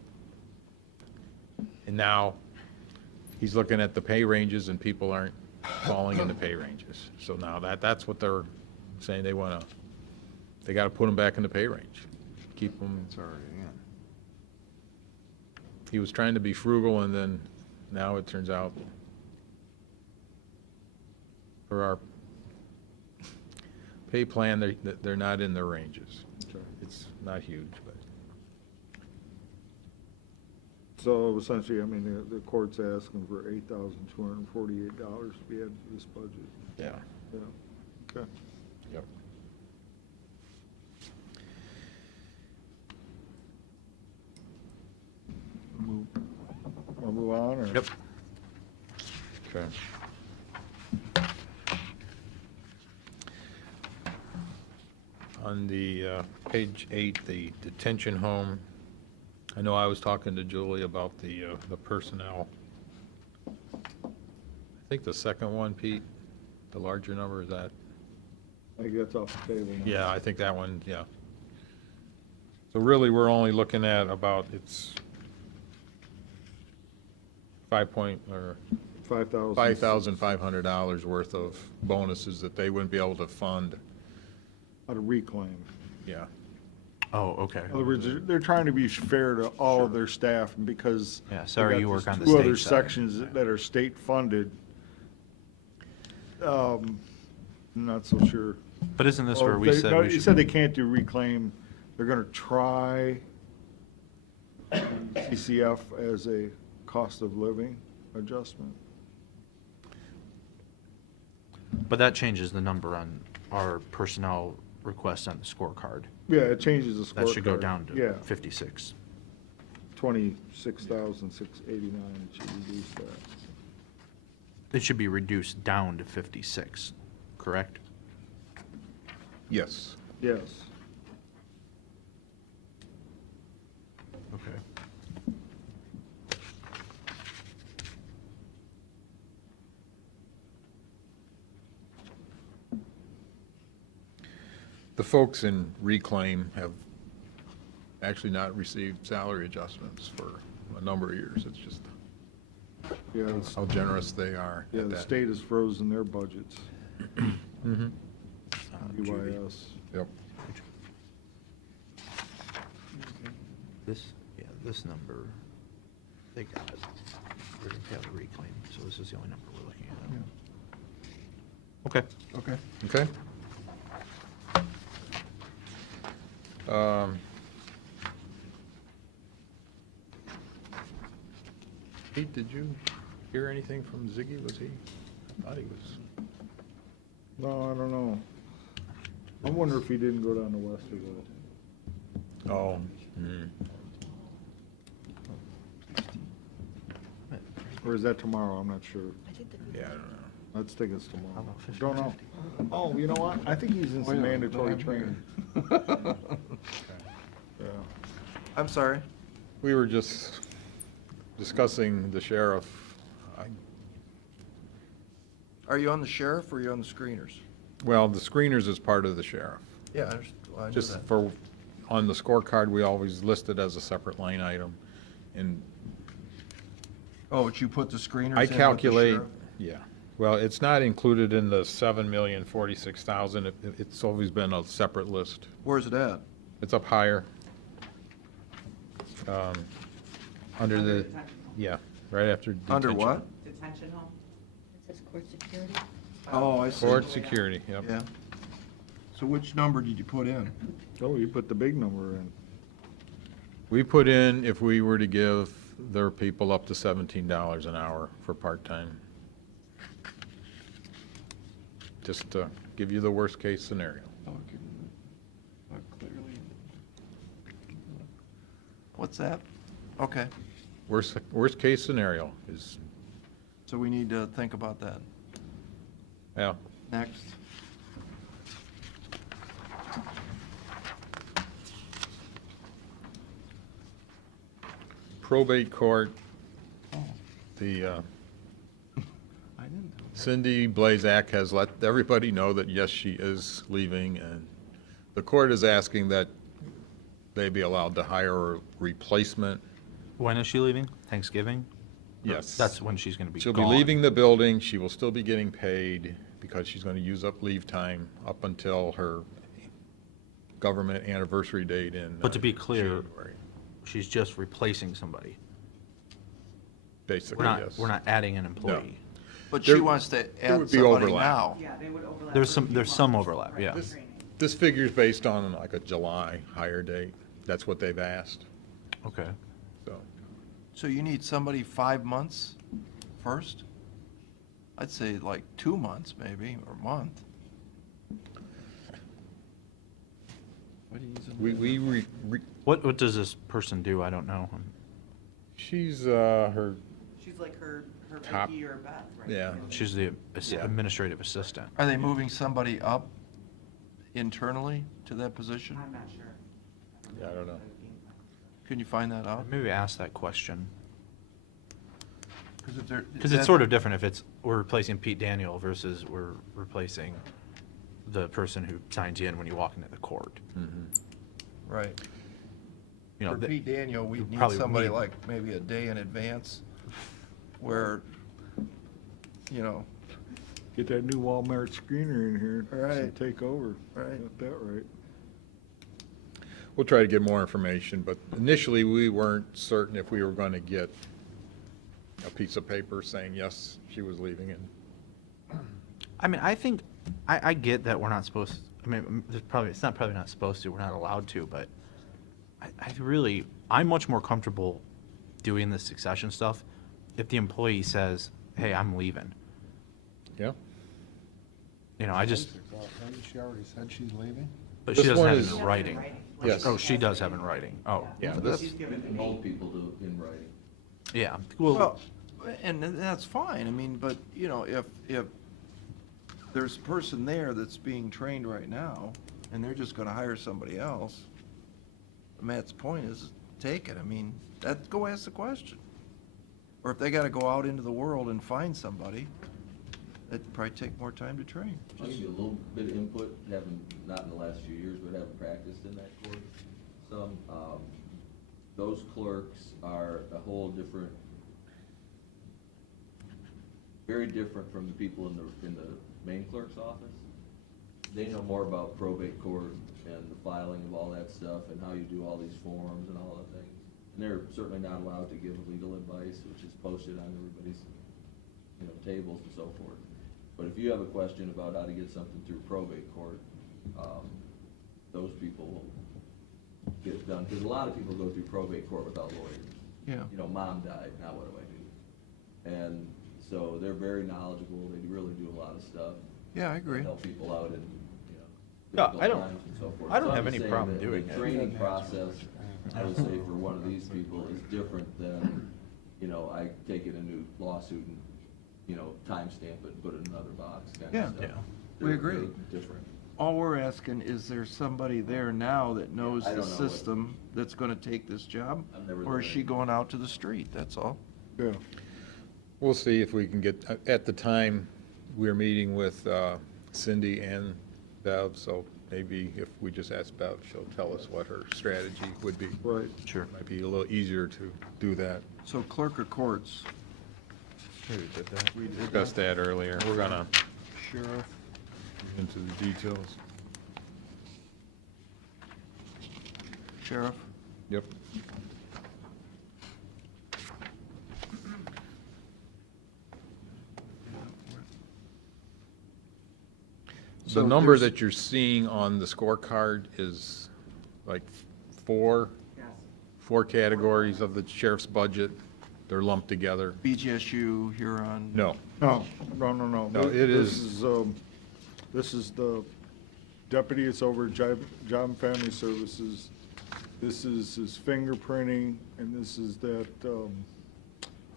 And now, he's looking at the pay ranges, and people aren't falling in the pay ranges. So now that's what they're saying, they got to put them back in the pay range. Keep them, It's already in. he was trying to be frugal, and then now it turns out for our pay plan, they're not in their ranges. It's not huge, but. so essentially, I mean, the court's asking for $8,248 to be added to this budget. Yeah. Yeah, okay. Yep. Wanna move on, or? Yep. Okay. On the page 8, the detention home, I know I was talking to Julie about the personnel. I think the second one, Pete, the larger number, is that? I think that's off the table now. Yeah, I think that one, yeah. So really, we're only looking at about, it's $5,500 worth of bonuses that they wouldn't be able to fund out of reclaim. Yeah. Oh, okay. In other words, they're trying to be fair to all of their staff, and because. Yeah, they sorry, got you these work on the two state other side. sections that are state-funded. I'm not so sure. But isn't this Well, where we they- said no, we you should? said they can't do reclaim. They're gonna try CCF as a cost of living adjustment. But that changes the number on our personnel request on the scorecard. Yeah, it changes the scorecard. That should go down Yeah, to 56. 26,689 should reduce that. It should be reduced down to 56, correct? Yes. Yes. Okay. The folks in Reclaim have actually not received salary adjustments for a number of years. It's just Yeah, it's- how generous they are yeah, at the that. state has frozen their budgets. Mhm. UIS. Yep. This number, they got it. We're gonna have a reclaim, so this is the only number we're looking at. Okay. Okay. Okay. Pete, did you hear anything from Ziggy? Was he? I thought he was. No, I don't know. I wonder if he didn't go down to Westerville. Oh. mm. Or is that tomorrow? I'm not sure. Yeah, I don't know. Let's think it's tomorrow. Don't know. Oh, you know what? I think he's in some mandatory training. Yeah. I'm sorry. We were just discussing the sheriff. Are you on the sheriff or are you on the screeners? Well, the screeners is part of the sheriff. Yeah, I knew Just that. for, on the scorecard, we always list it as a separate line item. And Oh, but you put the screeners in I with the calculate, sheriff? yeah. Well, it's not included in the 7,046,000. It's always been a separate list. Where's it at? It's up higher. Under the, Detention home. yeah, right after detention. Under what? Detention home? It says court security. Oh, I see. Court security, yep. Yeah. So which number did you put in? Oh, you put the big number in. We put in, if we were to give their people up to $17 an hour for part-time. Just to give you the worst-case scenario. What's that? Okay, Worst-case scenario is, so we need to think about that. yeah, Next. probate court, the I didn't do it. Cindy Blazak has let everybody know that, yes, she is leaving, and the court is asking that they be allowed to hire a replacement. When is she leaving? Thanksgiving? Or Yes. That's when she's gonna be She'll gone. be leaving the building. She will still be getting paid because she's going to use up leave time up until her government anniversary date in But to be clear, January. she's just replacing somebody. Basically, yes. We're not adding an employee. But There- she wants to there add would be somebody overlap. now. Yeah, they would overlap. There's for some- a few there's some months. overlap, Right, yeah. for This- training. This figure's based on like a July hire date. That's what they've asked, Okay. so. So you need somebody 5 months first? I'd say like 2 months maybe, or a month. What are you using? What does this person do? I don't know. She's, her, She's like her Top- Vicky or Beth, right? yeah. She's the Yeah. administrative assistant. Are they moving somebody up internally to that position? I'm not sure. Yeah, I don't know. Can you find that out? Maybe ask that question. Because if they're. Because it's sort of different if it's, we're replacing Pete Daniel versus we're replacing the person who signs you in when you walk into the court. Right. You know, For Pete Daniel, we you need probably somebody need- like maybe a day in advance where, you know, Get that new Walmart screener in here. Right. Take over. Right. Got that right. We'll try to get more information, but initially, we weren't certain if we were going to get a piece of paper saying, yes, she was leaving, and I mean, I think, I get that we're not supposed, I mean, it's not probably not supposed to, we're not allowed to, but I'm much more comfortable doing this succession stuff if the employee says, hey, I'm leaving. yeah. You know, I just, She already said she's leaving? but This she doesn't one have it is- in writing. Yes. Oh, she does have it in writing. Oh, Yeah, That's, this, most people do in writing. yeah. Well, and that's fine, I mean, but, you know, if there's a person there that's being trained right now, and they're just gonna hire somebody else, Matt's point is, take it, I mean, go ask the question. Or if they gotta go out into the world and find somebody, it'd probably take more time to train. I'll give you a little bit of input, having, not in the last few years, but having practiced in that court. Those clerks are a whole different, very different from the people in the main clerk's office. They know more about probate court and the filing of all that stuff and how you do all these forms and all that things. And they're certainly not allowed to give legal advice, which is posted on everybody's, tables and so forth. But if you have a question about how to get something through probate court, those people will get it done. Because a lot of people go through probate court without lawyers. Yeah. Mom died, now what do I do? And so they're very knowledgeable, they really do a lot of stuff. Yeah, I agree. Help people out in, Yeah, difficult I don't- times and so forth. I don't So I'm have just any saying problem that doing the it. training process, I would say for one of these people is different than, I take in a new lawsuit and, timestamp it and put it in another box kind Yeah. of stuff. Yeah. We agree. They're different. All we're asking, is there somebody there now that knows I the don't know what- system that's gonna take this job? I've never Or is done she it. going out to the street, that's all? Yeah. we'll see if we can get, at the time, we're meeting with Cindy and Bev, so maybe if we just ask Bev, she'll tell us what her strategy would be. Right. Sure. Might be a little easier to do that. So clerk of courts, We did that. We did discussed that earlier. We're gonna sheriff, get into the details. sheriff, Yep. So The number there's- that you're seeing on the scorecard is like four categories of the sheriff's budget. They're lumped together. BGSU, Huron. No, No. No, it This is- this is the deputy that's over Job and Family Services. This is his fingerprinting, and this is that,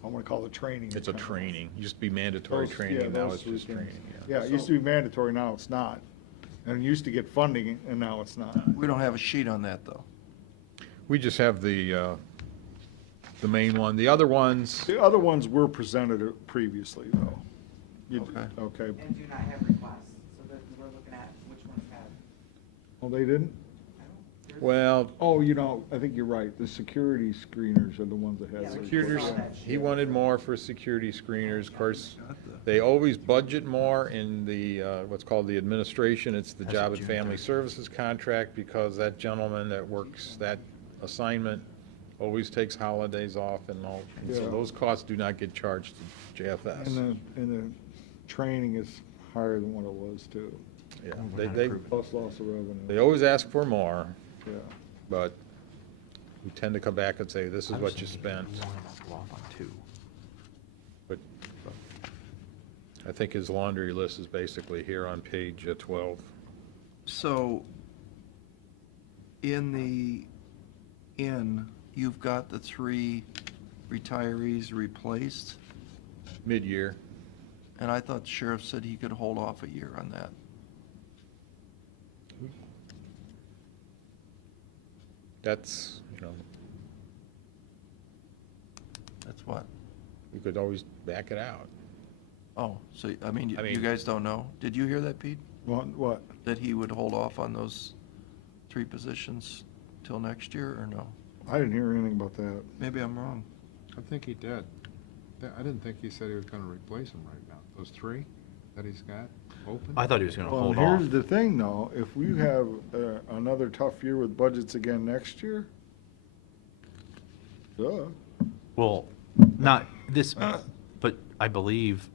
I want to call it training. it's a training. Used to be mandatory Those- yeah, training, now those it's three just things. training, Yeah, it used to be mandatory, now it's not. And it used to get funding, and now it's not. We don't have a sheet on that, though. We just have the main one. The other ones, The other ones were presented previously, though. Okay. Okay. And do not have requests, so that we're looking at which ones have. Oh, they didn't? well, Oh, I think you're right. The security screeners are the ones that Yeah, had. we security, saw that he shit. wanted more for security screeners. Of course, they always budget more in the, what's called the administration. It's the As of Job and June Family 30th. Services contract, because that gentleman that works that assignment always takes holidays off and all. And so Yeah. those costs do not get charged to JFS. And the training is higher than what it was, too. Yeah, We're not they approving. Plus loss of revenue. They always ask for more, Yeah. but we tend to come back and say, this is I was what you thinking spent. you wanted to go off on two. But I think his laundry list is basically here on page 12. So, you've got the 3 retirees replaced, Mid-year. and I thought the sheriff said he could hold off a year on that. That's, That's what? you could always back it out. Oh, so, I mean, I you mean- guys don't know? Did you hear that, Pete? What? That he would hold off on those 3 positions till next year, or no? I didn't hear anything about that. Maybe I'm wrong. I think he did. I didn't think he said he was gonna replace them right now. Those 3? that he's got open? I thought he was gonna Well, hold off. here's the thing, though, if we have another tough year with budgets again next year, duh. Well, not this, but I believe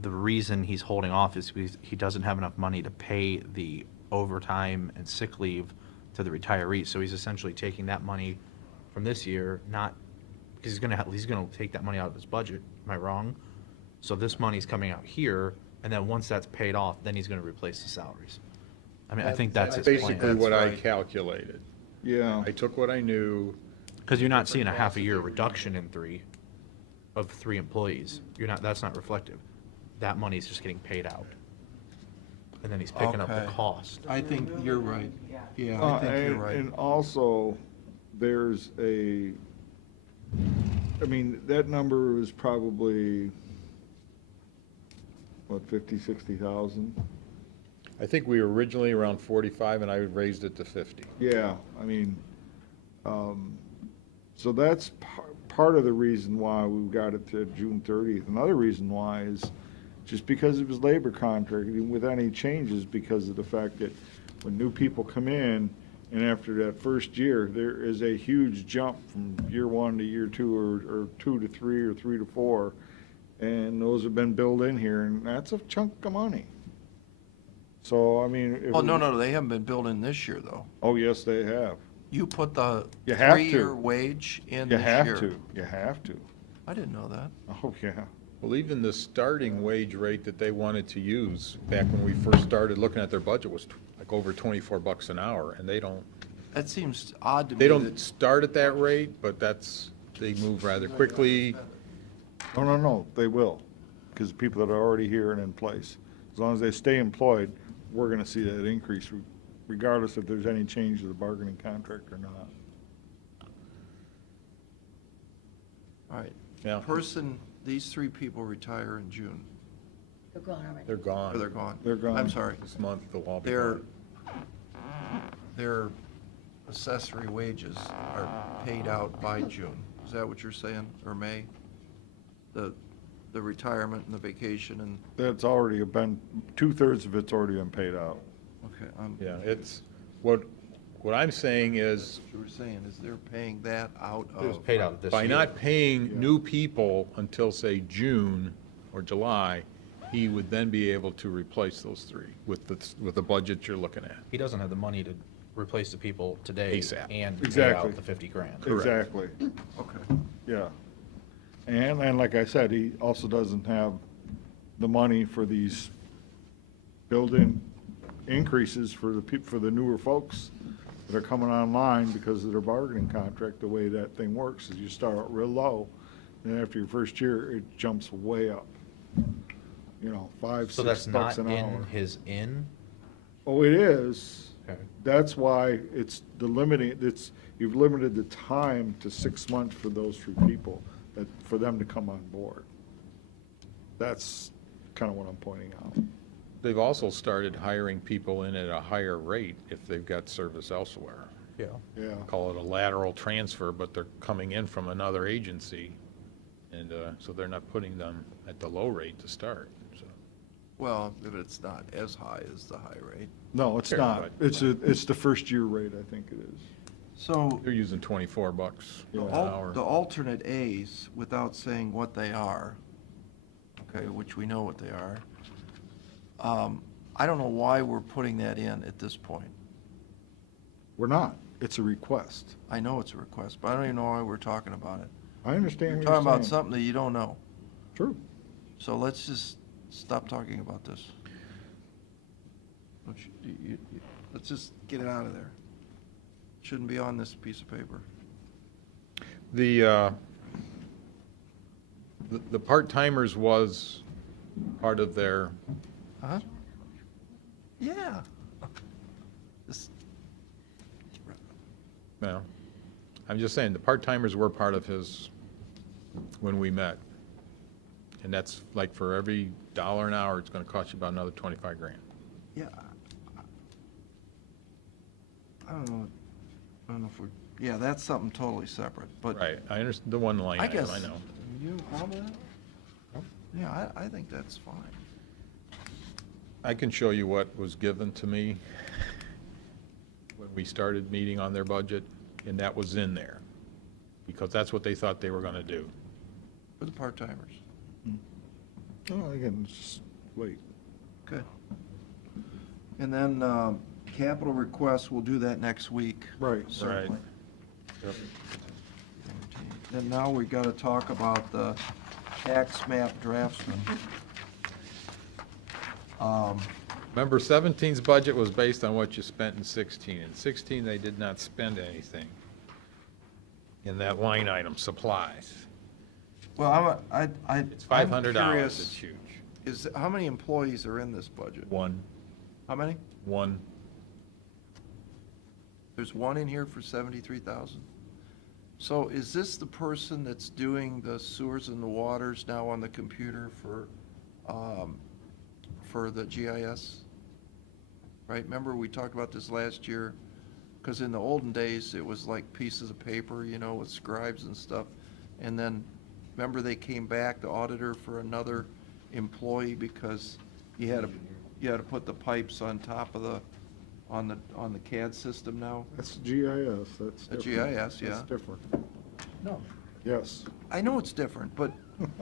the reason he's holding off is because he doesn't have enough money to pay the overtime and sick leave to the retirees. So he's essentially taking that money from this year, not, because he's gonna take that money out of his budget. Am I wrong? So this money's coming out here, and then once that's paid off, then he's gonna replace the salaries. I mean, I think that's his Basically plan. what I right. calculated. Yeah. I took what I knew. Because you're not seeing a half a year reduction in three employees. You're not, that's not reflective. That money's just getting paid out. And then he's picking up the Okay. cost. I think you're right. Yeah, Uh, I think you're and- right. And also, there's I mean, that number was probably, what, 50, 60,000? I think we were originally around 45 and I raised it to 50. Yeah, I mean, so that's part of the reason why we got it to June 30th. Another reason why is just because it was labor contract, even with any changes, because of the fact that when new people come in, and after that first year, there is a huge jump from year 1 to year 2, or 2 to 3, or 3 to 4, and those have been built in here, and that's a chunk of money. So, I mean. if Oh, we- no, they haven't been built in this year, though. Oh, yes, they have. You put the You have to. 3-year wage in You this have year. to, you have to. I didn't know that. Oh, yeah. Well, even the starting wage rate that they wanted to use back when we first started looking at their budget was like over $24 an hour, and they don't That seems odd to me. They don't that- start at that rate, but they move rather quickly. No, they will, because people that are already here and in place. As long as they stay employed, we're gonna see that increase regardless if there's any change to the bargaining contract or not. All right. Yeah. These 3 people retire in June. They're gone already. They're gone. Or they're gone. They're gone. I'm sorry. This month, they'll all be Their, gone. their accessory wages are paid out by June. Is that what you're saying, or May? The retirement and the vacation and, That's already been, 2/3 of it's already been paid out. okay, Yeah, it's, what I'm saying is, what you were saying, is they're paying that out It was of, paid out this by year. not paying new people until, say, June or July, he would then be able to replace those 3 with the budget you're looking at. He doesn't have the money to replace the people today ASAP. and pay Exactly. out the 50 grand. Exactly, okay. yeah. And like I said, he also doesn't have the money for these built-in increases for the newer folks that are coming online because of their bargaining contract. The way that thing works is you start out real low, then after your first year, it jumps way up. You know, $5, So that's not $6 an in hour. his Oh, it is. Okay. That's why it's you've limited the time to 6 months for those 3 people, for them to come on board. That's kind of what I'm pointing out. They've also started hiring people in at a higher rate if they've got service elsewhere. Yeah. Yeah. Call it a lateral transfer, but they're coming in from another agency, and so they're not putting them at the low rate to start, so. Well, if it's not as high as the high rate. No, it's Sure, not. but- It's the first year rate, I think it is. So They're using $24 Yeah. an hour. the alternate As, without saying what they are, okay, which we know what they are, I don't know why we're putting that in at this point. We're not. It's a request. I know it's a request, but I don't even know why we're talking about it. I understand You're what talking you're about saying. something that you don't know. True. So let's just stop talking about this. Don't let's just get it out of there. Shouldn't be on this piece of paper. The part-timers was part of their, Huh? Yeah. This- well, I'm just saying, the part-timers were part of his, when we met. And that's like for every $1 an hour, it's gonna cost you about another 25 grand. Yeah. I don't know if we're, yeah, that's something totally separate, but. Right, I understand the one line I item, guess. I know. You have a problem with that? Yeah, I think that's fine. I can show you what was given to me when we started meeting on their budget, and that was in there, because that's what they thought they were gonna do. For the part-timers. Oh, again, just wait. Okay. And then, capital requests, we'll do that next week. Right. Certainly. And now we gotta talk about the tax map draftsman. Remember, 17's budget was based on what you spent in 16. In 16, they did not spend anything in that line item, supplies. Well, It's I'm $500, curious, it's huge. how many employees are in this budget? One, How many? one. There's one in here for 73,000? So is this the person that's doing the sewers and the waters now on the computer for the GIS? Right, remember we talked about this last year? Because in the olden days, it was like pieces of paper, you know, with scribes and stuff. And then, remember they came back, the auditor, for another employee because you had to put the pipes on top of the, on the CAD system now? That's GIS, that's The different. GIS, yeah. That's different. No. Yes. I know it's different, but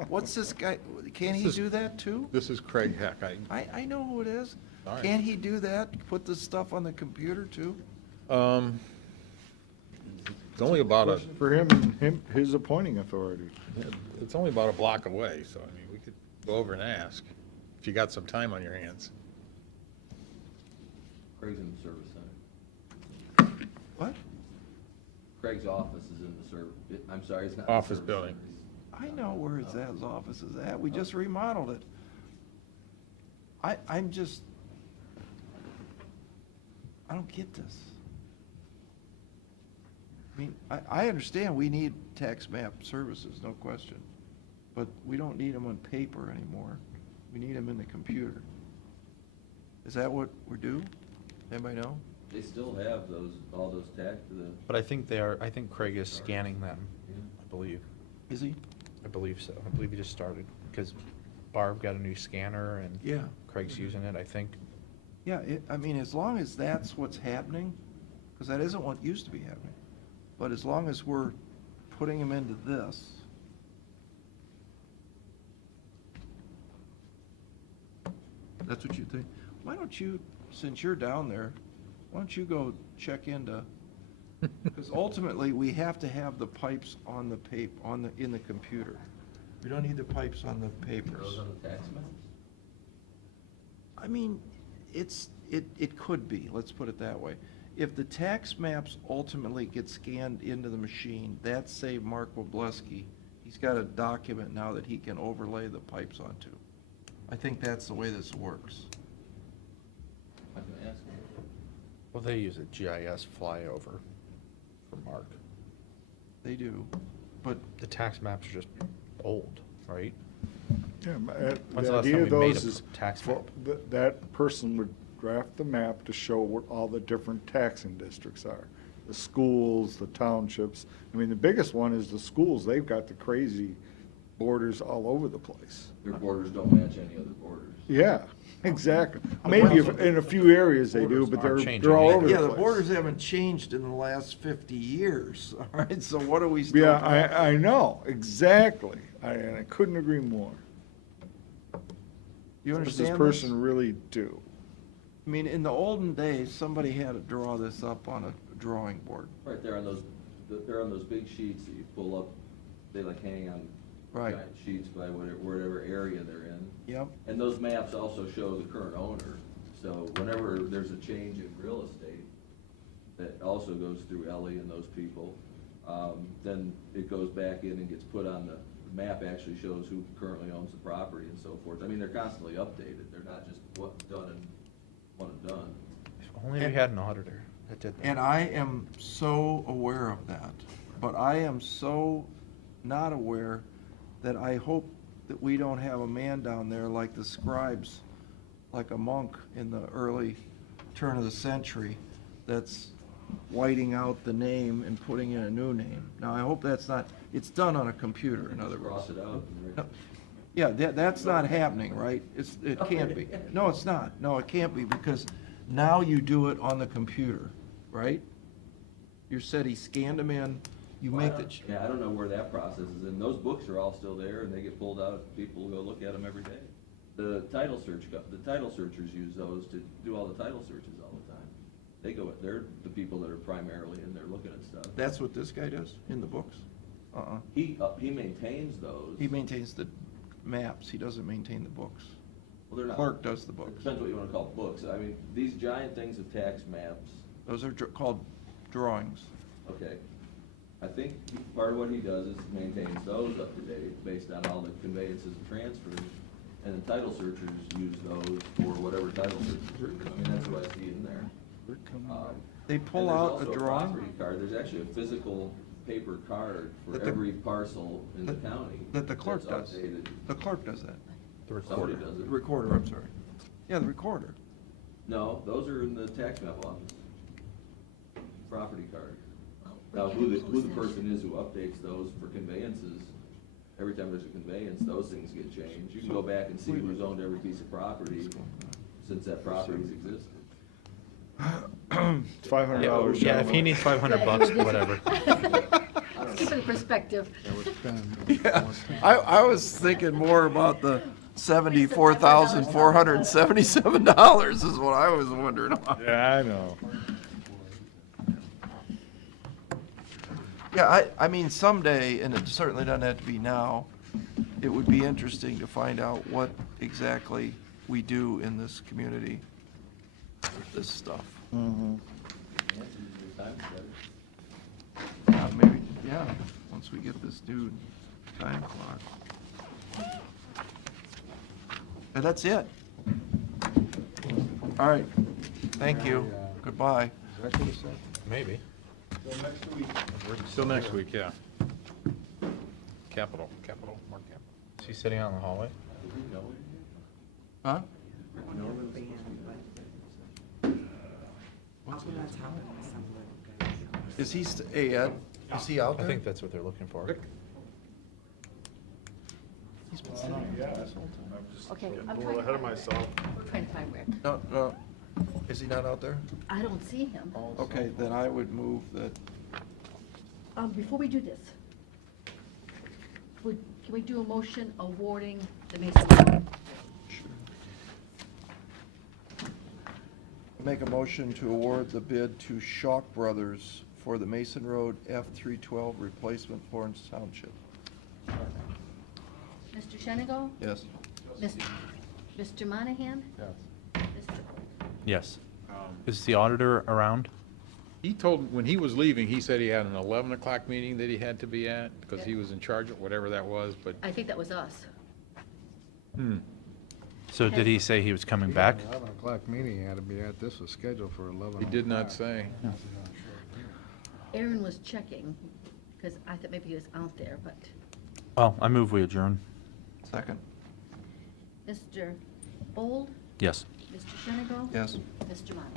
what's this guy, can he This is- do that too? This is Craig Heck. I know who it is. All right. Can't he do that, put the stuff on the computer too? It's only about a, For him, his appointing authority. it's only about a block away, so I mean, we could go over and ask, if you got some time on your hands. Craig's in the service center. What? Craig's office is in the service, I'm sorry, it's not. Office building. I know where his office is at, we just remodeled it. I'm just, I don't get this. I mean, I understand we need tax map services, no question, but we don't need them on paper anymore. We need them in the computer. Is that what we're due? Anybody know? They still have all those tax, But I think I think Craig is scanning them, I believe. Is he? I believe so. I believe he just started, because Barb got a new scanner and Yeah. Craig's using it, I think. Yeah, I mean, as long as that's what's happening, because that isn't what used to be happening, but as long as we're putting them into this. That's what you think? Why don't you, since you're down there, why don't you go check into, because ultimately, we have to have the pipes on the in the computer. We don't need the pipes on the papers. those on the tax maps. I mean, it could be, let's put it that way. If the tax maps ultimately get scanned into the machine, that saved Mark Wobleski. He's got a document now that he can overlay the pipes onto. I think that's the way this works. I can ask him. Well, they use a GIS flyover for Mark. They do, but The tax maps are just old, right? Yeah, When's the the last idea time of we made those a is tax for- map? that person would draft the map to show what all the different taxing districts are. The schools, the townships. I mean, the biggest one is the schools. They've got the crazy borders all over the place. Their borders don't match any other borders. Yeah, exactly. Maybe in a few areas they do, Borders but aren't they're changing all either. over yeah, the the place. borders haven't changed in the last 50 years, all right? So what are we still? Yeah, talking- I know, exactly. And I couldn't agree more. You What does understand this this? person really do? I mean, in the olden days, somebody had to draw this up on a drawing board. Right there on those big sheets that you pull up, they like hang on Right. giant sheets by whatever area they're in. Yep. And those maps also show the current owner, so whenever there's a change in real estate, that also goes through Ellie and those people, then it goes back in and gets put on the map, actually shows who currently owns the property and so forth. I mean, they're constantly updated, they're not just what's done and one and done. If only we had an auditor that did that. And I am so aware of that, but I am so not aware that I hope that we don't have a man down there like the scribes, like a monk in the early turn of the century, that's whiting out the name and putting in a new name. Now, I hope that's not, it's done on a computer, in other words. Cross it out and No, Yeah, that's not happening, right? It can't be. No, it's not. No, it can't be, because now you do it on the computer, right? You said he scanned them in, you make the, Yeah, I don't know where that process is, and those books are all still there, and they get pulled out, people go look at them every day. The title searchers use those to do all the title searches all the time. They're the people that are primarily in there looking at stuff. that's what this guy does in the books? He maintains those. He maintains the maps, he doesn't maintain the books. Well, they're not. Clerk does the It books. depends what you wanna call books. I mean, these giant things of tax maps, Those are called drawings. okay. I think part of what he does is maintains those up to date based on all the conveyances and transfers. And the title searchers use those for whatever title searchers are. I mean, that's what I see in there. They pull And there's out also a drawing? property card. There's actually a physical paper card for That the- every parcel in the county. That the clerk that's does. updated. The clerk does that. The Somebody recorder. does The it. recorder, I'm sorry. Yeah, the recorder. No, those are in the tax map office. Property card. Now, who the person is who updates those for conveyances, every time there's a conveyance, those things get changed. You can go back and see who's owned every piece of property since that property's existed. $500. Yeah, if he needs $500, whatever. Let's keep it in perspective. Yeah, I was thinking more about the $74,477 is what I was wondering about. Yeah, I know. Yeah, I mean, someday, and it certainly doesn't have to be now, it would be interesting to find out what exactly we do in this community with this stuff. Maybe, yeah, once we get this new time clock. And that's it. All right, thank you, goodbye. Maybe. Still next week, yeah. Capital, more capital. Is he sitting out in the hallway? Huh? Is he, hey Ed, is he out I there? think that's what they're looking for. He's been sitting there this whole time. Okay, I'm A little trying, ahead of myself. we're trying to find Rick. No, is he not out there? I don't see him. Okay, then I would move that, Before we do this, can we do a motion awarding the Mason Road? make a motion to award the bid to Shock Brothers for the Mason Road F-312 replacement Florence Township. Mr. Shenigo? Yes. Mr. Monahan? Yes. Mr. Yes. Is the auditor around? He told, when he was leaving, he said he had an 11 o'clock meeting that he had to be at, because he was in charge of whatever that was, but, I think that was us. So did he say he was coming back? 11 o'clock meeting he had to be at, this was scheduled for 11. he did not say. Aaron was checking, because I thought maybe he was out there, but Well, I move we adjourn. Second. Mr. Bold? Yes. Mr. Shenigo? Yes. Mr. Monahan?